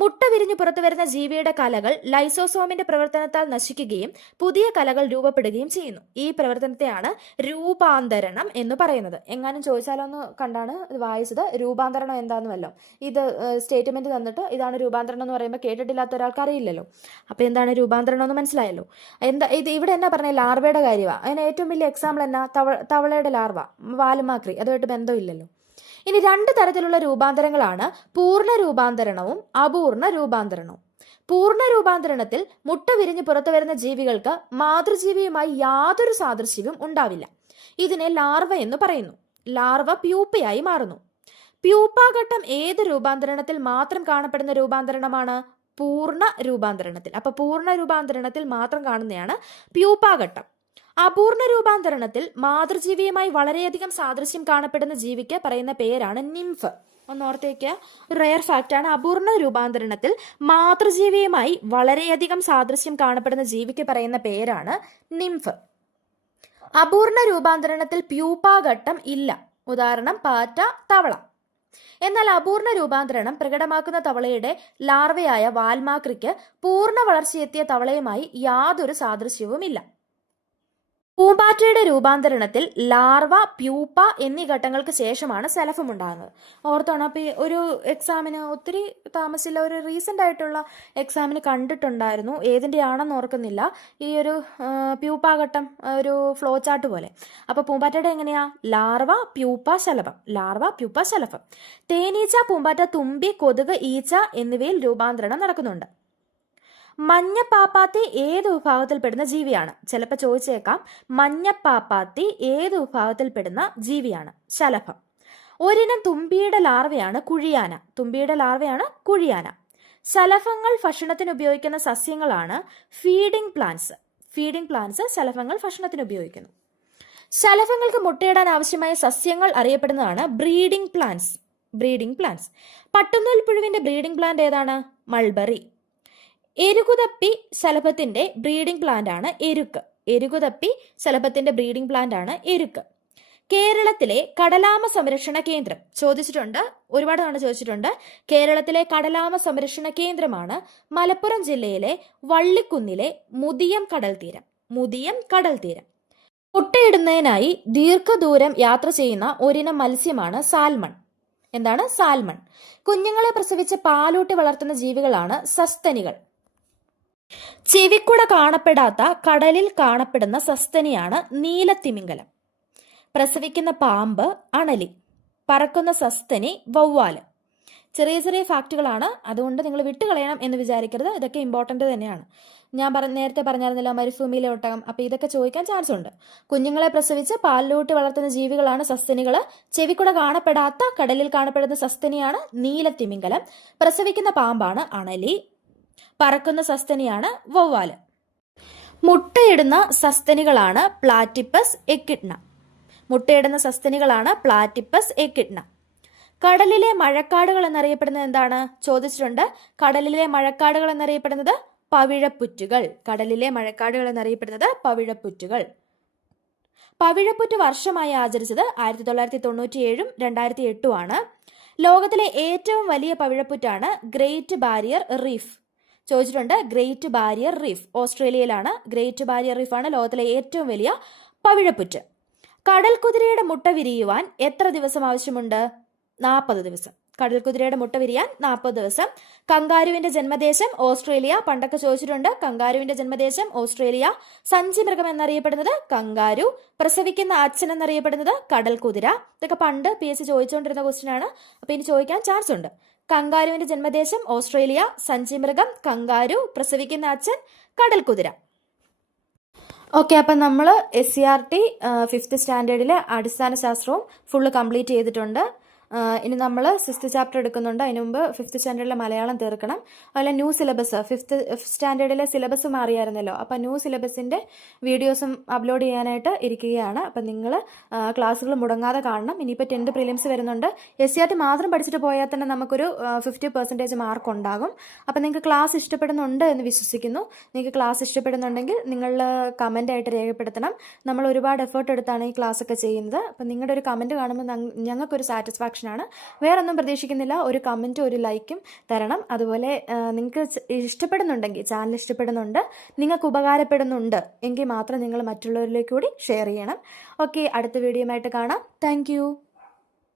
മുട്ട വിരിഞ്ഞു പുറത്തുവരുന്ന ജീവിയുടെ കലകൾ ലൈസോസോമിന്റെ പ്രവർത്തനത്താൽ നശിക്കുകയും പുതിയ കലകൾ രൂപപ്പെടുകയും ചെയ്യുന്നു. ഈ പ്രവർത്തനത്തെയാണ് രൂപാന്തരണം എന്ന് പറയുന്നത്. എങ്ങാനും ചോദിച്ചാലൊന്ന് കണ്ടാണ് വായിച്ചത്. രൂപാന്തരണം എന്താന്ന് വല്ലോ ഇത് സ്റ്റേറ്റ്മെന്റ് തന്നിട്ട് ഇതാണ് രൂപാന്തരണം എന്ന് പറയുമ്പോൾ കേട്ടിട്ടില്ലാത്ത ഒരാൾക്ക് അറിയില്ലല്ലോ. അപ്പൊ എന്താണ് രൂപാന്തരണം എന്ന് മനസ്സിലായല്ലോ. ഇത് ഇവിടെ എന്നാ പറഞ്ഞ ലാർവയുടെ കാര്യമാണ്. അതിന് ഏറ്റവും വലിയ എക്സാമ്പിൾ എന്നാ തവളയുടെ ലാർവ, വാലുമാക്രി. അതുമായിട്ട് ബന്ധമില്ലല്ലോ. ഇനി 2 തരത്തിലുള്ള രൂപാന്തരങ്ങളാണ് പൂർണ്ണ രൂപാന്തരണവും അപൂർണ രൂപാന്തരണവും. പൂർണ്ണ രൂപാന്തരണത്തിൽ മുട്ട വിരിഞ്ഞ് പുറത്തു വരുന്ന ജീവികൾക്ക് മാതൃജീവിയുമായി യാതൊരു സാദൃശ്യവും ഉണ്ടാവില്ല. ഇതിനെ ലാർവ എന്ന് പറയുന്നു. ലാർവ പ്യൂപ്പയായി മാറുന്നു. പ്യൂപ്പാഘട്ടം ഏത് രൂപാന്തരണത്തിൽ മാത്രം കാണപ്പെടുന്ന രൂപാന്തരണമാണ്? പൂർണ്ണ രൂപാന്തരണത്തിൽ. അപ്പൊ പൂർണ്ണ രൂപാന്തരണത്തിൽ മാത്രം കാണുന്നതാണ് പ്യൂപ്പാഘട്ടം. അപൂർണ രൂപാന്തരണത്തിൽ മാതൃജീവിയുമായി വളരെയധികം സാദൃശ്യം കാണപ്പെടുന്ന ജീവിക്ക് പറയുന്ന പേരാണ് നിംഫ്. ഒന്നോർത്തേക്ക്, റെയർ ഫാക്റ്റ് ആണ്. അപൂർണ രൂപാന്തരണത്തിൽ മാതൃജീവിയുമായി വളരെയധികം സാദൃശ്യം കാണപ്പെടുന്ന ജീവിക്ക് പറയുന്ന പേരാണ് നിംഫ്. അപൂർണ രൂപാന്തരണത്തിൽ പ്യൂപ്പാഘട്ടം ഇല്ല. ഉദാഹരണം പാറ്റ, തവള. എന്നാൽ അപൂർണ രൂപാന്തരണം പ്രകടമാക്കുന്ന തവളയുടെ ലാർവയായ വാൽമാക്രിക്ക് പൂർണ്ണ വളർച്ചയെത്തിയ തവളയുമായി യാതൊരു സാദൃശ്യവുമില്ല. പൂമ്പാറ്റയുടെ രൂപാന്തരണത്തിൽ ലാർവ, പ്യൂപ്പ എന്നീ ഘട്ടങ്ങൾക്ക് ശേഷമാണ് സെലഫം ഉണ്ടാകുന്നത്. ഓർത്തോണം. അപ്പോൾ ഒരു എക്സാമിന് ഒത്തിരി താമസിച്ചില്ല, ഒരു റീസെൻ്റ് ആയിട്ടുള്ള എക്സാമിന് കണ്ടിട്ടുണ്ടായിരുന്നു, ഏതിൻ്റെയാണെന്ന് ഓർക്കുന്നില്ല, ഈ ഒരു പ്യൂപ്പാഘട്ടം ഒരു ഫ്ലോ ചാർട്ട് പോലെ. അപ്പോൾ പൂമ്പാറ്റയുടെ എങ്ങനെയാ? ലാർവ, പ്യൂപ്പ, ശലഭം. ലാർവ, പ്യൂപ്പ, ശലഭം. തേനീച്ച, പൂമ്പാറ്റ, തുമ്പി, കൊതുക്, ഈച്ച എന്നിവയിൽ രൂപാന്തരണം നടക്കുന്നുണ്ട്. മഞ്ഞപ്പാപ്പാത്തി ഏത് വിഭാഗത്തിൽപ്പെടുന്ന ജീവിയാണ്? ചിലപ്പോൾ ചോദിച്ചേക്കാം. മഞ്ഞപ്പാപ്പാത്തി ഏത് വിഭാഗത്തിൽപ്പെടുന്ന ജീവിയാണ്? ശലഭം. ഒരിനം തുമ്പിയുടെ ലാർവയാണ് കുഴിയാന. തുമ്പിയുടെ ലാർവയാണ് കുഴിയാന. ശലഭങ്ങൾ ഭക്ഷണത്തിന് ഉപയോഗിക്കുന്ന സസ്യങ്ങളാണ് ഫീഡിംഗ് പ്ലാന്റ്സ്. ഫീഡിംഗ് പ്ലാന്റ്സ് ശലഭങ്ങൾ ഭക്ഷണത്തിന് ഉപയോഗിക്കുന്നു. ശലഭങ്ങൾക്ക് മുട്ടയിടാൻ ആവശ്യമായ സസ്യങ്ങൾ അറിയപ്പെടുന്നതാണ് ബ്രീഡിംഗ് പ്ലാന്റ്സ്. Breeding plants. പട്ടുനൂൽ പുഴുവിന്റെ ബ്രീഡിംഗ് പ്ലാന്റ് ഏതാണ്? മൾബറി. എരുകുതപ്പി ശലഭത്തിന്റെ ബ്രീഡിംഗ് പ്ലാന്റ് ആണ് എരുക്ക്. എരുകുതപ്പി ശലഭത്തിന്റെ ബ്രീഡിംഗ് പ്ലാന്റ് ആണ് എരുക്ക്. കേരളത്തിലെ കടലാമ സംരക്ഷണ കേന്ദ്രം ചോദിച്ചിട്ടുണ്ട്, ഒരുപാട് തവണ ചോദിച്ചിട്ടുണ്ട്. കേരളത്തിലെ കടലാമ സംരക്ഷണ കേന്ദ്രമാണ് മലപ്പുറം ജില്ലയിലെ വള്ളിക്കുന്നിലെ മുതിയം കടൽ തീരം. മുതിയം കടൽ തീരം. മുട്ടയിടുന്നതിനായി ദീർഘദൂരം യാത്ര ചെയ്യുന്ന ഒരിനം മത്സ്യമാണ് സാൽമൺ. എന്താണ്? സാൽമൺ. കുഞ്ഞുങ്ങളെ പ്രസവിച്ച് പാലൂട്ടി വളർത്തുന്ന ജീവികളാണ് സസ്തനികൾ. ചെവിക്കുട കാണപ്പെടാത്ത കടലിൽ കാണപ്പെടുന്ന സസ്തനിയാണ് നീലത്തിമിംഗലം. പ്രസവിക്കുന്ന പാമ്പ് അണലി. പറക്കുന്ന സസ്തനി വവ്വാല്. ചെറിയ ചെറിയ ഫാക്റ്റുകളാണ്, അതുകൊണ്ട് നിങ്ങൾ വിട്ടുകളയണം എന്ന് വിചാരിക്കരുത്. ഇതൊക്കെ ഇമ്പോർട്ടൻ്റ് തന്നെയാണ്. ഞാൻ നേരത്തെ പറഞ്ഞായിരുന്നില്ല മരുഭൂമിയിലെ ഒട്ടകം. അപ്പോൾ ഇതൊക്കെ ചോദിക്കാൻ ചാൻസ് ഉണ്ട്. കുഞ്ഞുങ്ങളെ പ്രസവിച്ച് പാലിലൂട്ടി വളർത്തുന്ന ജീവികളാണ് സസ്തനികൾ. ചെവിക്കുട കാണപ്പെടാത്ത കടലിൽ കാണപ്പെടുന്ന സസ്തനിയാണ് നീലത്തിമിംഗലം. പ്രസവിക്കുന്ന പാമ്പാണ് അണലി. പറക്കുന്ന സസ്തനിയാണ് വവ്വാല്. മുട്ടയിടുന്ന സസ്തനികളാണ് പ്ലാറ്റിപ്പസ് എക്കിഡ്ന. മുട്ടയിടുന്ന സസ്തനികളാണ് പ്ലാറ്റിപ്പസ് എക്കിഡ്ന. കടലിലെ മഴക്കാടുകൾ എന്നറിയപ്പെടുന്നത് എന്താണ്? ചോദിച്ചിട്ടുണ്ട്. കടലിലെ മഴക്കാടുകൾ എന്നറിയപ്പെടുന്നത് പവിഴപ്പുറ്റുകൾ. കടലിലെ മഴക്കാടുകൾ എന്നറിയപ്പെടുന്നത് പവിഴപ്പുറ്റുകൾ. പവിഴപ്പുറ്റ് വർഷമായി ആചരിച്ചത് 1997 2008 ലോകത്തിലെ ഏറ്റവും വലിയ പവിഴപ്പുറ്റാണ് ഗ്രേറ്റ് ബാരിയർ റീഫ്. ചോദിച്ചിട്ടുണ്ട്. ഗ്രേറ്റ് ബാരിയർ റീഫ് ഓസ്ട്രേലിയയിലാണ്. ഗ്രേറ്റ് ബാരിയർ റീഫാണ് ലോകത്തിലെ ഏറ്റവും വലിയ പവിഴപ്പുറ്റ്. കടൽ കുതിരയുടെ മുട്ട വിരിയുവാൻ എത്ര ദിവസം ആവശ്യമുണ്ട്? 40 ദിവസം. കടൽ കുതിരയുടെ മുട്ട വിരിയാൻ 40 ദിവസം. കങ്കാരുവിന്റെ ജന്മദേശം ഓസ്ട്രേലിയ. പണ്ടൊക്കെ ചോദിച്ചിട്ടുണ്ട്. കങ്കാരുവിന്റെ ജന്മദേശം ഓസ്ട്രേലിയ. സഞ്ചി മൃഗം എന്നറിയപ്പെടുന്നത് കങ്കാരു. പ്രസവിക്കുന്ന അച്ഛൻ എന്നറിയപ്പെടുന്നത് കടൽ കുതിര. ഇതൊക്കെ പണ്ട് PSC ചോദിച്ചുകൊണ്ടിരുന്ന ക്വസ്റ്റ്യൻ ആണ്. അപ്പൊ ഇനി ചോദിക്കാൻ ചാൻസ് ഉണ്ട്. കങ്കാരുവിന്റെ ജന്മദേശം ഓസ്ട്രേലിയ, സഞ്ചി മൃഗം കങ്കാരു, പ്രസവിക്കുന്ന അച്ഛൻ കടൽ കുതിര. ഓക്കെ, അപ്പം നമ്മൾ SCERT 5th സ്റ്റാൻഡേർഡിലെ അടിസ്ഥാന ശാസ്ത്രവും ഫുള്ള് കംപ്ലീറ്റ് ചെയ്തിട്ടുണ്ട്. ഇനി നമ്മൾ 6th ചാപ്റ്റർ എടുക്കുന്നുണ്ട്. അതിന് മുമ്പ് 5th സ്റ്റാൻഡേർഡിലെ മലയാളം തീർക്കണം. അതുപോലെ ന്യൂ സിലബസ് 5th സ്റ്റാൻഡേർഡിലെ സിലബസ് മാറിയായിരുന്നല്ലോ. അപ്പം ന്യൂ സിലബസിൻ്റെ വീഡിയോസും അപ്ലോഡ് ചെയ്യാനായിട്ട് ഇരിക്കുകയാണ്. അപ്പം നിങ്ങൾ ക്ലാസ്സുകൾ മുടങ്ങാതെ കാണണം. ഇനിയിപ്പോൾ 10th പ്രിലിംസ് വരുന്നുണ്ട്. SCERT മാത്രം പഠിച്ചിട്ട് പോയാൽ തന്നെ നമുക്കൊരു 50% മാർക്ക് ഉണ്ടാകും. അപ്പം നിങ്ങൾക്ക് ക്ലാസ് ഇഷ്ടപ്പെടുന്നുണ്ട് എന്ന് വിശ്വസിക്കുന്നു. നിങ്ങൾക്ക് ക്ലാസ് ഇഷ്ടപ്പെടുന്നുണ്ടെങ്കിൽ നിങ്ങൾ കമൻ്റായിട്ട് രേഖപ്പെടുത്തണം. നമ്മൾ ഒരുപാട് എഫേർട്ട് എടുത്താണ് ഈ ക്ലാസ് ഒക്കെ ചെയ്യുന്നത്. അപ്പം നിങ്ങളുടെ ഒരു കമൻറ്റ് കാണുമ്പോൾ ഞങ്ങൾക്കൊരു സാറ്റിസ്ഫാക്ഷൻ ആണ്. വേറൊന്നും പ്രതീക്ഷിക്കുന്നില്ല. ഒരു കമൻറ്റും ഒരു ലൈക്കും തരണം. അതുപോലെ നിങ്ങൾക്ക് ഇഷ്ടപ്പെടുന്നുണ്ടെങ്കിൽ, ചാനൽ ഇഷ്ടപ്പെടുന്നുണ്ട്, നിങ്ങൾക്ക് ഉപകാരപ്പെടുന്നുണ്ട് എങ്കിൽ മാത്രം നിങ്ങൾ മറ്റുള്ളവരിലേക്ക് കൂടി ഷെയർ ചെയ്യണം. ഓക്കെ, അടുത്ത വീഡിയോയുമായിട്ട് കാണാം. താങ്ക്